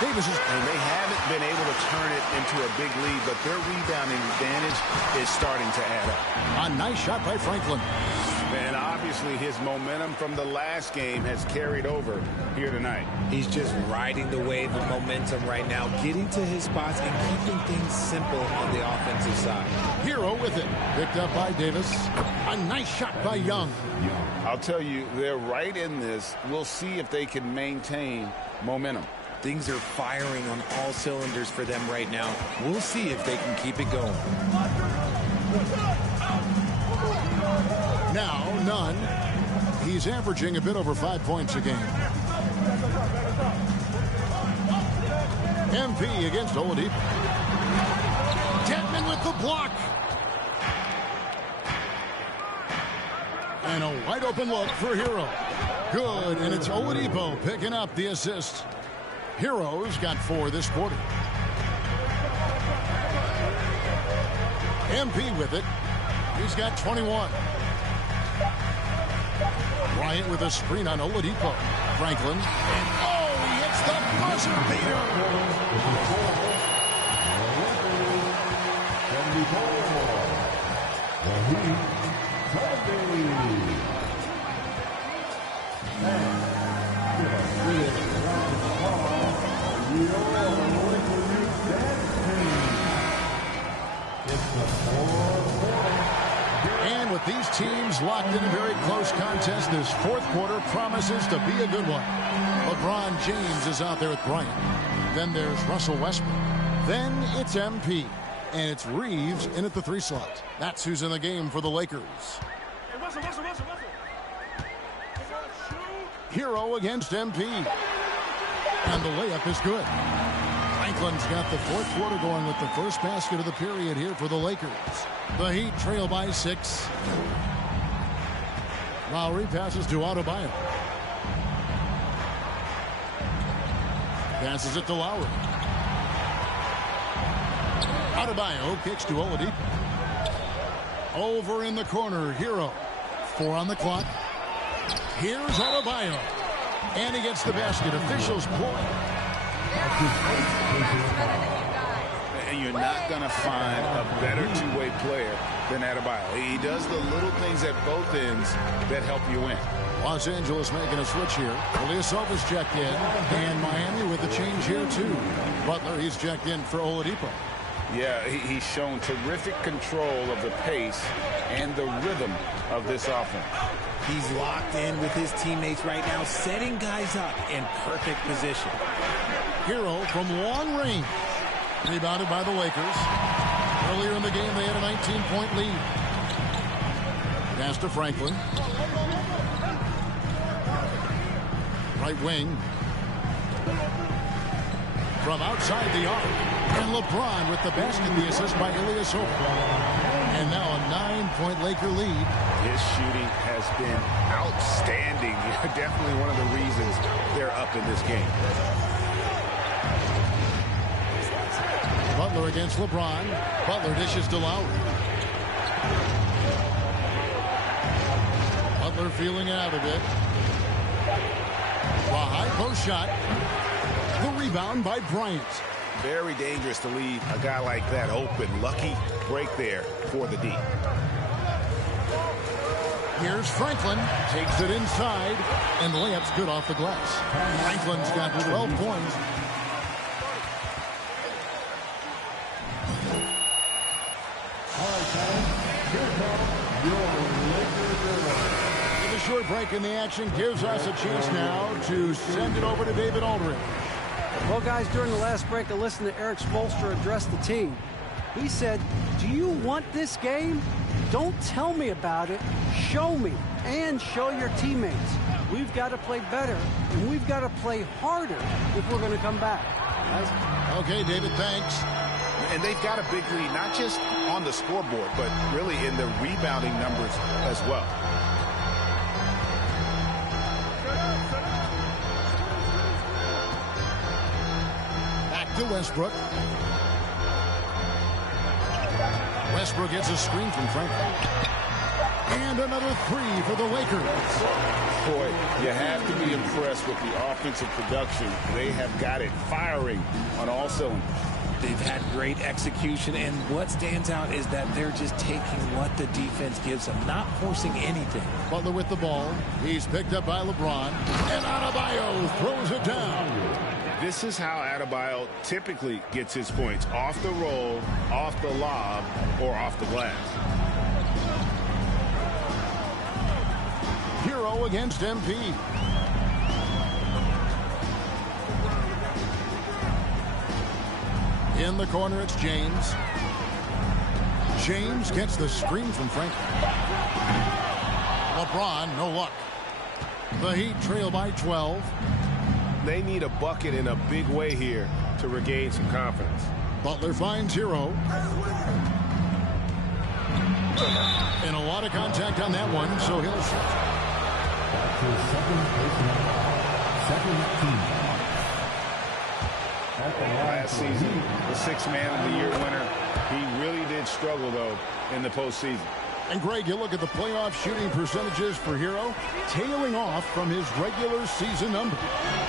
Davis is... And they haven't been able to turn it into a big lead, but their rebounding advantage is starting to add up. A nice shot by Franklin. And obviously his momentum from the last game has carried over here tonight. He's just riding the wave of momentum right now, getting to his spots and keeping things simple on the offensive side. Hero with it. Picked up by Davis. A nice shot by Young. I'll tell you, they're right in this. We'll see if they can maintain momentum. Things are firing on all cylinders for them right now. We'll see if they can keep it going. Now, Nunn. He's averaging a bit over 5 points a game. MP against Oladipo. Dedmon with the block. And a wide open look for Hero. Good, and it's Oladipo picking up the assist. Hero's got 4 this quarter. MP with it. He's got 21. Bryant with a screen on Oladipo. Franklin. Oh, he hits the buzzer beater. And with these teams locked in a very close contest, this fourth quarter promises to be a good one. LeBron James is out there with Bryant. Then there's Russell Westbrook. Then it's MP. And it's Reeves in at the 3 slot. That's who's in the game for the Lakers. Hey, Russell. Hero against MP. And the layup is good. Franklin's got the fourth quarter going with the first basket of the period here for the Lakers. The Heat trail by 6. Lowry passes to Adebayo. Passes it to Lowry. Adebayo kicks to Oladipo. Over in the corner, Hero. 4 on the clock. Here's Adebayo. And he gets the basket. Officials point. And you're not going to find a better two-way player than Adebayo. He does the little things at both ends that help you win. Los Angeles making a switch here. Ilyasova's checked in. And Miami with a change here, too. Butler, he's checked in for Oladipo. Yeah, he's shown terrific control of the pace and the rhythm of this offense. He's locked in with his teammates right now, setting guys up in perfect position. Hero from long range. Rebounded by the Lakers. Earlier in the game, they had a 19-point lead. Pass to Franklin. Right wing. From outside the arc. And LeBron with the basket, the assist by Ilyasova. And now a 9-point Laker lead. His shooting has been outstanding. Definitely one of the reasons they're up in this game. Butler against LeBron. Butler dishes to Lowry. Butler feeling it out a bit. A high post shot. The rebound by Bryant. Very dangerous to leave a guy like that open. Lucky break there for the D. Here's Franklin. Takes it inside. And the layup's good off the glass. Franklin's got 12 points. With a short break in the action gives us a chance now to send it over to David Aldridge. Well, guys, during the last break, I listened to Eric Spoelstra address the team. He said, do you want this game? Don't tell me about it. Show me and show your teammates. We've got to play better, and we've got to play harder if we're going to come back. Guys? Okay, David, thanks. And they've got a big lead, not just on the scoreboard, but really in the rebounding numbers as well. Back to Westbrook. Westbrook gets a screen from Franklin. And another 3 for the Lakers. Boy, you have to be impressed with the offensive production. They have got it firing on all cylinders. They've had great execution, and what stands out is that they're just taking what the defense gives them, not forcing anything. Butler with the ball. He's picked up by LeBron. And Adebayo throws it down. This is how Adebayo typically gets his points. Off the roll, off the lob, or off the glass. Hero against MP. In the corner, it's James. James gets the screen from Franklin. LeBron, no luck. The Heat trail by 12. They need a bucket in a big way here to regain some confidence. Butler finds Hero. And a lot of contact on that one, so he'll shoot. Second team. At last season, the Sixth Man of the Year winner. He really did struggle, though, in the postseason. And, Greg, you look at the playoff shooting percentages for Hero, tailing off from his regular season number.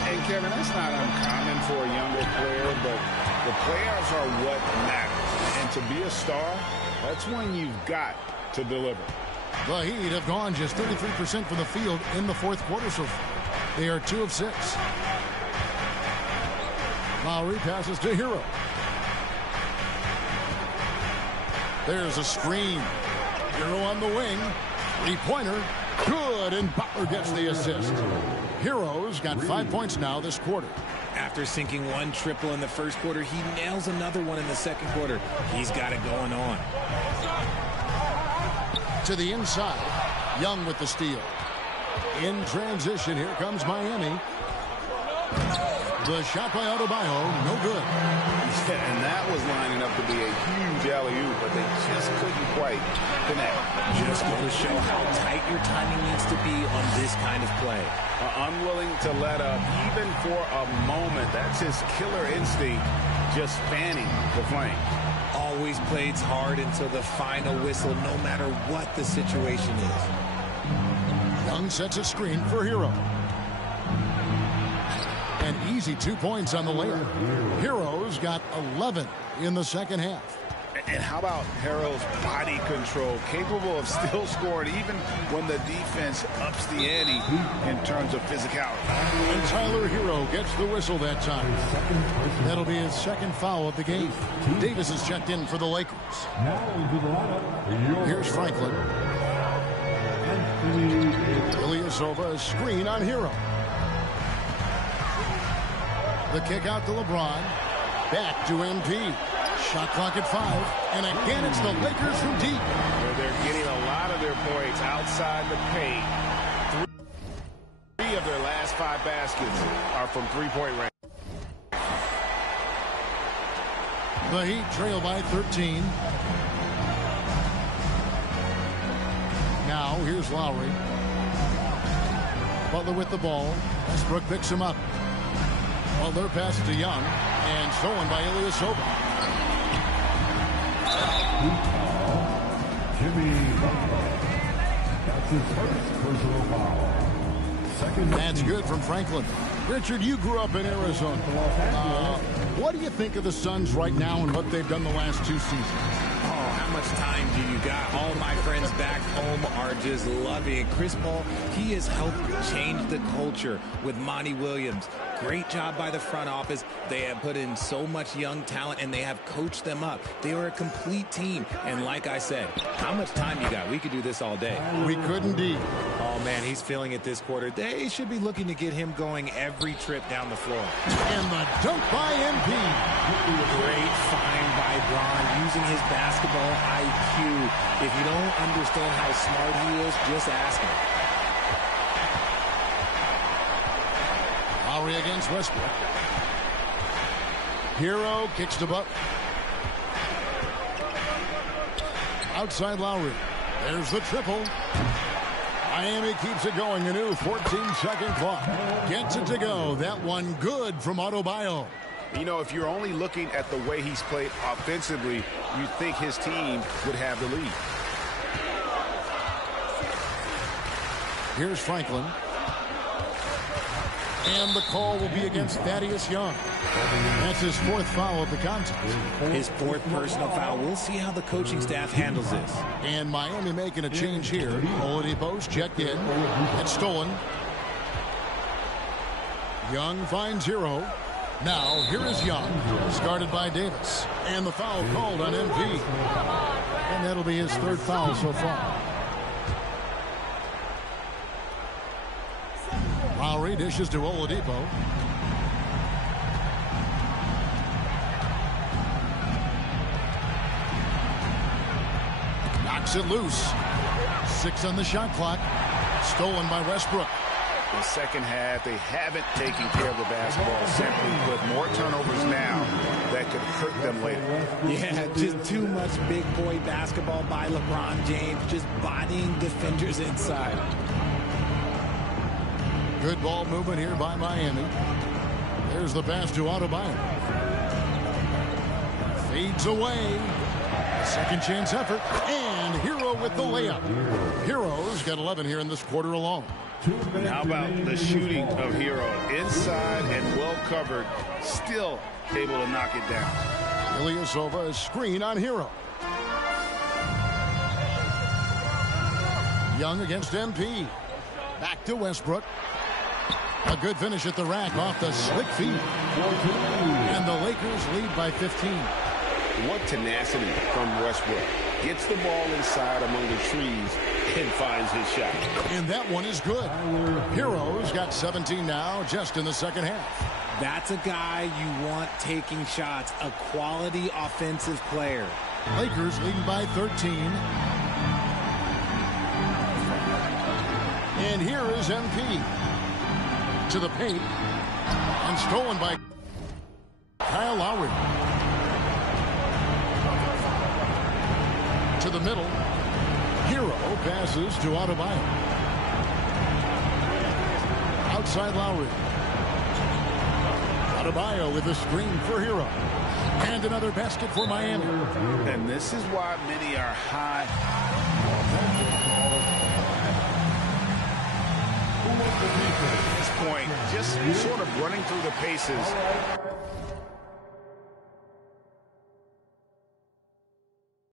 And, Kevin, that's not uncommon for a younger player, but the playoffs are what matters. And to be a star, that's when you've got to deliver. The Heat have gone just 33% from the field in the fourth quarter so far. They are 2 of 6. Lowry passes to Hero. There's a screen. Hero on the wing. 3-pointer. Good, and Butler gets the assist. Hero's got 5 points now this quarter. After sinking one triple in the first quarter, he nails another one in the second quarter. He's got it going on. To the inside. Young with the steal. In transition, here comes Miami. The shot by Adebayo, no good. Yeah, and that was lining up to be a huge alley-oop, but they just couldn't quite connect. Just to show how tight your timing needs to be on this kind of play. Unwilling to let up, even for a moment. That's his killer instinct, just fanning the flame. Always plays hard until the final whistle, no matter what the situation is. Young sets a screen for Hero. An easy 2 points on the layup. Hero's got 11 in the second half. And how about Hero's body control, capable of still scoring even when the defense ups the ante in terms of physicality. And Tyler Hero gets the whistle that time. That'll be his second foul of the game. Davis is checked in for the Lakers. Here's Franklin. Ilyasova, a screen on Hero. The kick out to LeBron. Back to MP. Shot clock at 5. And again, it's the Lakers from deep. They're getting a lot of their points outside the paint. 3 of their last 5 baskets are from three-point range. The Heat trail by 13. Now, here's Lowry. Butler with the ball. Westbrook picks him up. Butler passes to Young. And stolen by Ilyasova. Jimmy Butler. That's his first personal foul. That's good from Franklin. Richard, you grew up in Arizona. What do you think of the Suns right now and what they've done the last 2 seasons? Oh, how much time do you got? All my friends back home are just loving it. Chris Paul, he has helped change the culture with Monty Williams. Great job by the front office. They have put in so much young talent, and they have coached them up. They are a complete team. And like I said, how much time you got? We could do this all day. We could indeed. Oh, man, he's feeling it this quarter. They should be looking to get him going every trip down the floor. And the dunk by MP. Great find by Bron, using his basketball IQ. If you don't understand how smart he is, just ask him. Lowry against Westbrook. Hero kicks to Butler. Outside Lowry. There's the triple. Miami keeps it going. A new 14-second clock. Gets it to go. That one good from Adebayo. You know, if you're only looking at the way he's played offensively, you'd think his team would have the lead. Here's Franklin. And the call will be against Thaddeus Young. That's his 4th foul of the contest. His 4th personal foul. We'll see how the coaching staff handles this. And Miami making a change here. Oladipo's checked in. It's stolen. Young finds Hero. Now, here is Young. Started by Davis. And the foul called on MP. And that'll be his 3rd foul so far. Lowry dishes to Oladipo. Knocks it loose. 6 on the shot clock. Stolen by Westbrook. The second half, they haven't taken care of the basketball. Simply put, more turnovers now that could hurt them later. Yeah, just too much big boy basketball by LeBron James, just bodying defenders inside. Good ball movement here by Miami. There's the pass to Adebayo. Fades away. Second chance effort. And Hero with the layup. Hero's got 11 here in this quarter alone. And how about the shooting of Hero? Inside and well covered. Still able to knock it down. Ilyasova is screen on Hero. Young against MP. Back to Westbrook. A good finish at the rack off the slick feet. And the Lakers lead by 15. What tenacity from Westbrook. Gets the ball inside among the trees and finds his shot. And that one is good. Hero's got 17 now just in the second half. That's a guy you want taking shots. A quality offensive player. Lakers leading by 13. And here is MP. To the paint. And stolen by Kyle Lowry. To the middle. Hero passes to Adebayo. Outside Lowry. Adebayo with a screen for Hero. And another basket for Miami. And this is why many are high. At this point, just sort of running through the paces.